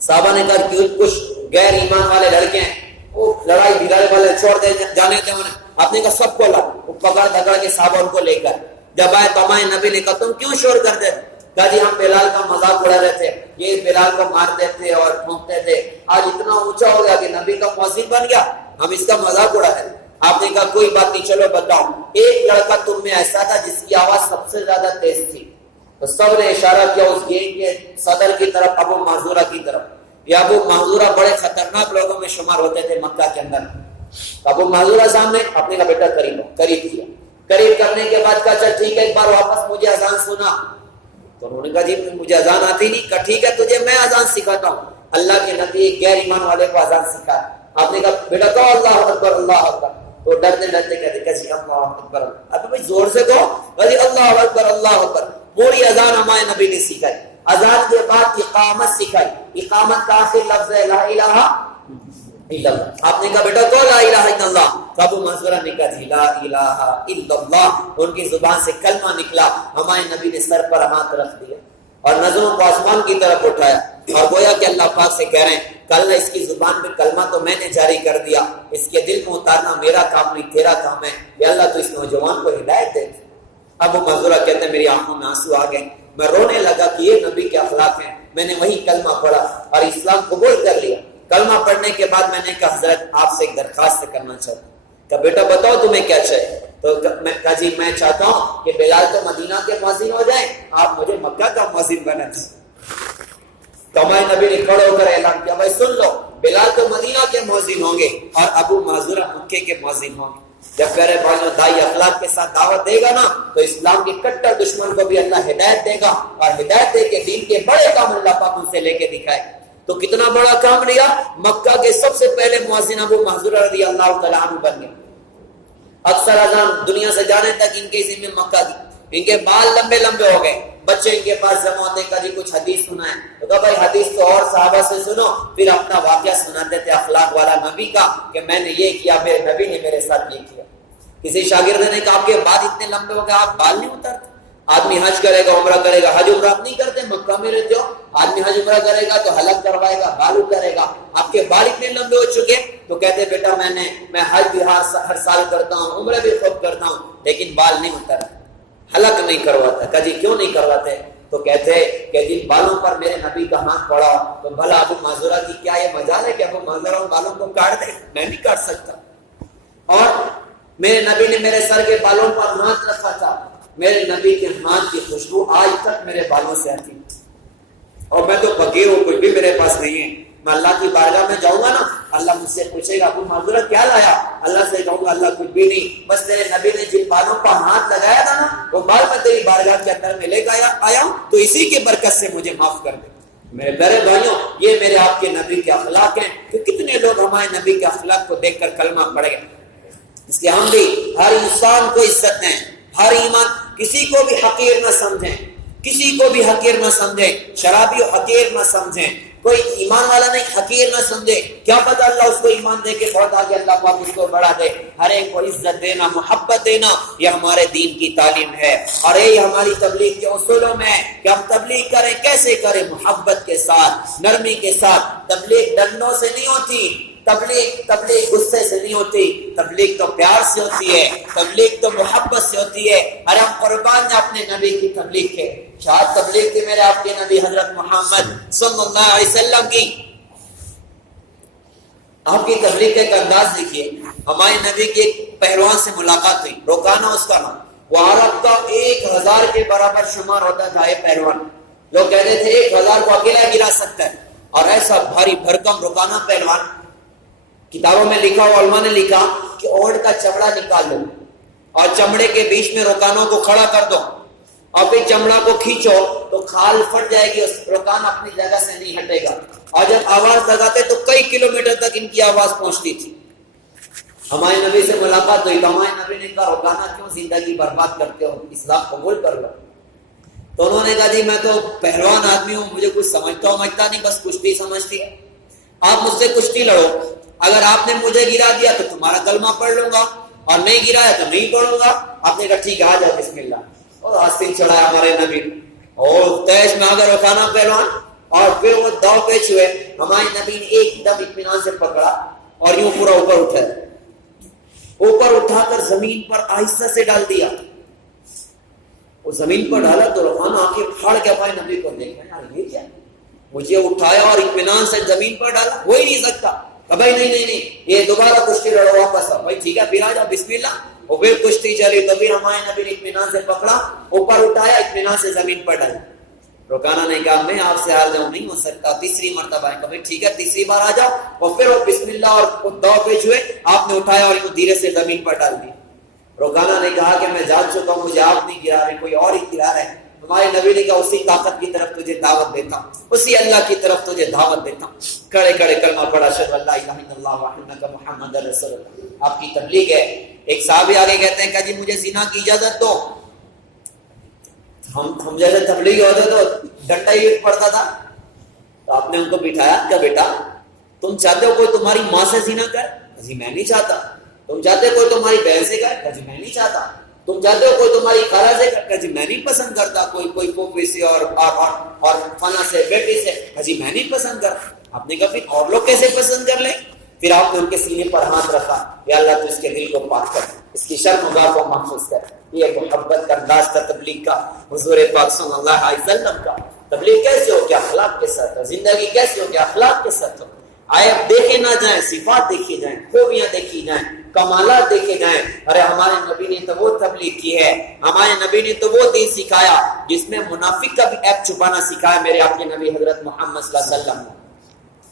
صحابہ نے کہا کہ کچھ غیر ایمان والے لڑکے ہیں، وہ لڑائی بھگاڑے والے چھوڑ دے جانے تھے انہیں۔ آپ نے کہا سب کو لا، وہ پکڑ دکڑ کے صحابہ ان کو لے کر جب آئے تو ہمارے نبی نے کہا تم کیوں شور کرتے تھے؟ کہا جی ہم بلال کا مذاق اڑا رہے تھے، یہ بلال کو مارتے تھے اور ٹھونکتے تھے، آج اتنا اونچا ہو گیا کہ نبی کا مؤذن بن گیا، ہم اس کا مذاق اڑا رہے تھے۔ آپ نے کہا کوئی بات نہیں، چلو بتاؤ، ایک لڑکا تم میں ایسا تھا جس کی آواز سب سے زیادہ تیز تھی؟ تو سب نے اشارہ کیا اس گینگ کے صدر کی طرف، ابو محذورہ کی طرف۔ یہ ابو محذورہ بڑے خطرناک لوگوں میں شمار ہوتے تھے مکہ کے اندر۔ ابو محذورہ سامنے، اپنے کا بیٹا قریب ہو، قریب کیا، قریب کرنے کے بعد کہا چل ٹھیک ہے ایک بار واپس مجھے اذان سنا۔ تو انہوں نے کہا جی مجھے اذان آتی نہیں۔ کہا ٹھیک ہے تجھے میں اذان سکھاتا ہوں۔ اللہ کے نبی غیر ایمان والے کو اذان سکھا۔ آپ نے کہا بیٹا کہو اللہ اکبر اللہ اکبر۔ تو ڈرتے ڈرتے کہتے کہ جی اللہ اکبر، اب بھائی زور سے کہو، جی اللہ اکبر اللہ اکبر۔ پوری اذان ہمارے نبی نے سکھائی۔ اذان کے بعد اقامت سکھائی، اقامت کا آخر لفظ ہے لا الہ الا اللہ۔ آپ نے کہا بیٹا کہو لا الہ الا اللہ۔ ابو محذورہ نے کہا جی لا الہ الا اللہ، ان کی زبان سے کلمہ نکلا۔ ہمارے نبی نے سر پر ہاتھ رکھ دیا اور نظروں کو آسمان کی طرف اٹھایا اور گویا کہ اللہ پاک سے کہہ رہے ہیں کل اس کی زبان میں کلمہ تو میں نے جاری کر دیا، اس کے دل میں اتارنا میرا کام نہیں تیرا کام ہے، یا اللہ تو اس نوجوان کو ہدایت دے۔ ابو محذورہ کہتے ہیں میری آنکھوں میں آنسو آ گئے، میں رونے لگا کہ یہ نبی کے اخلاق ہیں۔ میں نے وہی کلمہ پڑھا اور اسلام قبول کر لیا۔ کلمہ پڑھنے کے بعد میں نے کہا حضرت آپ سے ایک درخواست کرنا چاہتا ہوں، کہ بیٹا بتاؤ تمہیں کیا چاہیے؟ تو میں کہا جی میں چاہتا ہوں کہ بلال تو مدینہ کے مؤذن ہو جائیں، آپ مجھے مکہ کا مؤذن بنا دیں۔ تو ہمارے نبی نے کھڑے ہو کر اعلان کیا، بھائی سن لو، بلال تو مدینہ کے مؤذن ہوں گے اور ابو معذورہ مکے کے مؤذن ہوں گے۔ جب میرے بھائیوں دائی اخلاق کے ساتھ دعوت دے گا نا تو اسلام کے کٹر دشمن کو بھی اللہ ہدایت دے گا، اور ہدایت دے کے دین کے بڑے کام اللہ پاک ان سے لے کے دکھائے۔ تو کتنا بڑا کام لیا، مکہ کے سب سے پہلے مؤذن ابو معذورہ رضی اللہ تعالیٰ عنہ بن گئے۔ اکثر اذان دنیا سے جانے تک ان کے اسی میں مکہ کی، ان کے بال لمبے لمبے ہو گئے، بچے ان کے پاس جمع ہوتے کبھی کچھ حدیث سنا ہے تو کہا بھائی حدیث تو اور صحابہ سے سنو، پھر اپنا واقعہ سناتے تھے اخلاق والا نبی کا کہ میں نے یہ کیا، میرے نبی نے میرے ساتھ یہ کیا۔ کسی شاگرد نے کہا آپ کے بال اتنے لمبے ہو گئے، آپ بال نہیں اترتے؟ آدمی حج کرے گا عمرہ کرے گا، حج عمرہ نہیں کرتے، مکہ میں رہتے ہو، آدمی حج عمرہ کرے گا تو حلق کروائے گا، بال کرے گا، آپ کے بال اتنے لمبے ہو چکے؟ تو کہتے بیٹا میں حج بھی ہر سال کرتا ہوں، عمرہ بھی خوب کرتا ہوں، لیکن بال نہیں اترتے، حلق نہیں کرواتا۔ کہا جی کیوں نہیں کرواتے؟ تو کہتے کہ جن بالوں پر میرے نبی کا ہاتھ پڑا تو بھلا ابو معذورہ کی کیا یہ مجال ہے کہ ابو معذورہ ان بالوں کو کاٹ دے؟ میں نہیں کاٹ سکتا۔ اور میرے نبی نے میرے سر کے بالوں پر ہاتھ رکھا تھا، میرے نبی کے ہاتھ کی خوشبو آج تک میرے بالوں سے آتی، اور میں تو فقیر ہوں، کچھ بھی میرے پاس نہیں ہے۔ میں اللہ کی بارگاہ میں جاؤں گا نا، اللہ مجھ سے پوچھے گا ابو معذورہ کیا لایا؟ اللہ سے کہوں گا اللہ کچھ بھی نہیں، بس تیرے نبی نے جن بالوں پر ہاتھ لگایا تھا نا وہ بال میں تیری بارگاہ کے اندر میں لے کے آیا ہوں، تو اسی کی برکت سے مجھے معاف کر دے۔ میرے پیارے بھائیوں، یہ میرے آپ کے نبی کے اخلاق ہیں کہ کتنے لوگ ہمارے نبی کے اخلاق کو دیکھ کر کلمہ پڑھ گئے۔ اس لیے ہم بھی ہر انسان کو عزت دیں، ہر ایمان، کسی کو بھی حقیر نہ سمجھیں، کسی کو بھی حقیر نہ سمجھیں، شرابی و حقیر نہ سمجھیں، کوئی ایمان والا نہیں حقیر نہ سمجھے، کیا پتہ اللہ اس کو ایمان دے کے بہت آگے اللہ پاک اس کو بڑھا دے۔ ہر ایک کو عزت دینا، محبت دینا، یہ ہمارے دین کی تعلیم ہے، اور یہ ہماری تبلیغ کے اصولوں میں ہے کہ ہم تبلیغ کریں، کیسے کریں؟ محبت کے ساتھ، نرمی کے ساتھ۔ تبلیغ ڈنڈوں سے نہیں ہوتی، تبلیغ غصے سے نہیں ہوتی، تبلیغ تو پیار سے ہوتی ہے، تبلیغ تو محبت سے ہوتی ہے۔ ارے ہم قربان ہیں اپنے نبی کی تبلیغ کے، شاید تبلیغ کی میرے آپ کے نبی حضرت محمد صلی اللہ علیہ وسلم کی، آپ کی تبلیغ کا ایک انداز دیکھیے۔ ہمارے نبی کی ایک پہلوان سے ملاقات ہوئی، روکانا اس کا نام، وہ عرب کا 1000 کے برابر شمار ہوتا تھا یہ پہلوان، لوگ کہتے تھے 1000 کو اکیلا گرا سکتا ہے، اور ایسا بھاری بھرکم روکانا پہلوان۔ کتابوں میں لکھا، علماء نے لکھا کہ اونٹ کا چمڑا نکال لو اور چمڑے کے بیچ میں روکانوں کو کھڑا کر دو، اور پھر چمڑا کو کھینچو تو کھال پھٹ جائے گی، اس روکان اپنی جگہ سے نہیں ہٹے گا، اور جب آواز لگاتے تو کئی کلومیٹر تک ان کی آواز پہنچتی تھی۔ ہمارے نبی سے ملاقات ہوئی تو ہمارے نبی نے کہا روکانا کیوں زندگی برباد کرتے ہو، اسلام قبول کر لو۔ تو انہوں نے کہا جی میں تو پہلوان آدمی ہوں، مجھے کچھ سمجھتا نہیں، بس کشتی سمجھتی ہے، آپ مجھ سے کشتی لڑو، اگر آپ نے مجھے گرا دیا تو تمہارا کلمہ پڑھ لوں گا، اور نہیں گرایا تو نہیں پڑھوں گا۔ آپ نے کہا ٹھیک ہے آ جاؤ، بسم اللہ، اور آستین چڑھایا ہمارے نبی، اور تیش میں آگر رکھانا پہلوان، اور پھر وہ داؤ پیچ ہوئے، ہمارے نبی نے ایک دم اطمینان سے پکڑا اور یوں پورا اوپر اٹھا کر زمین پر آہستہ سے ڈال دیا۔ وہ زمین پر ڈالا تو روحانہ آنکھیں پھاڑ کے ہمارے نبی کو دیکھا، یار یہ کیا، مجھے اٹھایا اور اطمینان سے زمین پر ڈالا، ہو ہی نہیں سکتا۔ بھائی نہیں، یہ دوبارہ کشتی لڑو، واپس آؤ۔ بھائی ٹھیک ہے پھر آ جاؤ، بسم اللہ۔ اور پھر کشتی چلی تو پھر ہمارے نبی نے اطمینان سے پکڑا، اوپر اٹھایا، اطمینان سے زمین پر ڈالا۔ روکانا نے کہا میں آپ سے حال جاؤں نہیں ہو سکتا، تیسری مرتبہ ہے، بھائی ٹھیک ہے تیسری بار آ جاؤ، اور پھر وہ بسم اللہ اور دو پیچ ہوئے، آپ نے اٹھایا اور یوں دھیرے سے زمین پر ڈال دیا۔ روکانا نے کہا کہ میں جان چکا ہوں، مجھے آپ نہیں گرا رہے، کوئی اور ہی گرا رہے ہیں۔ ہمارے نبی نے کہا اسی طاقت کی طرف تجھے دعوت دیتا ہوں، اسی اللہ کی طرف تجھے دعوت دیتا ہوں۔ کھڑے کلمہ پڑھا، اشہد ان لا الہ الا اللہ وانک محمد رسول اللہ۔ آپ کی تبلیغ ہے۔ ایک صحابی آگے کہتے ہیں کہ جی مجھے زنا کی اجازت دو۔ ہم جیسے تبلیغ ہوتے تو ڈنڈا ہی پڑتا تھا، تو آپ نے ان کو بٹھایا کہ بیٹا تم چاہتے ہو کوئی تمہاری ماں سے زنا کرے؟ جی میں نہیں چاہتا۔ تم چاہتے ہو کوئی تمہاری بہن سے کرے؟ جی میں نہیں چاہتا۔ تم چاہتے ہو کوئی تمہاری خالہ سے کرے؟ جی میں نہیں پسند کرتا، کوئی پھوپھی سے اور فنا سے بیٹی سے، جی میں نہیں پسند کرتا۔ آپ نے کہا پھر اور لوگ کیسے پسند کر لیں؟ پھر آپ نے ان کے سینے پر ہاتھ رکھا، یا اللہ تو اس کے دل کو پاک کر، اس کی شرم و گاہ کو محفوظ کر۔ یہ محبت کا انداز تھا تبلیغ کا، حضور پاک صلی اللہ علیہ وسلم کا۔ تبلیغ کیسے ہو کہ اخلاق کے ساتھ، زندگی کیسے ہو کہ اخلاق کے ساتھ ہو۔ آئے اب دیکھے نہ جائیں، صفات دیکھی جائیں، خوبیاں دیکھی جائیں، کمالات دیکھے جائیں. ارے ہمارے نبی نے تو وہ تبلیغ کی ہے, ہمارے نبی نے تو وہ دین سکھایا جس میں منافق کا بھی ایپ چھپانا سکھایا میرے آپ کے نبی حضرت محمد صلی اللہ علیہ وسلم نے.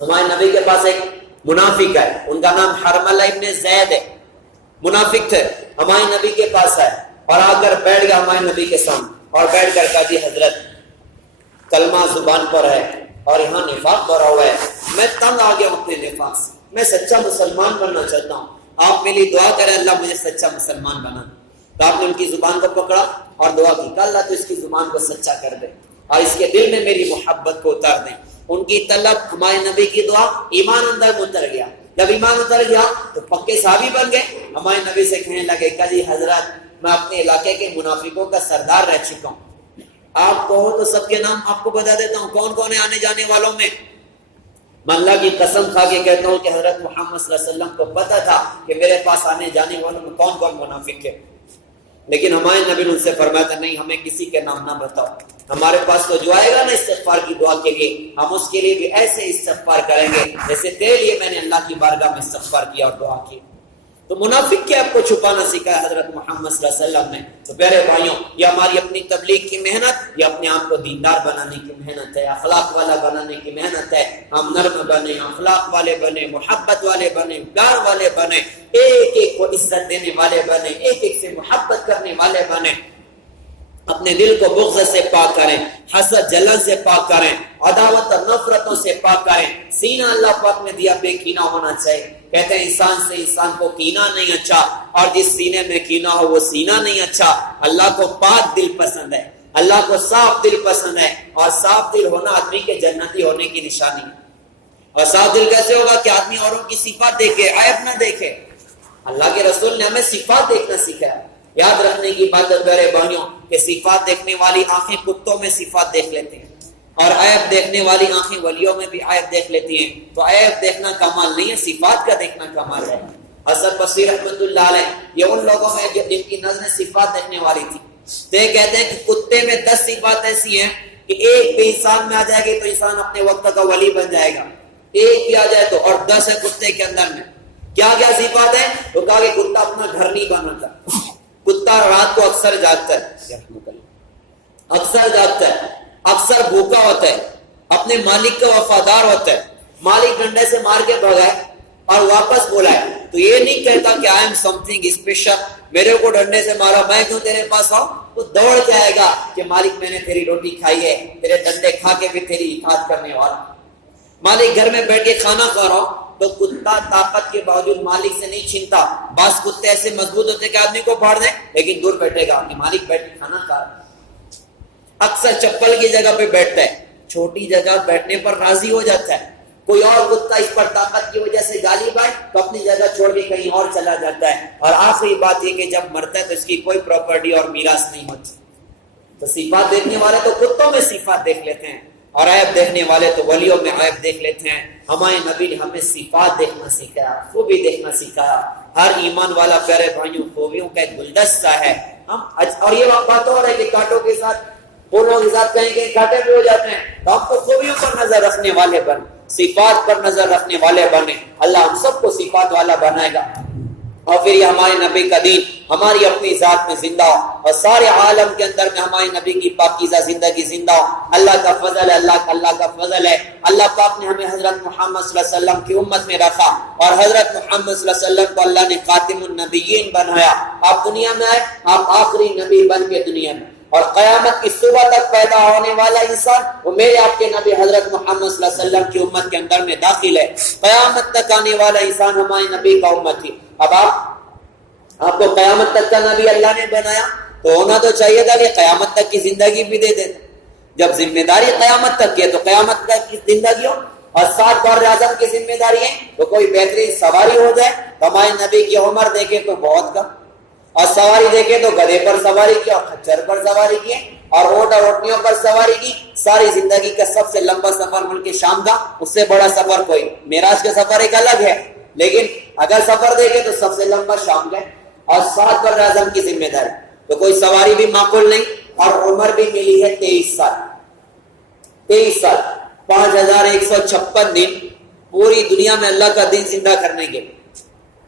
ہمارے نبی کے پاس ایک منافق ہے, ان کا نام حرملہ ابن زید ہے, منافق تھے, ہمارے نبی کے پاس ہے اور آ کر بیٹھ گیا ہمارے نبی کے سامنے اور بیٹھ کر کہا جی حضرت کلمہ زبان پر ہے اور یہاں نفاق بھرا ہوا ہے, میں تنگ آ گیا ہوں اپنے نفاق سے, میں سچا مسلمان بننا چاہتا ہوں, آپ میری دعا کریں اللہ مجھے سچا مسلمان بنا. تو آپ نے ان کی زبان کو پکڑا اور دعا کی کہ اللہ تو اس کی زبان کو سچا کر دے اور اس کے دل میں میری محبت کو اتار دیں. ان کی طلب, ہمارے نبی کی دعا, ایمان اندر اتر گیا. جب ایمان اتر گیا تو پکے صحابی بن گئے. ہمارے نبی سے کہنے لگے کہ جی حضرت میں اپنے علاقے کے منافقوں کا سردار رہ چکا ہوں, آپ کہو تو سب کے نام آپ کو بتا دیتا ہوں کون کون ہے آنے جانے والوں میں. میں اللہ کی قسم کھا کے کہتا ہوں کہ حضرت محمد صلی اللہ علیہ وسلم کو پتا تھا کہ میرے پاس آنے جانے والوں میں کون کون منافق ہے, لیکن ہمارے نبی نے ان سے فرمایا تھا نہیں ہمیں کسی کے نام نہ بتاؤ, ہمارے پاس تو جو آئے گا نا استغفار کی دعا کے لیے ہم اس کے لیے بھی ایسے استغفار کریں گے جیسے تیرے لیے میں نے اللہ کی بارگاہ میں استغفار کیا اور دعا کی. تو منافق کے آپ کو چھپانا سکھایا حضرت محمد صلی اللہ علیہ وسلم نے. تو پیارے بھائیوں, یہ ہماری اپنی تبلیغ کی محنت, یہ اپنے آپ کو دیندار بنانے کی محنت ہے, اخلاق والا بنانے کی محنت ہے. ہم نرم بنے, اخلاق والے بنے, محبت والے بنے, پیار والے بنے, ایک ایک کو عزت دینے والے بنے, ایک ایک سے محبت کرنے والے بنے, اپنے دل کو بغض سے پاک کریں, حسد جلن سے پاک کریں, عداوت اور نفرتوں سے پاک کریں. سینہ اللہ پاک نے دیا بے کینہ ہونا چاہیے. کہتے ہیں انسان سے انسان کو کینہ نہیں اچھا, اور جس سینے میں کینہ ہو وہ سینہ نہیں اچھا. اللہ کو پاک دل پسند ہے, اللہ کو صاف دل پسند ہے, اور صاف دل ہونا آدمی کے جنتی ہونے کی نشانی ہے. اور صاف دل کیسے ہوگا کہ آدمی اوروں کی صفات دیکھے, عیب نہ دیکھے. اللہ کے رسول نے ہمیں صفات دیکھنا سکھایا. یاد رکھنے کی بات ہے میرے بھائیوں کہ صفات دیکھنے والی آنکھیں کتوں میں صفات دیکھ لیتے ہیں, اور عیب دیکھنے والی آنکھیں ولیوں میں بھی عیب دیکھ لیتی ہیں. تو عیب دیکھنا کمال نہیں ہے, صفات کا دیکھنا کمال ہے. حسن بصری رحمۃ اللہ علیہ یہ ان لوگوں میں جن کی نظریں صفات دیکھنے والی تھی. تو یہ کہتے ہیں کہ کتے میں 10 صفات ایسی ہیں کہ ایک بھی انسان میں آ جائے گی تو انسان اپنے وقت کا ولی بن جائے گا, ایک بھی آ جائے تو. اور 10 ہے کتے کے اندر میں. کیا کیا صفات ہیں؟ تو کہا کہ کتا اپنا گھر نہیں بناتا, کتا رات کو اکثر جاگتا ہے, اکثر جاگتا ہے, اکثر بھوکا ہوتا ہے, اپنے مالک کا وفادار ہوتا ہے. مالک ڈنڈے سے مار کے بھگائے اور واپس بلائے تو یہ نہیں کہتا کہ I am some thing special, میرے کو ڈنڈے سے مارا میں کیوں تیرے پاس آؤں. تو دوڑ کے آئے گا کہ مالک میں نے تیری روٹی کھائی ہے, تیرے ڈنڈے کھا کے بھی تیری اطاعت کرنے والا. مالک گھر میں بیٹھ کے کھانا کھا رہا ہوں تو کتا طاقت کے باوجود مالک سے نہیں چھینتا. بعض کتے ایسے مضبوط ہوتے کہ آدمی کو پھاڑ دیں لیکن دور بیٹھے گا کہ مالک بیٹھ کے کھانا کھا رہا. اکثر چپل کی جگہ پہ بیٹھتا ہے, چھوٹی جگہ بیٹھنے پر راضی ہو جاتا ہے. کوئی اور کتا اس پر طاقت کی وجہ سے گالی بائے تو اپنی جگہ چھوڑ کے کہیں اور چلا جاتا ہے. اور آخری بات یہ کہ جب مرتا ہے تو اس کی کوئی پراپرٹی اور میراث نہیں ہوتی. تو صفات دیکھنے والے تو کتوں میں صفات دیکھ لیتے ہیں, اور عیب دیکھنے والے تو ولیوں میں عیب دیکھ لیتے ہیں. ہمارے نبی نے ہمیں صفات دیکھنا سکھایا, خوبی دیکھنا سکھایا. ہر ایمان والا پیارے بھائیوں خوبیوں کا ایک گلدستہ ہے. اور یہ بات اور ہے کہ کانٹوں کے ساتھ پھولوں کے ساتھ کہیں کہیں کانٹے بھی ہو جاتے ہیں. تو ہم کو خوبیوں پر نظر رکھنے والے بن, صفات پر نظر رکھنے والے بنے. اللہ ہم سب کو صفات والا بنائے گا. اور پھر یہ ہمارے نبی کا دین ہماری اپنی ذات میں زندہ ہو, اور سارے عالم کے اندر میں ہمارے نبی کی پاکیزہ زندگی زندہ ہو. اللہ کا فضل ہے, اللہ کا فضل ہے. اللہ پاک نے ہمیں حضرت محمد صلی اللہ علیہ وسلم کی امت میں رکھا, اور حضرت محمد صلی اللہ علیہ وسلم کو اللہ نے خاتم النبیین بنایا. آپ دنیا میں آئے, آپ آخری نبی بن کے دنیا میں, اور قیامت کی صبح تک پیدا ہونے والا انسان وہ میرے آپ کے نبی حضرت محمد صلی اللہ علیہ وسلم کی امت کے اندر میں داخل ہے. قیامت تک آنے والا انسان ہمارے نبی کا امت ہی. اب آپ کو قیامت تک کا نبی اللہ نے بنایا تو ہونا تو چاہیے تھا کہ قیامت تک کی زندگی بھی دے دیتا. جب ذمہ داری قیامت تک کی ہے تو قیامت تک کی زندگی ہو, اور 7 بار اعظم کی ذمہ داری ہے تو کوئی بہترین سواری ہو جائے. تو ہمارے نبی کی عمر دیکھے تو بہت کم, اور سواری دیکھے تو گدھے پر سواری کی, اور خچر پر سواری کی, اور اونٹ اور اونٹنیوں پر سواری کی. ساری زندگی کا سب سے لمبا سفر ملک شام کا, اس سے بڑا سفر کوئی. معراج کا سفر ایک الگ ہے, لیکن اگر سفر دیکھے تو سب سے لمبا شام کا, اور 7 بر اعظم کی ذمہ داری. تو کوئی سواری بھی معقول نہیں, اور عمر بھی ملی ہے 23 سال. 23 سال 5156 دن پوری دنیا میں اللہ کا دین زندہ کرنے کے.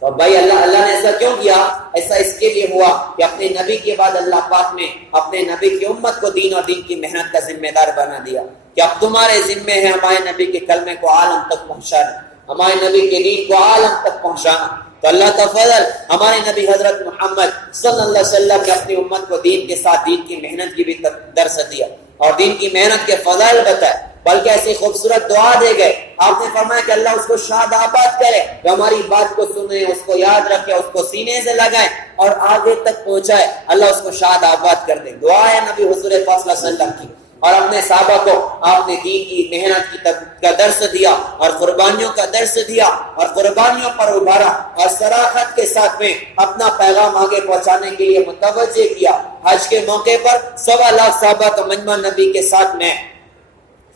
تو بھائی اللہ نے ایسا کیوں کیا؟ ایسا اس کے لیے ہوا کہ اپنے نبی کے بعد اللہ پاک نے اپنے نبی کی امت کو دین اور دین کی محنت کا ذمہ دار بنا دیا کہ اب تمہارے ذمے ہے ہمارے نبی کے کلمے کو عالم تک پہنچانا، ہمارے نبی کے دین کو عالم تک پہنچانا۔ تو اللہ کا فضل، ہمارے نبی حضرت محمد صلی اللہ علیہ وسلم نے اپنی امت کو دین کے ساتھ دین کی محنت کی بھی درس دیا اور دین کی محنت کے فضائل بتائے، بلکہ ایسی خوبصورت دعا دے گئے۔ آپ نے فرمایا کہ اللہ اس کو شاد آباد کرے، کہ ہماری بات کو سنے، اس کو یاد رکھے، اس کو سینے سے لگائے اور آگے تک پہنچائے، اللہ اس کو شاد آباد کر دے۔ دعا ہے نبی حضور پاک صلی اللہ علیہ وسلم کی۔ اور اپنے صحابہ کو آپ نے دین کی محنت کا درس دیا اور قربانیوں کا درس دیا اور قربانیوں پر ابھارا اور صراحت کے ساتھ میں اپنا پیغام آگے پہنچانے کے لیے متوجہ کیا۔ حج کے موقع پر 1.25 لاکھ صحابہ کا مجمع نبی کے ساتھ میں،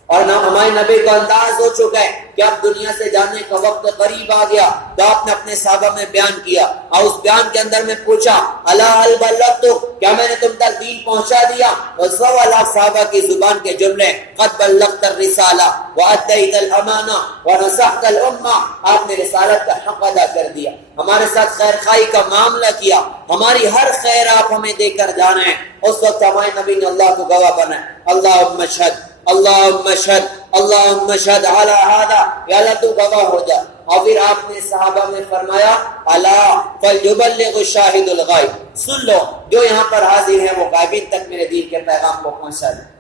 اور ہمارے نبی کو انداز ہو چکا ہے کہ اب دنیا سے جانے کا وقت قریب آ گیا، تو آپ نے اپنے صحابہ میں بیان کیا اور اس بیان کے اندر میں پوچھا الا هل بلغت، کیا میں نے تم تک دین پہنچا دیا؟ اور 1.25 لاکھ صحابہ کی زبان کے جملے قد بلغت الرسالہ وادیت الامانہ ونصحت الامہ، آپ نے رسالت کا حق ادا کر دیا، ہمارے ساتھ خیر خواہی کا معاملہ کیا، ہماری ہر خیر آپ ہمیں دے کر جانا ہے۔ اس وقت ہمارے نبی نے اللہ کو گواہ بنایا، اللہم اشہد اللہم اشہد اللہم اشہد علی ھذا، یا اللہ تو گواہ ہو جا۔ اور پھر آپ نے صحابہ میں فرمایا الا فلیبلغ الشاہد الغائب، سن لو جو یہاں پر حاضر ہیں وہ غائبین تک میرے دین کے پیغام کو پہنچا دیں۔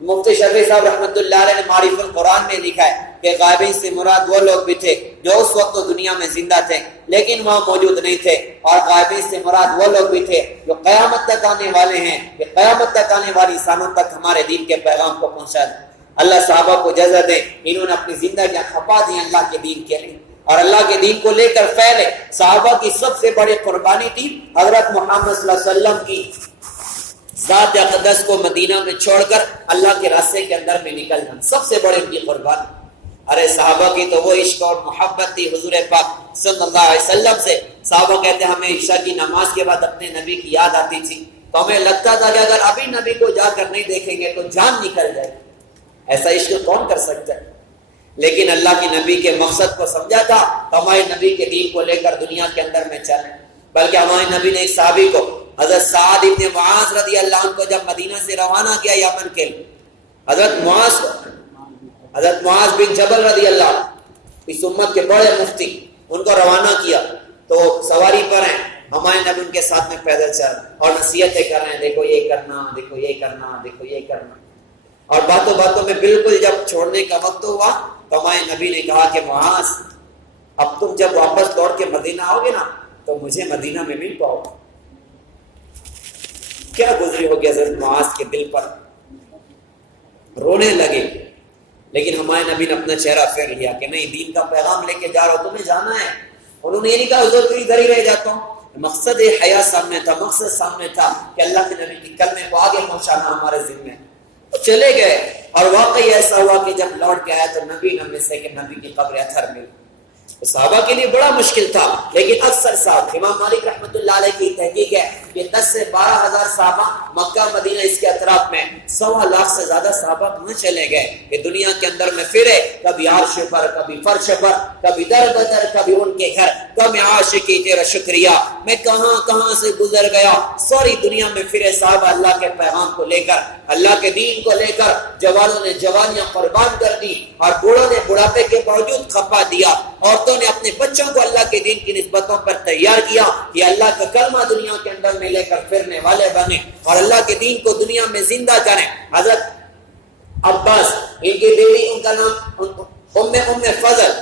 مفتی شفیع صاحب رحمۃ اللہ علیہ نے معارف القرآن میں لکھا ہے کہ غائبین سے مراد وہ لوگ بھی تھے جو اس وقت دنیا میں زندہ تھے لیکن وہاں موجود نہیں تھے، اور غائبین سے مراد وہ لوگ بھی تھے جو قیامت تک آنے والے ہیں، کہ قیامت تک آنے والی انسانوں تک ہمارے دین کے پیغام کو پہنچا دیں۔ اللہ صحابہ کو جزا دے، انہوں نے اپنی زندگیاں کھپا دی اللہ کے دین کے لیے اور اللہ کے دین کو لے کر پھیلے۔ صحابہ کی سب سے بڑی قربانی تھی حضرت محمد صلی اللہ علیہ وسلم کی ذات اقدس کو مدینہ میں چھوڑ کر اللہ کے راستے کے اندر میں نکلنا، سب سے بڑی ان کی قربانی۔ ارے صحابہ کی تو وہ عشق اور محبت تھی حضور پاک صلی اللہ علیہ وسلم سے۔ صحابہ کہتے ہیں ہمیں عشاء کی نماز کے بعد اپنے نبی کی یاد آتی تھی تو ہمیں لگتا تھا کہ اگر ابھی نبی کو جا کر نہیں دیکھیں گے تو جان نکل جائے گی۔ ایسا عشق کون کر سکتا ہے؟ لیکن اللہ کے نبی کے مقصد کو سمجھا تھا تو ہمارے نبی کے دین کو لے کر دنیا کے اندر میں چلے۔ بلکہ ہمارے نبی نے ایک صحابی کو حضرت سعد ابن معاذ رضی اللہ عنہ کو جب مدینہ سے روانہ کیا یمن کے لیے، حضرت معاذ بن جبل رضی اللہ عنہ اس امت کے بڑے مفتی، ان کو روانہ کیا تو سواری پر ہیں، ہمارے نبی ان کے ساتھ میں پیدل چل اور نصیحتیں کر رہے ہیں، دیکھو یہ کرنا، دیکھو یہ کرنا، دیکھو یہ کرنا۔ اور باتوں باتوں میں بالکل جب چھوڑنے کا وقت ہوا تو ہمارے نبی نے کہا کہ معاذ اب تم جب واپس لوٹ کے مدینہ آؤ گے نا تو مجھے مدینہ میں مل پاؤ۔ کیا گزری ہوگی حضرت معاذ کے دل پر، رونے لگے۔ لیکن ہمارے نبی نے اپنا چہرہ پھیر لیا کہ نہیں، دین کا پیغام لے کے جا رہا ہوں، تمہیں جانا ہے۔ انہوں نے یہ نہیں کہا حضور تو ادھر ہی رہ جاتا ہوں۔ مقصد حیات سامنے تھا، مقصد سامنے تھا کہ اللہ کے نبی کی کلمے کو آگے پہنچانا ہمارے ذمہ ہے۔ تو چلے گئے اور واقعی ایسا ہوا کہ جب لوٹ کے آیا تو نبی میں سے کہ نبی کی قبر اثر ملی۔ صحابہ کے لیے بڑا مشکل تھا، لیکن اکثر صاحب امام مالک رحمۃ اللہ علیہ کی تحقیق ہے کہ 10 سے 12 ہزار صحابہ مکہ مدینہ اس کے اطراف میں، 1.25 لاکھ سے زیادہ صحابہ کہاں چلے گئے کہ دنیا کے اندر میں پھرے، کبھی عرش پر، کبھی فرش پر، کبھی در بدر، کبھی ان کے گھر، کبھی عاشقی تیرا شکریہ، میں کہاں کہاں سے گزر گیا، ساری دنیا میں پھرے صحابہ اللہ کے پیغام کو لے کر، اللہ کے دین کو لے کر۔ جوانوں نے جوانیاں قربان کر دی اور بوڑھوں نے بڑھاپے کے باوجود کھپا دیا، عورتوں نے اپنے بچوں کو اللہ کے دین کی نسبتوں پر تیار کیا کہ اللہ کا کلمہ دنیا کے اندر میں لے کر پھرنے والے بنے اور اللہ کے دین کو دنیا میں زندہ کریں۔ حضرت عباس، ان کی بیوی، ان کا نام ام فضل،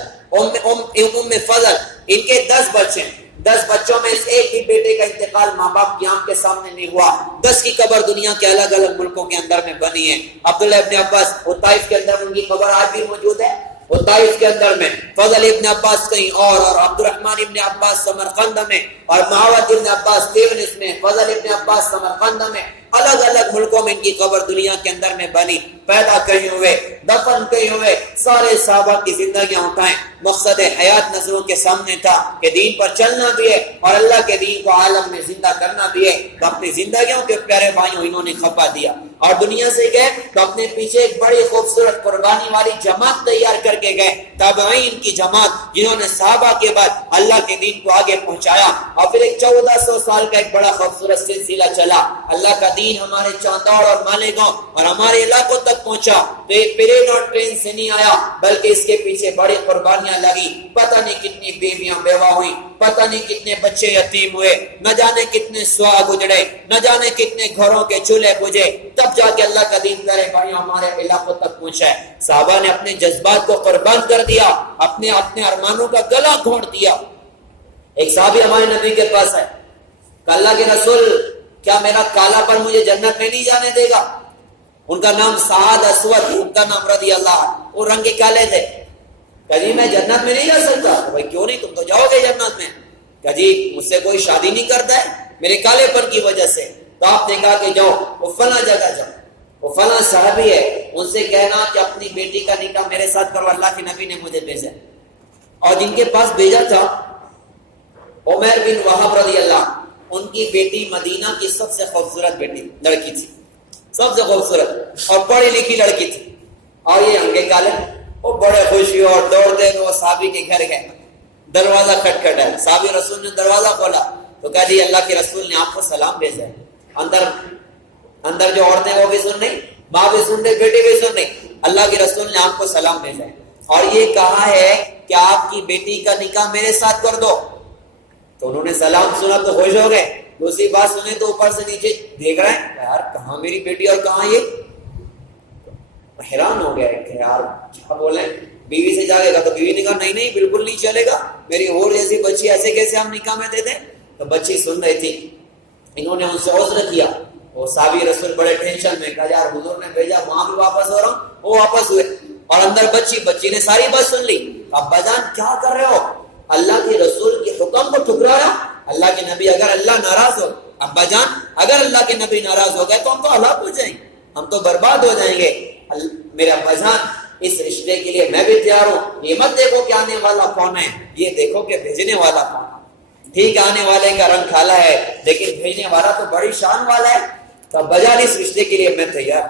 ان کے 10 بچے ہیں۔ 10 بچوں میں سے ایک بھی بیٹے کا انتقال ماں باپ کی آنکھ کے سامنے نہیں ہوا۔ 10 کی قبر دنیا کے الگ الگ ملکوں کے اندر میں بنی ہے۔ عبداللہ ابن عباس وہ طائف کے اندر ان کی قبر آج بھی موجود ہے، وہ طائف کے اندر میں، فضل ابن عباس کہیں اور عبد الرحمن ابن عباس سمرقند میں، اور معاویہ ابن عباس تیونس میں، فضل ابن عباس سمرقند میں، الگ الگ ملکوں میں ان کی قبر دنیا کے اندر میں بنی۔ پیدا کہیں ہوئے، دفن کہیں ہوئے، سارے صحابہ کی زندگیاں اٹھائیں۔ مقصد حیات نظروں کے سامنے تھا کہ دین پر چلنا بھی ہے اور اللہ کے دین کو عالم میں زندہ کرنا بھی ہے، تو اپنی زندگیوں کے پیارے بھائیوں انہوں نے کھپا دیا۔ اور دنیا سے گئے تو اپنے پیچھے ایک بڑی خوبصورت قربانی والی جماعت تیار کر کے گئے، تابعین کی جماعت، جنہوں نے صحابہ کے بعد اللہ کے دین کو آگے پہنچایا، اور پھر ایک 1400 سال کا ایک بڑا خوبصورت سلسلہ چلا، اللہ کا دین ہمارے چاندوڑ اور مالیگاؤں اور ہمارے علاقوں تک پہنچا۔ تو ایک پلین اور ٹرین سے نہیں آیا، بلکہ اس کے پیچھے بڑی قربانیاں لگی، پتہ نہیں کتنی بیویاں بیوہ ہوئی، پتہ نہیں کتنے بچے یتیم ہوئے، نہ جانے کتنے سواگ اجڑے، نہ جانے کتنے گھروں کے چولہے بجھے، تب جا کے اللہ کا دین کرے بھائی ہمارے علاقوں تک پہنچا ہے۔ صحابہ نے اپنے جذبات کو قربان کر دیا، اپنے ارمانوں کا گلا گھونٹ دیا۔ ایک صحابی ہمارے نبی کے پاس ہے کہ اللہ کے رسول کیا میرا کالا پر مجھے جنت میں نہیں جانے دے گا؟ ان کا نام سعد اسود، ان کا نام رضی اللہ عنہ، وہ رنگ کالے تھے۔ کہ جی میں جنت میں نہیں جا سکتا؟ بھائی کیوں نہیں، تم تو جاؤ گے جنت میں۔ کہ جی مجھ سے کوئی شادی نہیں کرتا ہے میرے کالے پن کی وجہ سے۔ تو آپ نے کہا کہ جاؤ وہ فلاں جگہ جاؤ، وہ فلاں صحابی ہے، ان سے کہنا کہ اپنی بیٹی کا نکاح میرے ساتھ کرو، اللہ کے نبی نے مجھے بھیجا۔ اور جن کے پاس بھیجا تھا عمر بن وہب رضی اللہ عنہ، ان کی بیٹی مدینہ کی سب سے خوبصورت بیٹی لڑکی تھی، سب سے خوبصورت اور پڑھی لکھی لڑکی تھی۔ اور یہ انگے کالے، وہ بڑے خوشی اور دوڑتے وہ صحابی کے گھر گئے، دروازہ کھٹکھٹایا، صحابی رسول نے دروازہ کھولا تو کہا جی اللہ کے رسول نے آپ کو سلام بھیجا ہے۔ اندر جو عورتیں وہ بھی سن رہی، ماں بھی سن رہی، بیٹی بھی سن رہی، اللہ کے رسول نے آپ کو سلام بھیجا ہے اور یہ کہا ہے کہ آپ کی بیٹی کا نکاح میرے ساتھ کر دو۔ تو انہوں نے سلام سنا تو خوش ہو گئے، دوسری بات سنے تو اوپر سے نیچے دیکھ رہے ہیں یار کہاں میری بیٹی اور کہاں یہ، حیران ہو گیا کہ یار کیا بولیں، بیوی سے جاگے گا تو بیوی نے کہا نہیں نہیں بالکل نہیں چلے گا، میری اور جیسی بچی ایسے کیسے ہم نکاح میں دے دیں۔ تو بچی سن رہی تھی، انہوں نے ان سے عذر کیا، وہ صحابی رسول بڑے ٹینشن میں، کہا یار حضور نے بھیجا وہاں بھی واپس ہو رہا ہوں، وہ واپس ہوئے اور اندر بچی نے ساری بات سن لی۔ ابا جان کیا کر رہے ہو، اللہ کے رسول کے حکم کو ٹھکرایا، اللہ کے نبی اگر اللہ ناراض ہو، ابا جان اگر اللہ کے نبی ناراض ہو گئے تو ہم تو ہلاک ہو جائیں گے، ہم تو برباد ہو جائیں گے۔ میرے ابا جان اس رشتے کے لیے میں بھی تیار ہوں، یہ مت دیکھو کہ آنے والا کون ہے، یہ دیکھو کہ بھیجنے والا کون ہے۔ ٹھیک آنے والے کا رنگ کالا ہے لیکن بھیجنے والا تو بڑی شان والا ہے، تو ابا جان اس رشتے کے لیے میں تیار۔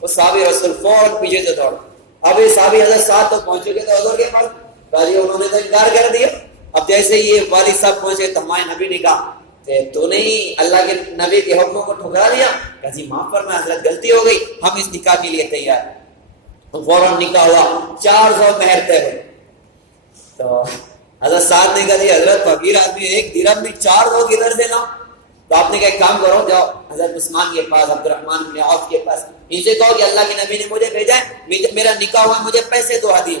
وہ صحابی رسول فوراً پیچھے سے دوڑ، اب یہ صحابی حضرت ساتھ تو پہنچ چکے تھے حضور کے پاس، انہوں نے تو انکار کر دیا۔ اب جیسے یہ والد صاحب پہنچے تو ہمارے نبی نے کہا تو نہیں اللہ کے نبی کے حکموں کو ٹھکرا دیا؟ کہ جی معاف فرمائے حضرت غلطی ہو گئی، ہم اس نکاح کے لیے تیار۔ تو فوراً نکاح ہوا، 400 مہر طے ہوئے۔ تو حضرت سعد نے کہا جی حضرت فقیر آدمی ایک درہم میں 400 کدھر سے لاؤں؟ تو آپ نے کہا ایک کام کرو، جاؤ حضرت عثمان کے پاس، عبد الرحمن بن عوف کے پاس، ان سے کہو کہ اللہ کے نبی نے مجھے بھیجا ہے، میرا نکاح ہوا، مجھے پیسے دو ہدیے۔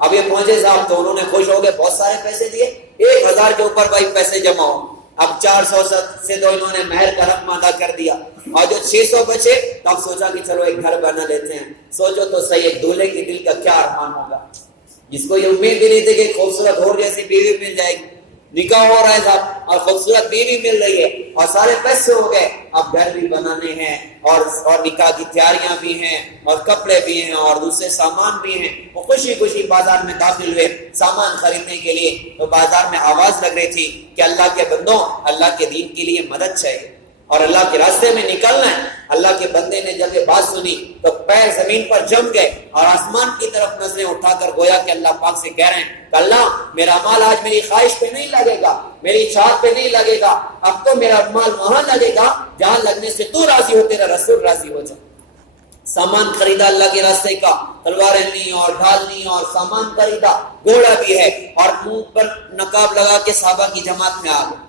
اب یہ پہنچے صاحب تو انہوں نے خوش ہو گئے، بہت سارے پیسے دیے، 1000 کے اوپر بھائی پیسے جمع ہو۔ اب 400 سے تو انہوں نے مہر کا رقم ادا کر دیا اور جو 600 بچے تو اب سوچا کہ چلو ایک گھر بنا لیتے ہیں۔ سوچو تو صحیح ایک دولہے کے دل کا کیا ارمان ہوگا جس کو یہ امید بھی نہیں تھی کہ خوبصورت اور جیسی بیوی مل جائے گی، نکاح ہو رہا ہے صاحب اور خوبصورت بیوی مل رہی ہے اور سارے پیسے ہو گئے، اب گھر بھی بنانے ہیں اور نکاح کی تیاریاں بھی ہیں اور کپڑے بھی ہیں اور دوسرے سامان بھی ہیں۔ وہ خوشی خوشی بازار میں داخل ہوئے سامان خریدنے کے لیے، تو بازار میں آواز لگ رہی تھی کہ اللہ کے بندوں اللہ کے دین کے لیے مدد چاہیے اور اللہ کے راستے میں نکلنا ہے۔ اللہ کے بندے نے جب یہ بات سنی تو پیر زمین پر جم گئے اور آسمان کی طرف نظریں اٹھا کر گویا کہ اللہ پاک سے کہہ رہے ہیں کہ اللہ میرا مال آج میری خواہش پہ نہیں لگے گا، میری چاہت پہ نہیں لگے گا، اب تو میرا مال وہاں لگے گا جہاں لگنے سے تو راضی ہو، تیرا رسول راضی ہو جائے۔ سامان خریدا اللہ کے راستے کا، تلواریں لی اور ڈھال لی اور سامان خریدا، گھوڑا بھی ہے اور منہ پر نقاب لگا کے صحابہ کی جماعت میں آ گئے۔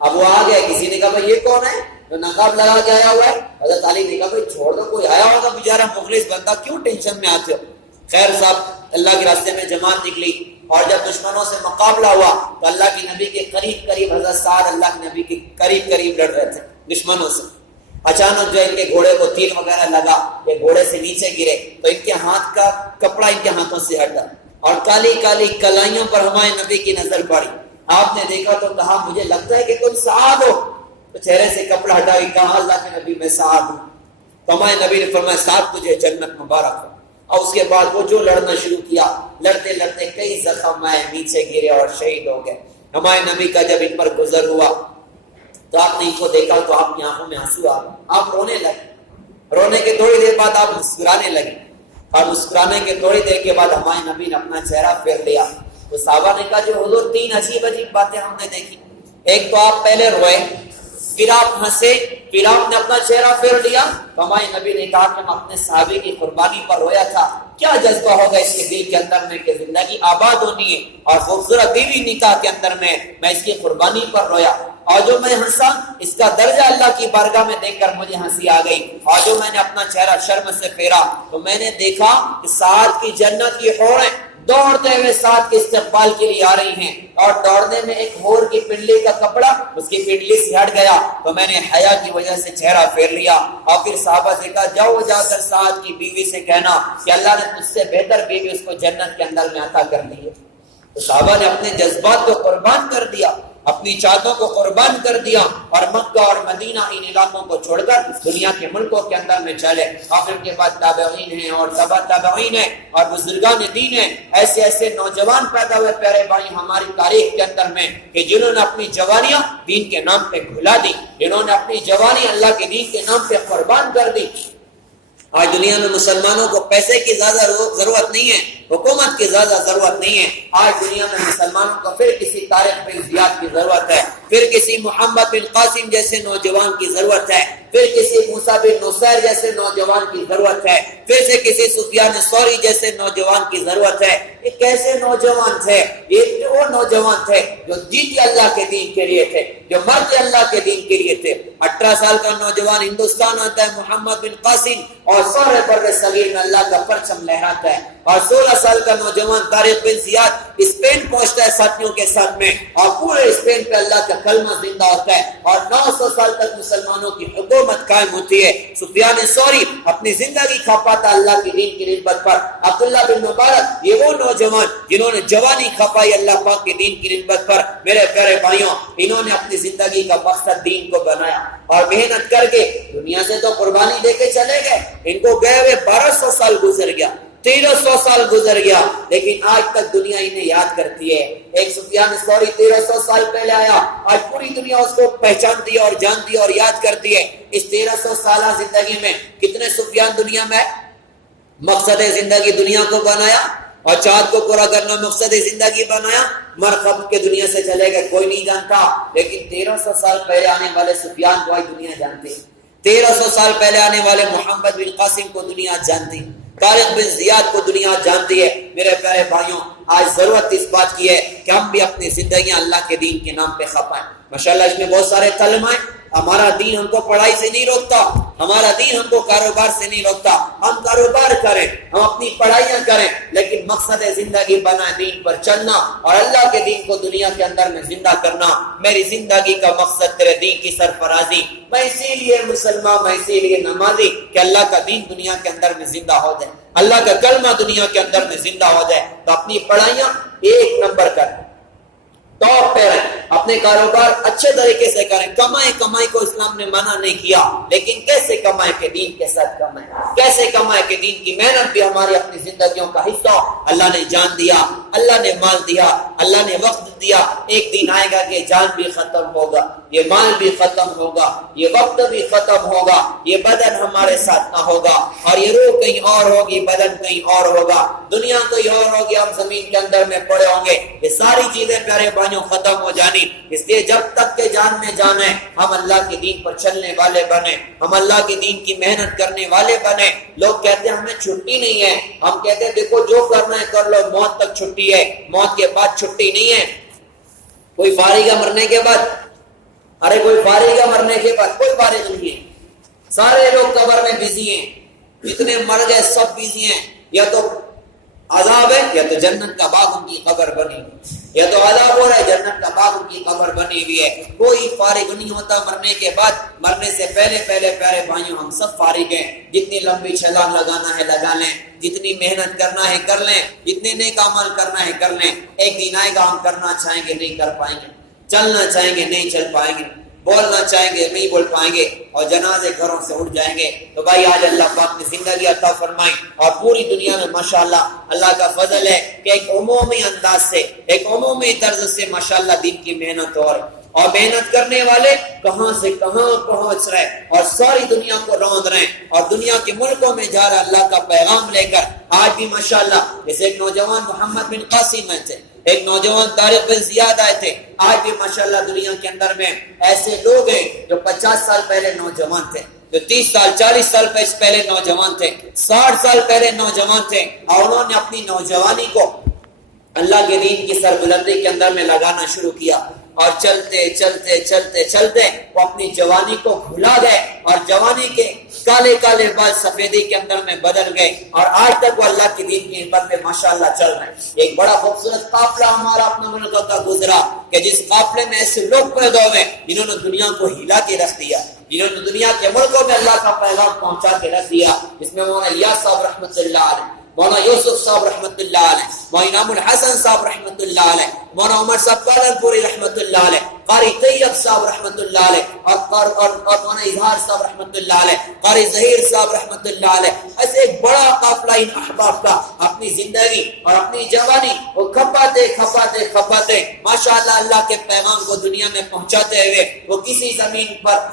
اب وہ آ گئے، کسی نے کہا بھائی یہ کون ہے جو نقاب لگا کے آیا ہوا ہے؟ حضرت علی نے کہا بھائی چھوڑ دو، کوئی آیا ہوگا بیچارہ مخلص بندہ، کیوں ٹینشن میں آتے ہو؟ خیر صاحب اللہ کے راستے میں جماعت نکلی اور جب دشمنوں سے مقابلہ ہوا تو اللہ کے نبی کے قریب قریب حضرت سعد اللہ کے نبی کے قریب قریب لڑ رہے تھے دشمنوں سے۔ اچانک جو ان کے گھوڑے کو تیر وغیرہ لگا، یہ گھوڑے سے نیچے گرے تو ان کے ہاتھ کا کپڑا ان کے ہاتھوں سے ہٹا اور کالی کالی کلائیوں پر ہمارے نبی کی نظر پڑی۔ آپ نے دیکھا تو کہا مجھے لگتا ہے کہ تم سعد ہو، تو چہرے سے کپڑا ہٹا کے کہا اللہ کے نبی میں سعد ہوں۔ تو ہمارے نبی نے فرمایا سعد تجھے جنت مبارک ہو۔ اور اس کے بعد وہ جو لڑنا شروع کیا، لڑتے لڑتے کئی زخم آئے، نیچے گرے اور شہید ہو گئے۔ ہمارے نبی کا جب ان پر گزر ہوا تو آپ نے ان کو دیکھا تو آپ کی آنکھوں میں آنسو آ گئے، آپ رونے لگے۔ رونے کے تھوڑی دیر بعد آپ مسکرانے لگے، اور مسکرانے کے تھوڑی دیر کے بعد ہمارے نبی نے اپنا چہرہ پھیر لیا۔ تو صحابہ نے کہا جو حضور 3 عجیب عجیب باتیں ہم نے دیکھی، ایک تو آپ پہلے روئے، پھر آپ ہنسے، پھر آپ نے اپنا چہرہ پھیر لیا۔ تو ہمارے نبی نے کہا کہ ہم اپنے صحابی کی قربانی پر رویا تھا، کیا جذبہ ہوگا اس کے دل کے اندر میں کہ زندگی آباد ہونی ہے اور خوبصورت بیوی نکاح کے اندر میں اس کی قربانی پر رویا، اور جو میں ہنسا اس کا درجہ اللہ کی بارگاہ میں دیکھ کر مجھے ہنسی آ گئی، اور جو میں نے اپنا چہرہ شرم سے پھیرا تو میں نے دیکھا کہ سعد کی جنت کی حوریں دوڑتے ہوئے سعد کے استقبال کے لیے آ رہی ہیں، اور دوڑنے میں ایک حور کی پنڈلی کا کپڑا اس کی پنڈلی سے ہٹ گیا، تو میں نے حیا کی وجہ سے چہرہ پھیر لیا، اور پھر صحابہ سے کہا جاؤ جا کر سعد کی بیوی سے کہنا کہ اللہ نے مجھ سے بہتر بیوی اس کو جنت کے اندر میں عطا کر دی ہے۔ تو صحابہ نے اپنے جذبات کو قربان کر دیا، اپنی چاہتوں کو قربان کر دیا، اور مکہ اور مدینہ ان علاقوں کو چھوڑ کر دنیا کے ملکوں کے اندر میں چلے۔ آخر کے بعد تابعین ہیں اور تبع تابعین ہیں اور بزرگان دین ہیں، ایسے ایسے نوجوان پیدا ہوئے پیارے بھائی ہماری تاریخ کے اندر میں کہ جنہوں نے اپنی جوانیاں دین کے نام پہ کھلا دی، جنہوں نے اپنی جوانی اللہ کے دین کے نام پہ قربان کر دی۔ آج دنیا میں مسلمانوں کو پیسے کی زیادہ ضرورت نہیں ہے، حکومت کی زیادہ ضرورت نہیں ہے، آج دنیا میں مسلمانوں کو پھر کسی طارق بن زیاد کی ضرورت ہے، پھر کسی محمد بن قاسم جیسے نوجوان کی ضرورت ہے، پھر کسی موسیٰ بن نصیر جیسے نوجوان کی ضرورت ہے، پھر سے کسی سفیان ثوری جیسے نوجوان کی ضرورت ہے۔ یہ کیسے نوجوان تھے؟ یہ وہ نوجوان تھے جو جیتے اللہ کے دین کے لیے تھے، جو مرتے اللہ کے دین کے لیے تھے۔ 18 سال کا نوجوان ہندوستان آتا ہے محمد بن قاسم، اور سارے بر صغیر میں اللہ کا پرچم لہراتا ہے، اور 16 سال کا نوجوان طارق بن زیاد اسپین پہنچتا ہے ساتھیوں کے ساتھ میں، اور پورے اسپین پہ اللہ کا کلمہ زندہ ہوتا ہے، اور 900 سال تک مسلمانوں کی حکومت قائم ہوتی ہے۔ سفیان ثوری اپنی زندگی کھپاتا اللہ کے دین کی نسبت پر۔ عبداللہ بن مبارک یہ وہ نوجوان جنہوں نے جوانی کھپائی اللہ پاک کے دین کی نسبت پر۔ میرے پیارے بھائیوں، انہوں نے اپنی زندگی کا مقصد دین کو بنایا، اور محنت کر کے دنیا سے تو قربانی دے کے چلے گئے، ان کو گئے ہوئے 1200 سال گزر گیا، 1300 سال گزر گیا، لیکن آج تک دنیا انہیں یاد کرتی ہے۔ ایک سفیان ثوری 1300 سال پہلے آیا، آج پوری دنیا اس کو پہچانتی ہے اور جانتی ہے اور یاد کرتی ہے۔ اس 1300 سالہ زندگی میں کتنے سفیان دنیا میں مقصد زندگی دنیا کو بنایا، اور چاہت کو پورا کرنا مقصد زندگی بنایا، مرخب کے دنیا سے چلے گئے کوئی نہیں جانتا، لیکن 1300 سال پہلے آنے والے سفیان کو آج دنیا جانتی ہے، 1300 سال پہلے آنے والے محمد بن قاسم کو دنیا جانتی، طارق بن زیاد کو دنیا جانتی ہے۔ میرے پیارے بھائیوں، آج ضرورت اس بات کی ہے کہ ہم بھی اپنی زندگیاں اللہ کے دین کے نام پہ کھپائیں۔ ماشاءاللہ اس میں بہت سارے کلمہ ہیں۔ ہمارا دین ہم کو پڑھائی سے نہیں روکتا، ہمارا دین ہم کو کاروبار سے نہیں روکتا، ہم کاروبار کریں، ہم اپنی پڑھائیاں کریں، لیکن مقصد زندگی بنا دین پر چلنا اور اللہ کے دین کو دنیا کے اندر میں زندہ کرنا۔ میری زندگی کا مقصد تیرے دین کی سرفرازی، میں اسی لیے مسلمان، میں اسی لیے نمازی کہ اللہ کا دین دنیا کے اندر میں زندہ ہو جائے، اللہ کا کلمہ دنیا کے اندر میں زندہ ہو جائے۔ تو اپنی پڑھائیاں 1 نمبر کر، ٹاپ پہ رہیں، اپنے کاروبار اچھے طریقے سے کریں۔ کمائی کو اسلام نے منع نہیں کیا، لیکن کیسے کمائیں کہ دین کے ساتھ کمائیں، کیسے کمائیں کہ دین کی محنت بھی ہماری اپنی زندگیوں کا حصہ ہو۔ اللہ نے جان دیا، اللہ نے مال دیا، اللہ نے وقت دیا، ایک دن آئے گا کہ جان بھی ختم ہوگا، یہ مال بھی ختم ہوگا، یہ وقت بھی ختم ہوگا، یہ بدن ہمارے ساتھ نہ ہوگا، اور یہ روح کہیں اور ہوگی، بدن کہیں اور ہوگا، دنیا کہیں اور ہوگی، ہم زمین کے اندر میں پڑے ہوں گے۔ یہ ساری چیزیں پیارے بھائیوں ختم ہو جانی، اس لیے جب تک کہ جان میں جان ہے ہم اللہ کے دین پر چلنے والے بنے، ہم اللہ کے دین کی محنت کرنے والے بنے۔ لوگ کہتے ہیں ہمیں چھٹی نہیں ہے، ہم کہتے ہیں دیکھو جو کرنا ہے کر لو، موت تک چھٹی ہے، موت کے بعد چھٹی نہیں ہے۔ کوئی فارغ ہے مرنے کے بعد؟ ارے کوئی فارغ ہے مرنے کے بعد؟ کوئی فارغ نہیں ہے، سارے لوگ قبر میں بزی ہیں، جتنے مر گئے سب بزی ہیں، یا تو عذاب ہے یا تو جنت کا باغ ان کی قبر بنی، یا تو عذاب ہو رہا ہے جنت کا باغ ان کی قبر بنی ہوئی ہے۔ کوئی فارغ نہیں ہوتا مرنے کے بعد، مرنے سے پہلے پیارے بھائیوں ہم سب فارغ ہیں۔ جتنی لمبی چھلانگ لگانا ہے لگا لیں، جتنی محنت کرنا ہے کر لیں، جتنے نیک عمل کرنا ہے کر لیں۔ ایک دن آئے گا ہم کرنا چاہیں گے نہیں کر پائیں گے، چلنا چاہیں گے نہیں چل پائیں گے، بولنا چاہیں گے نہیں بول پائیں گے، اور جنازے گھروں سے اٹھ جائیں گے۔ تو بھائی آج اللہ پاک نے زندگی عطا فرمائی، اور پوری دنیا میں ماشاءاللہ اللہ کا فضل ہے کہ ایک عمومی انداز سے، ایک عمومی طرز سے ماشاءاللہ دین کی محنت ہو رہی، اور محنت کرنے والے کہاں سے کہاں پہنچ رہے اور ساری دنیا کو روند رہے اور دنیا کے ملکوں میں جا رہا اللہ کا پیغام لے کر. آج بھی ماشاءاللہ جیسے ایک نوجوان محمد بن قاسم میں تھے, ایک نوجوان طارق بن زیاد آئے تھے. آج بھی ماشاءاللہ دنیا کے اندر میں ایسے لوگ ہیں جو 50 سال پہلے نوجوان تھے, جو 30 سال 40 سال پہلے نوجوان تھے, 60 سال پہلے نوجوان تھے, اور انہوں نے اپنی نوجوانی کو اللہ کے دین کی سربلندی کے اندر میں لگانا شروع کیا. اور چلتے چلتے چلتے چلتے وہ اپنی جوانی کو بھلا گئے اور جوانی کے کالے کالے بال سفیدی کے اندر میں بدل گئے اور آج تک وہ اللہ کے دین کی خدمت میں ماشاءاللہ چل رہے ہیں. ایک بڑا خوبصورت قافلہ ہمارا اپنا ملک کا گزرا کہ جس قافلے میں ایسے لوگ پیدا ہوئے جنہوں نے دنیا کو ہلا کے رکھ دیا, جنہوں نے دنیا کے ملکوں میں اللہ کا پیغام پہنچا کے رکھ دیا. جس میں مولانا الیاس صاحب رحمۃ اللہ علیہ, مولانا یوسف صاحب رحمۃ اللہ علیہ, مولانا انعام الحسن صاحب رحمۃ اللہ علیہ, مولانا عمر صاحب پالنپوری رحمۃ اللہ علیہ, قاری طیب صاحب رحمۃ اللہ علیہ, اور مولانا اظہار صاحب رحمۃ اللہ علیہ, قاری ظہیر صاحب رحمۃ اللہ علیہ. ایسے ایک بڑا قافلہ ان احباب کا اپنی زندگی اور اپنی جوانی وہ کھپاتے کھپاتے کھپاتے ماشاءاللہ اللہ کے پیغام کو دنیا میں پہنچاتے ہوئے وہ کسی زمین پر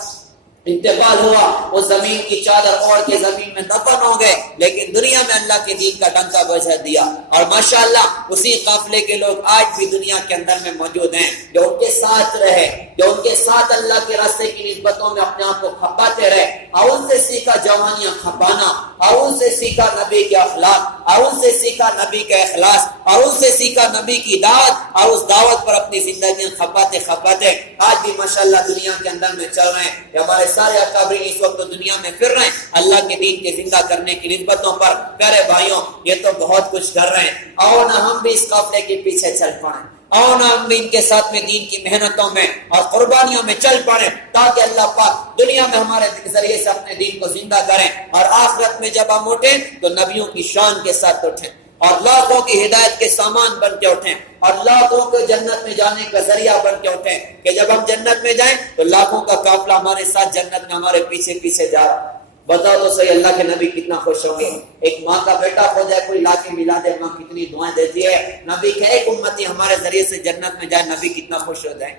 انتقال ہوا, وہ زمین کی چادر اوڑھ کے زمین میں دفن ہو گئے, لیکن دنیا میں اللہ کے دین کا ڈنکا بجا دیا. اور ماشاءاللہ اسی قافلے کے لوگ آج بھی دنیا کے اندر میں موجود ہیں جو ان کے ساتھ رہے, جو ان کے ساتھ اللہ کے راستے کی نسبتوں میں اپنے آپ کو کھپاتے رہے, اور ان سے سیکھا جوانیاں کھپانا, اور ان سے سیکھا نبی کے اخلاق, اور ان سے سیکھا نبی کا اخلاص, اور ان سے سیکھا نبی کی دعوت, اور اس دعوت پر اپنی زندگیاں کھپاتے کھپاتے آج بھی ماشاءاللہ دنیا کے اندر میں چل رہے ہیں. ہمارے سارے اکابرین اس وقت دنیا میں پھر رہے ہیں اللہ کے دین کے زندہ کرنے کی نسبتوں پر. پیارے بھائیوں, یہ تو بہت کچھ کر رہے ہیں, اور نہ ہم بھی اس قافلے کے پیچھے چل پائیں, اور نہ ہم بھی ان کے ساتھ میں دین کی محنتوں میں اور قربانیوں میں چل پڑیں, تاکہ اللہ پاک دنیا میں ہمارے ذریعے سے اپنے دین کو زندہ کریں, اور آخرت میں جب ہم اٹھیں تو نبیوں کی شان کے ساتھ اٹھیں, اور لاکھوں کی ہدایت کے سامان بن کے اٹھیں, اور لاکھوں کو جنت میں جانے کا ذریعہ بن کے اٹھیں, کہ جب ہم جنت میں جائیں تو لاکھوں کا قافلہ ہمارے ساتھ جنت میں ہمارے پیچھے پیچھے جا رہا. بتاؤ تو صحیح, اللہ کے نبی کتنا خوش ہوں گے. ایک ماں کا بیٹا ہو جائے, کوئی لا کے ملا دے, ماں کتنی دعائیں دیتی ہے. نبی کہ ایک امتی ہمارے ذریعے سے جنت میں جائے, نبی کتنا خوش ہو جائیں,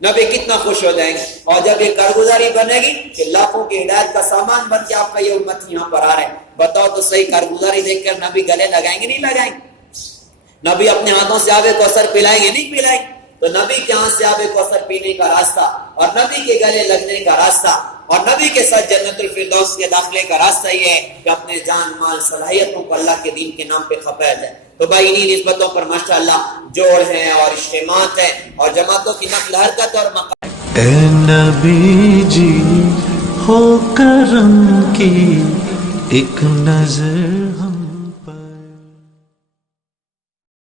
نبی کتنا خوش ہو جائیں گے. اور جب یہ کارگزاری بنے گی کہ لاکھوں کی ہدایت کا سامان بن کے آپ کا یہ امت یہاں پر آ رہے ہیں, بتاؤ تو صحیح, کارگزاری دیکھ کر نبی گلے لگائیں گے نہیں لگائیں گے؟ نبی اپنے ہاتھوں سے آبے کو اثر پلائیں گے نہیں پلائیں گے؟ تو نبی کے ہاتھ سے آبے کو اثر پینے کا راستہ, اور نبی کے گلے لگنے کا راستہ, اور نبی کے ساتھ جنت الفردوس کے داخلے کا راستہ یہ ہے کہ اپنے جان مال صلاحیتوں کو اللہ کے دین کے نام پہ کھپایا جائے. تو بھائی انہی نسبتوں پر ماشاءاللہ جوڑ ہیں اور اجتماعات ہیں اور جماعتوں کی نقل حرکت اور مقام. اے نبی جی ہو کرم کی ایک نظر